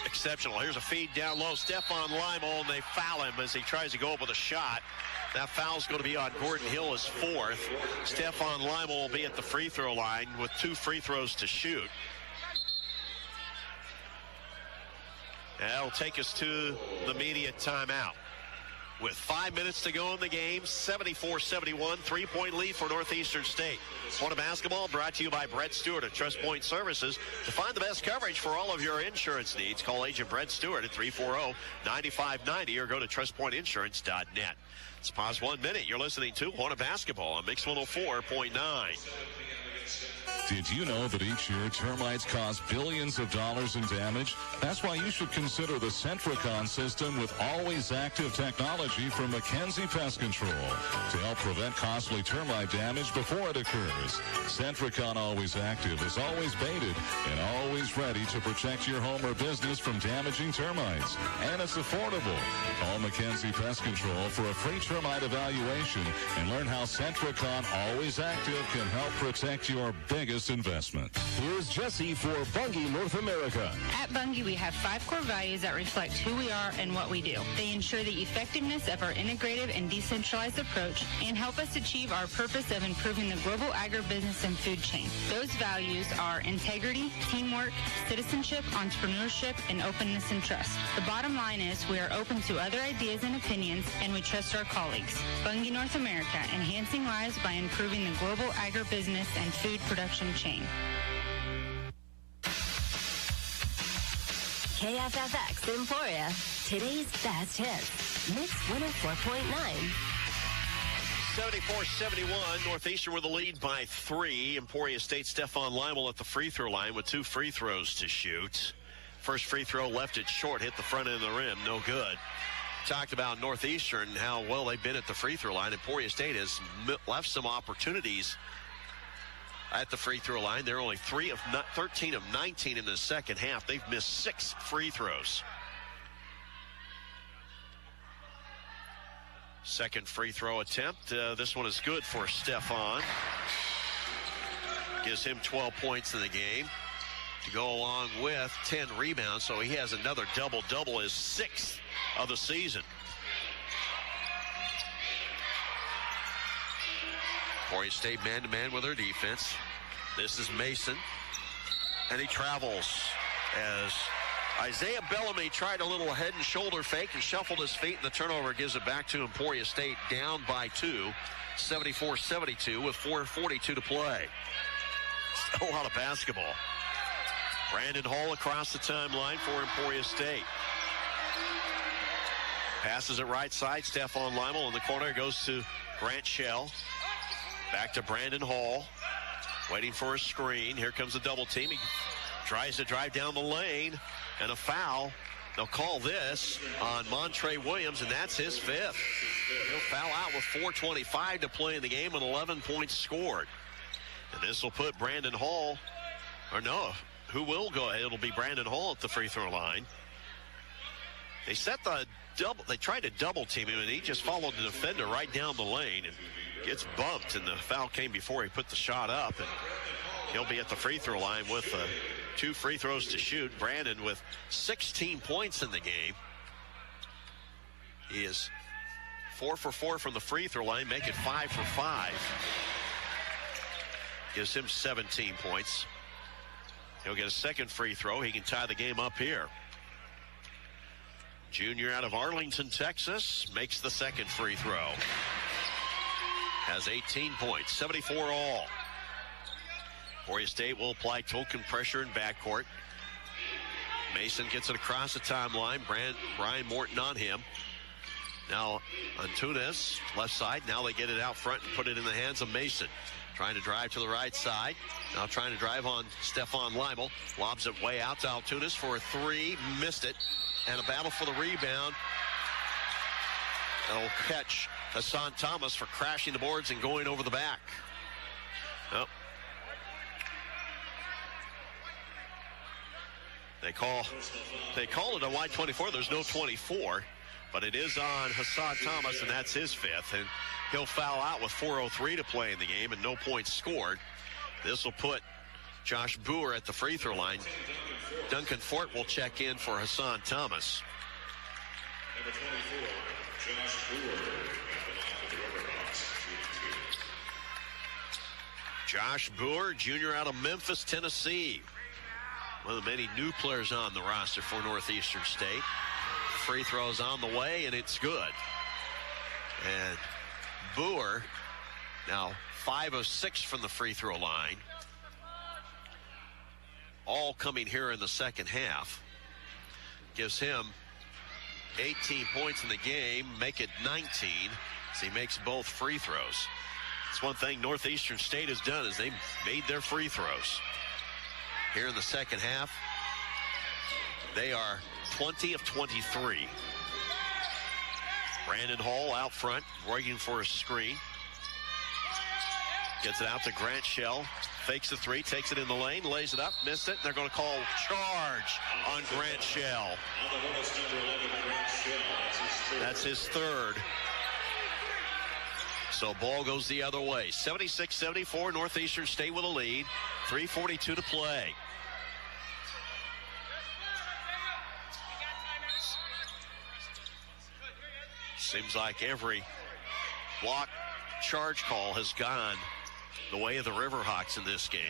exceptional. Here's a feed down low. Stephon Lymel, and they foul him as he tries to go up with a shot. That foul's going to be on Gordon Hill, his fourth. Stephon Lymel will be at the free throw line with 2 free throws to shoot. That'll take us to the immediate timeout. With 5 minutes to go in the game, 74-71, 3-point lead for Northeastern State. Florida basketball brought to you by Brett Stewart of Trust Point Services. To find the best coverage for all of your insurance needs, call Agent Brett Stewart at 340-9590 or go to trustpointinsurance.net. Let's pause 1 minute. You're listening to Florida basketball on Mix 104.9. Did you know that each year termites cause billions of dollars in damage? That's why you should consider the Centricon system with always active technology from McKenzie Pest Control to help prevent costly termite damage before it occurs. Centricon Always Active is always baited and always ready to protect your home or business from damaging termites. And it's affordable. Call McKenzie Pest Control for a free termite evaluation and learn how Centricon Always Active can help protect your biggest investment. Here's Jesse for Bungie North America. At Bungie, we have 5 core values that reflect who we are and what we do. They ensure the effectiveness of our integrative and decentralized approach and help us achieve our purpose of improving the global agribusiness and food chain. Those values are integrity, teamwork, citizenship, entrepreneurship, and openness and trust. The bottom line is we are open to other ideas and opinions, and we trust our colleagues. Bungie North America, enhancing lives by improving the global agribusiness and food production chain. KFFX Emporia, today's best hits. Mix 104.9. 74-71, Northeastern with the lead by 3. Emporia State Stephon Lymel at the free throw line with 2 free throws to shoot. First free throw left it short, hit the front end of the rim, no good. Talked about Northeastern, how well they've been at the free throw line. Emporia State has left some opportunities at the free throw line. They're only 13 of 19 in the second half. They've missed 6 free throws. Second free throw attempt. This one is good for Stephon. Gives him 12 points in the game to go along with 10 rebounds. So he has another double-double, his 6th of the season. Emporia State man-to-man with their defense. This is Mason, and he travels as Isaiah Bellamy tried a little head and shoulder fake and shuffled his feet, and the turnover gives it back to Emporia State, down by 2, 74-72 with 4:42 to play. Still a lot of basketball. Brandon Hall across the timeline for Emporia State. Passes it right side. Stephon Lymel in the corner, goes to Grant Shell. Back to Brandon Hall. Waiting for a screen. Here comes a double team. He tries to drive down the lane, and a foul. They'll call this on Montre Williams, and that's his 5th. He'll foul out with 4:25 to play in the game and 11 points scored. And this will put Brandon Hall, or no, who will go ahead? It'll be Brandon Hall at the free throw line. They set the double. They tried to double team him, and he just followed the defender right down the lane and gets bumped, and the foul came before he put the shot up, and he'll be at the free throw line with 2 free throws to shoot. Brandon with 16 points in the game. He is 4 for 4 from the free throw line, make it 5 for 5. Gives him 17 points. He'll get a second free throw. He can tie the game up here. Junior out of Arlington, Texas, makes the second free throw. Has 18 points, 74 all. Emporia State will apply token pressure in backcourt. Mason gets it across the timeline. Brian Morton on him. Now Antunes, left side. Now they get it out front and put it in the hands of Mason. Trying to drive to the right side. Now trying to drive on Stefan Leimel. Lobs it way out to Antunes for a three. Missed it. And a battle for the rebound. That'll catch Hassan Thomas for crashing the boards and going over the back. Oh. They call it a wide 24. There's no 24, but it is on Hassan Thomas, and that's his fifth. And he'll foul out with 4:03 to play in the game and no points scored. This will put Josh Boer at the free throw line. Duncan Fort will check in for Hassan Thomas. Number 24, Josh Boer, at the Riverhawks, Josh Boer, junior out of Memphis, Tennessee. One of the many new players on the roster for Northeastern State. Free throws on the way, and it's good. And Boer, now 5 of 6 from the free throw line. All coming here in the second half. Gives him 18 points in the game, make it 19 as he makes both free throws. That's one thing Northeastern State has done is they made their free throws. Here in the second half, they are 20 of 23. Brandon Hall out front, working for a screen. Gets it out to Grant Shell. Fakes the three, takes it in the lane, lays it up, missed it. They're going to call charge on Grant Shell. That's his third. So ball goes the other way. 76-74, Northeastern State with a lead. 3:42 to play. Seems like every block charge call has gone the way of the Riverhawks in this game.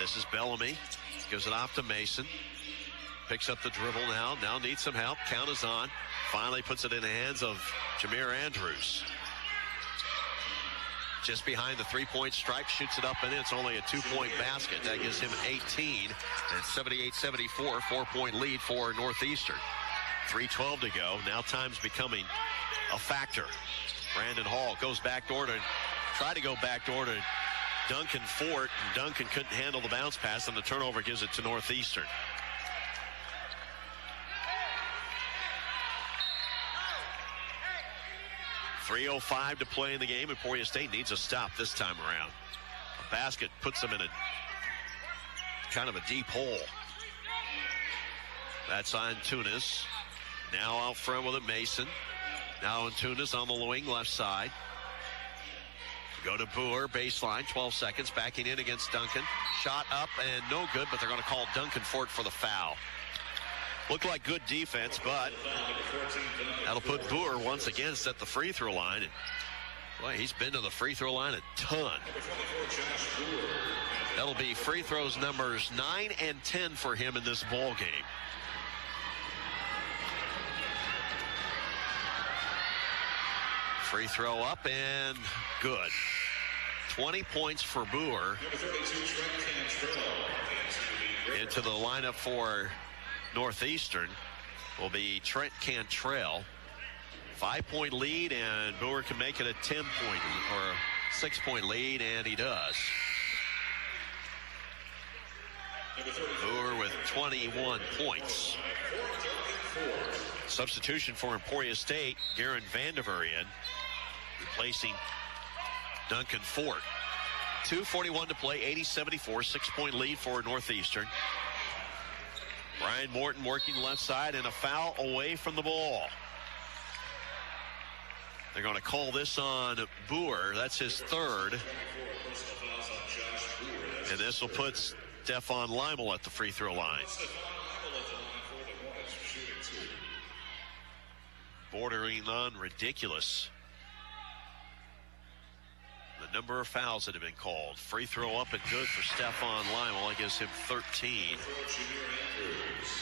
This is Bellamy. Gives it off to Mason. Picks up the dribble now. Now needs some help. Count is on. Finally puts it in the hands of Jamir Andrews. Just behind the three-point stripe, shoots it up and in. It's only a two-point basket. That gives him 18 and 78-74, 4-point lead for Northeastern. 3:12 to go. Now time's becoming a factor. Brandon Hall goes backdoor to try to go backdoor to Duncan Fort. And Duncan couldn't handle the bounce pass, and the turnover gives it to Northeastern. .305 to play in the game. Emporia State needs a stop this time around. A basket puts them in a kind of a deep hole. That's on Tunis. Now out front with it, Mason. Now Tunis on the wing, left side. Go to Boer, baseline, 12 seconds, backing in against Duncan. Shot up and no good, but they're going to call Duncan Fort for the foul. Looked like good defense, but that'll put Boer once again at the free throw line. And boy, he's been to the free throw line a ton. That'll be free throws numbers 9 and 10 for him in this ball game. Free throw up and good. 20 points for Boer. Into the lineup for Northeastern will be Trent Cantrell. 5-point lead, and Boer can make it a 10-point or 6-point lead, and he does. Boer with 21 points. Substitution for Emporia State, Garen Vandiver in, replacing Duncan Fort. 2:41 to play, 80-74, 6-point lead for Northeastern. Brian Morton working left side, and a foul away from the ball. They're going to call this on Boer. That's his third. And this will put Stefan Leimel at the free throw line. Bordering on ridiculous. a number of fouls that have been called. Free throw up and good for Stephon Lymel. That gives him 13.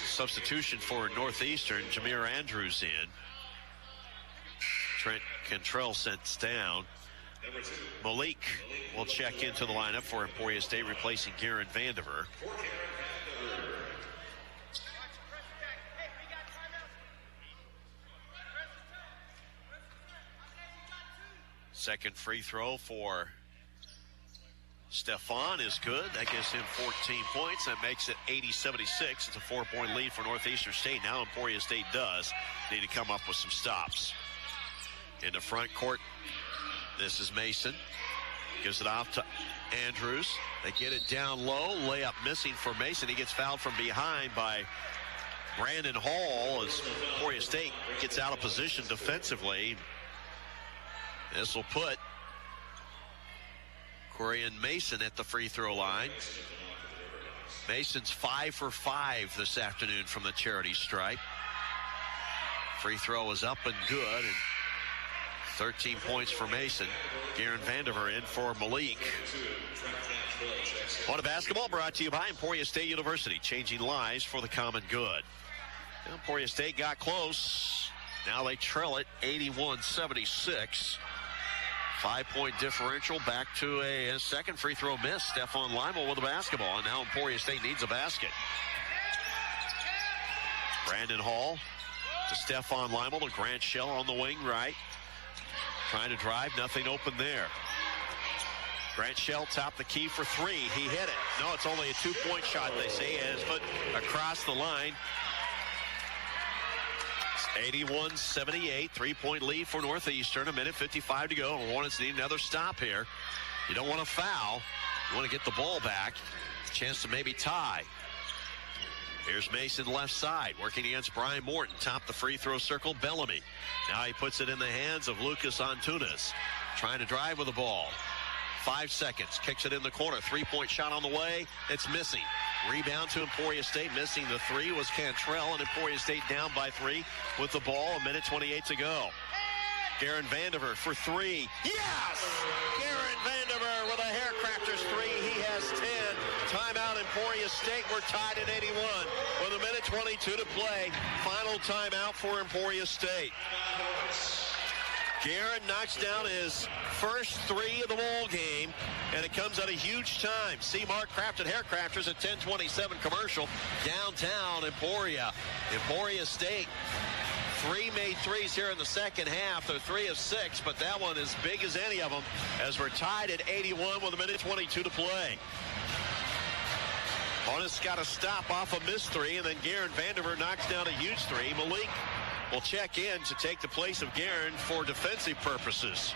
Substitution for Northeastern, Jamir Andrews in. Trent Cantrell sent down. Malik will check into the lineup for Emporia State, replacing Garen Vandiver. Second free throw for Stephon is good. That gives him 14 points. That makes it 80-76. It's a 4-point lead for Northeastern State. Now Emporia State does need to come up with some stops. In the front court, this is Mason. Gives it off to Andrews. They get it down low. Layup missing for Mason. He gets fouled from behind by Brandon Hall as Emporia State gets out of position defensively. This will put Corian Mason at the free throw line. Mason's 5 for 5 this afternoon from the charity stripe. Free throw is up and good. And 13 points for Mason. Garen Vandiver in for Malik. On to basketball, brought to you by Emporia State University, changing lives for the common good. Emporia State got close. Now they trail it 81-76. 5-point differential, back to a second free throw miss. Stephon Lymel with the basketball, and now Emporia State needs a basket. Brandon Hall to Stephon Lymel, to Grant Shell on the wing right. Trying to drive, nothing open there. Grant Shell topped the key for three. He hit it. No, it's only a 2-point shot, they say, as foot across the line. 81-78, 3-point lead for Northeastern. A minute 55 to go. Hornets need another stop here. You don't want to foul. You want to get the ball back. Chance to maybe tie. Here's Mason left side, working against Brian Morton. Top the free throw circle, Bellamy. Now he puts it in the hands of Lucas Antunes. Trying to drive with the ball. 5 seconds, kicks it in the corner. 3-point shot on the way. It's missing. Rebound to Emporia State. Missing the three was Cantrell, and Emporia State down by 3 with the ball. A minute 28 to go. Garen Vandiver for 3. Yes! Garen Vandiver with a hair crafters 3. He has 10. Timeout Emporia State. We're tied at 81 with a minute 22 to play. Final timeout for Emporia State. Garen knocks down his first 3 of the ball game, and it comes at a huge time. See Mark Crafted Hair Crafters at 1027 commercial, downtown Emporia. Emporia State, 3 made threes here in the second half. They're 3 of 6, but that one as big as any of them, as we're tied at 81 with a minute 22 to play. Hornets got a stop off a missed 3, and then Garen Vandiver knocks down a huge 3. Malik will check in to take the place of Garen for defensive purposes.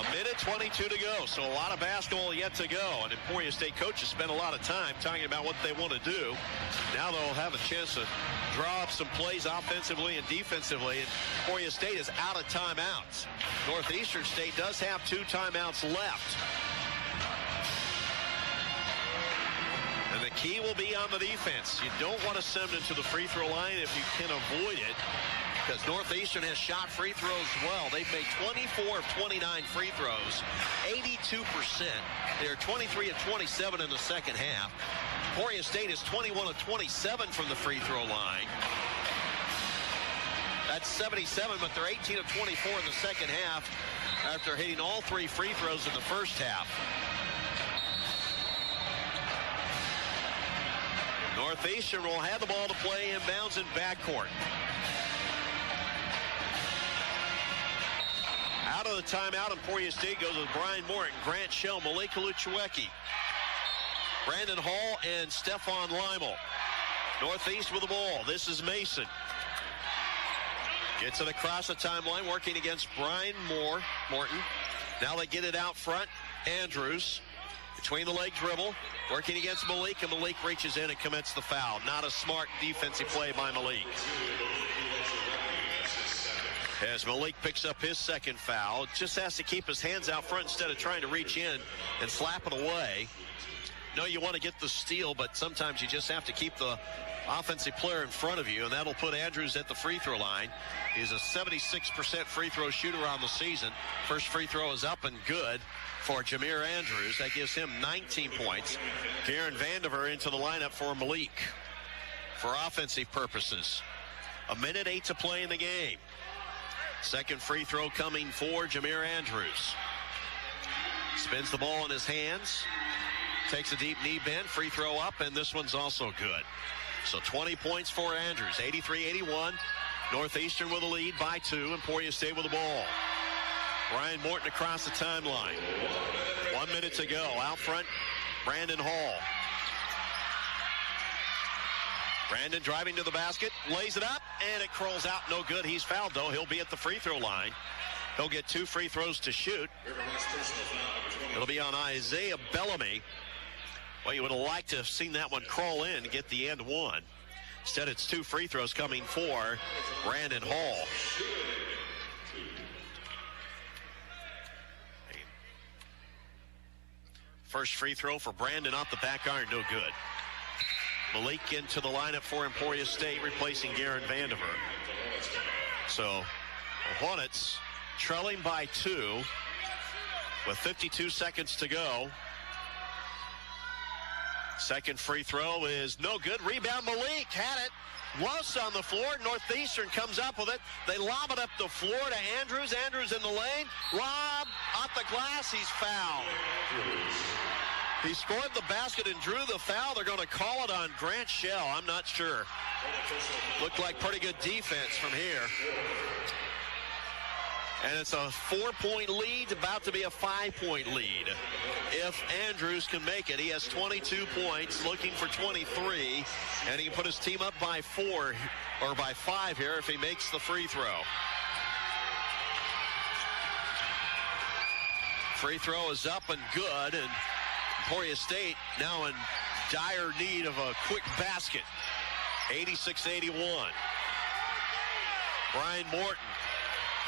A minute 22 to go, so a lot of basketball yet to go. And Emporia State coaches spent a lot of time talking about what they want to do. Now they'll have a chance to draw up some plays offensively and defensively. And Emporia State is out of timeouts. Northeastern State does have 2 timeouts left. And the key will be on the defense. You don't want to send them to the free throw line if you can avoid it, because Northeastern has shot free throws well. They've made 24 of 29 free throws, 82%. They're 23 of 27 in the second half. Emporia State is 21 of 27 from the free throw line. That's 77, but they're 18 of 24 in the second half after hitting all 3 free throws in the first half. Northeastern will have the ball to play inbounds in backcourt. Out of the timeout, Emporia State goes with Brian Morton, Grant Shell, Malik Luchwecki, Brandon Hall, and Stephon Lymel. Northeast with the ball. This is Mason. Gets it across the timeline, working against Brian Morton. Now they get it out front. Andrews, between the leg dribble, working against Malik, and Malik reaches in and commits the foul. Not a smart defensive play by Malik. As Malik picks up his second foul, just has to keep his hands out front instead of trying to reach in and slap it away. No, you want to get the steal, but sometimes you just have to keep the offensive player in front of you, and that'll put Andrews at the free throw line. He's a 76% free throw shooter on the season. First free throw is up and good for Jamir Andrews. That gives him 19 points. Garen Vandiver into the lineup for Malik for offensive purposes. 1:08 to play in the game. Second free throw coming for Jamir Andrews. Spins the ball in his hands. Takes a deep knee bend. Free throw up, and this one's also good. So 20 points for Andrews. 83-81. Northeastern with a lead by 2. Emporia State with the ball. Brian Morton across the timeline. 1 minute to go. Out front, Brandon Hall. Brandon driving to the basket, lays it up, and it curls out. No good. He's fouled, though. He'll be at the free throw line. He'll get 2 free throws to shoot. It'll be on Isaiah Bellamy. Well, you would have liked to have seen that one crawl in and get the end one. Instead, it's 2 free throws coming for Brandon Hall. First free throw for Brandon off the back iron, no good. Malik into the lineup for Emporia State, replacing Garen Vandiver. So, the Hornets trailing by 2 with 52 seconds to go. Second free throw is no good. Rebound, Malik had it. Luss on the floor. Northeastern comes up with it. They lob it up the floor to Andrews. Andrews in the lane. Lob off the glass. He's fouled. He scored the basket and drew the foul. They're going to call it on Grant Shell. I'm not sure. Looked like pretty good defense from here. And it's a 4-point lead, about to be a 5-point lead. If Andrews can make it, he has 22 points, looking for 23, and he can put his team up by 4 or by 5 here if he makes the free throw. Free throw is up and good, and Emporia State now in dire need of a quick basket. 86-81. Brian Morton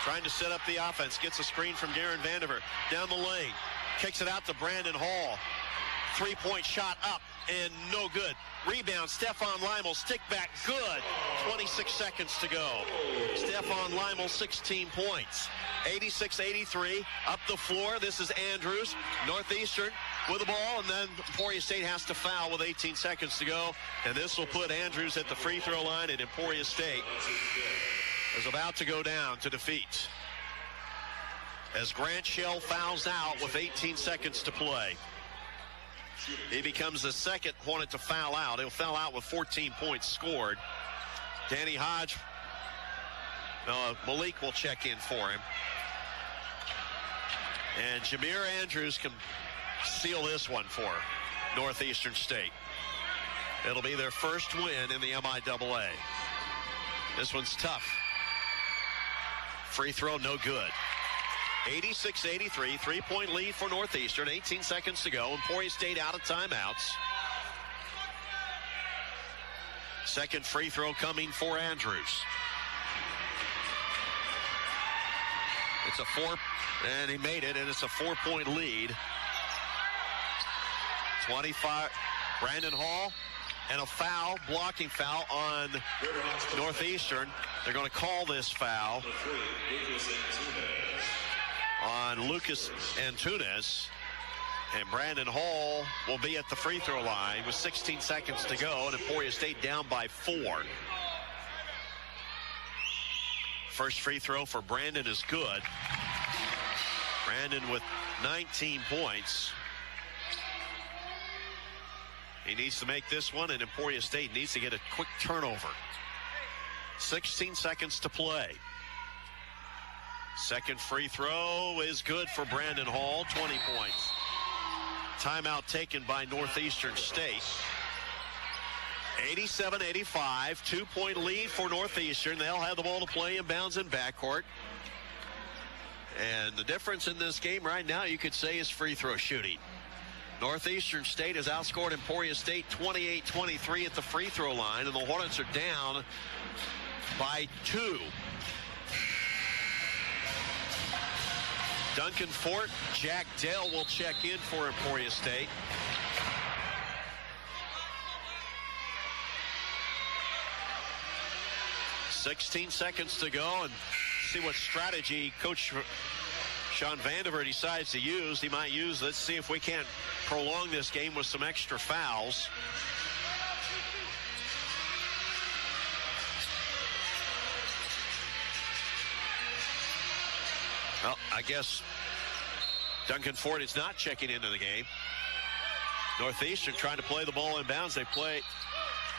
trying to set up the offense. Gets a screen from Garen Vandiver. Down the lane. Kicks it out to Brandon Hall. 3-point shot up and no good. Rebound, Stephon Lymel. Stick back, good. 26 seconds to go. Stephon Lymel, 16 points. 86-83. Up the floor. This is Andrews. Northeastern with the ball, and then Emporia State has to foul with 18 seconds to go. And this will put Andrews at the free throw line, and Emporia State is about to go down to defeat as Grant Shell fouls out with 18 seconds to play. He becomes the second Hornet to foul out. He'll foul out with 14 points scored. Danny Hodge, Malik will check in for him. And Jamir Andrews can seal this one for Northeastern State. It'll be their first win in the MIAA. This one's tough. Free throw, no good. 86-83, 3-point lead for Northeastern. 18 seconds to go. Emporia State out of timeouts. Second free throw coming for Andrews. It's a 4, and he made it, and it's a 4-point lead. 25, Brandon Hall, and a foul, blocking foul on Northeastern. They're going to call this foul on Lucas Antunes, and Brandon Hall will be at the free throw line with 16 seconds to go, and Emporia State down by 4. First free throw for Brandon is good. Brandon with 19 points. He needs to make this one, and Emporia State needs to get a quick turnover. 16 seconds to play. Second free throw is good for Brandon Hall, 20 points. Timeout taken by Northeastern State. 87-85, 2-point lead for Northeastern. They'll have the ball to play inbounds in backcourt. And the difference in this game right now, you could say, is free throw shooting. Northeastern State has outscored Emporia State 28-23 at the free throw line, and the Hornets are down by 2. Duncan Fort, Jack Dale will check in for Emporia State. 16 seconds to go, and see what strategy Coach Sean Vandiver decides to use. He might use, let's see if we can't prolong this game with some extra fouls. Well, I guess Duncan Ford is not checking into the game. Northeastern trying to play the ball inbounds. They play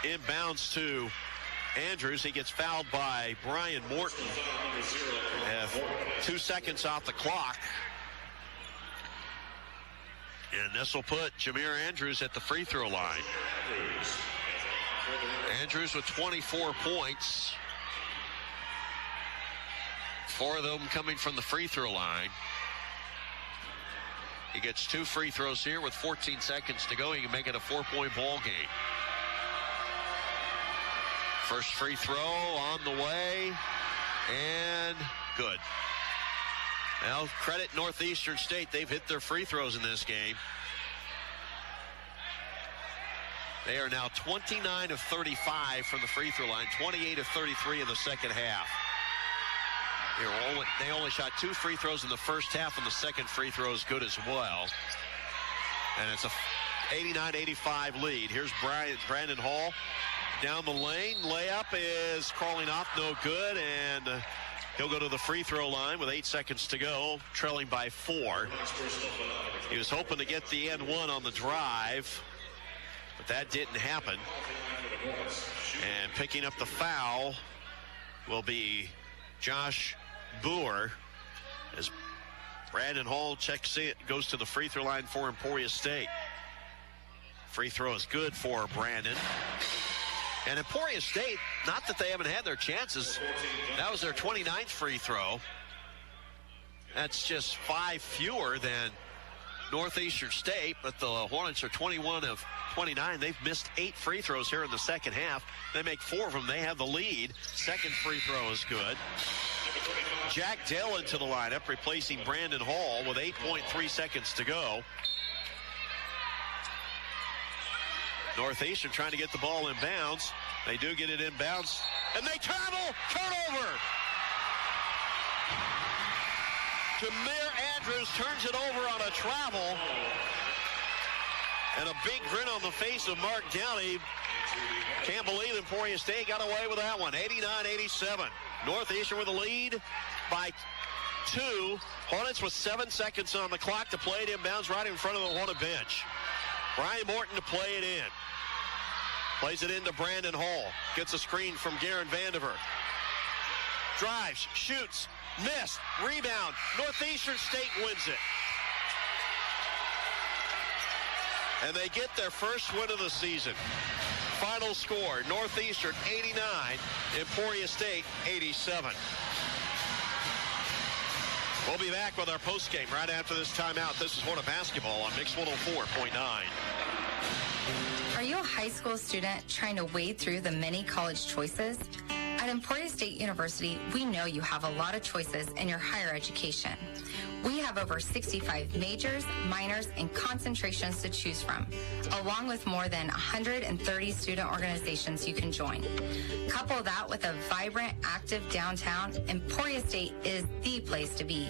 inbounds to Andrews. He gets fouled by Brian Morton. 2 seconds off the clock. And this will put Jamir Andrews at the free throw line. Andrews with 24 points. 4 of them coming from the free throw line. He gets 2 free throws here with 14 seconds to go. He can make it a 4-point ball game. First free throw on the way, and good. Well, credit Northeastern State. They've hit their free throws in this game. They are now 29 of 35 from the free throw line, 28 of 33 in the second half. They only shot 2 free throws in the first half, and the second free throw is good as well. And it's a 89-85 lead. Here's Brandon Hall down the lane. Layup is crawling off, no good, and he'll go to the free throw line with 8 seconds to go, trailing by 4. He was hoping to get the N one on the drive, but that didn't happen. And picking up the foul will be Josh Boer, as Brandon Hall checks it, goes to the free throw line for Emporia State. Free throw is good for Brandon. And Emporia State, not that they haven't had their chances, that was their 29th free throw. That's just 5 fewer than Northeastern State, but the Hornets are 21 of 29. They've missed 8 free throws here in the second half. They make 4 of them. They have the lead. Second free throw is good. Jack Dillon to the lineup, replacing Brandon Hall with 8.3 seconds to go. Northeastern trying to get the ball in bounds. They do get it in bounds, and they travel. Turnover. Jamir Andrews turns it over on a travel. And a big grin on the face of Mark Downey. Can't believe Emporia State got away with that one. 89-87. Northeastern with a lead by 2. Hornets with 7 seconds on the clock to play it inbounds right in front of the Hornet bench. Brian Morton to play it in. Plays it into Brandon Hall. Gets a screen from Garen Vandiver. Drives, shoots, missed, rebound. Northeastern State wins it. And they get their first win of the season. Final score, Northeastern 89, Emporia State 87. We'll be back with our postgame right after this timeout. This is Hornet Basketball on Mix 104.9. Are you a high school student trying to wade through the many college choices? At Emporia State University, we know you have a lot of choices in your higher education. We have over 65 majors, minors, and concentrations to choose from, along with more than 130 student organizations you can join. Couple that with a vibrant, active downtown, Emporia State is the place to be.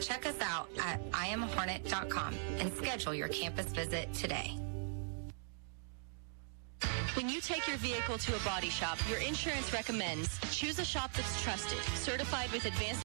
Check us out at iamahornet.com and schedule your campus visit today. When you take your vehicle to a body shop, your insurance recommends choose a shop that's trusted, certified with advanced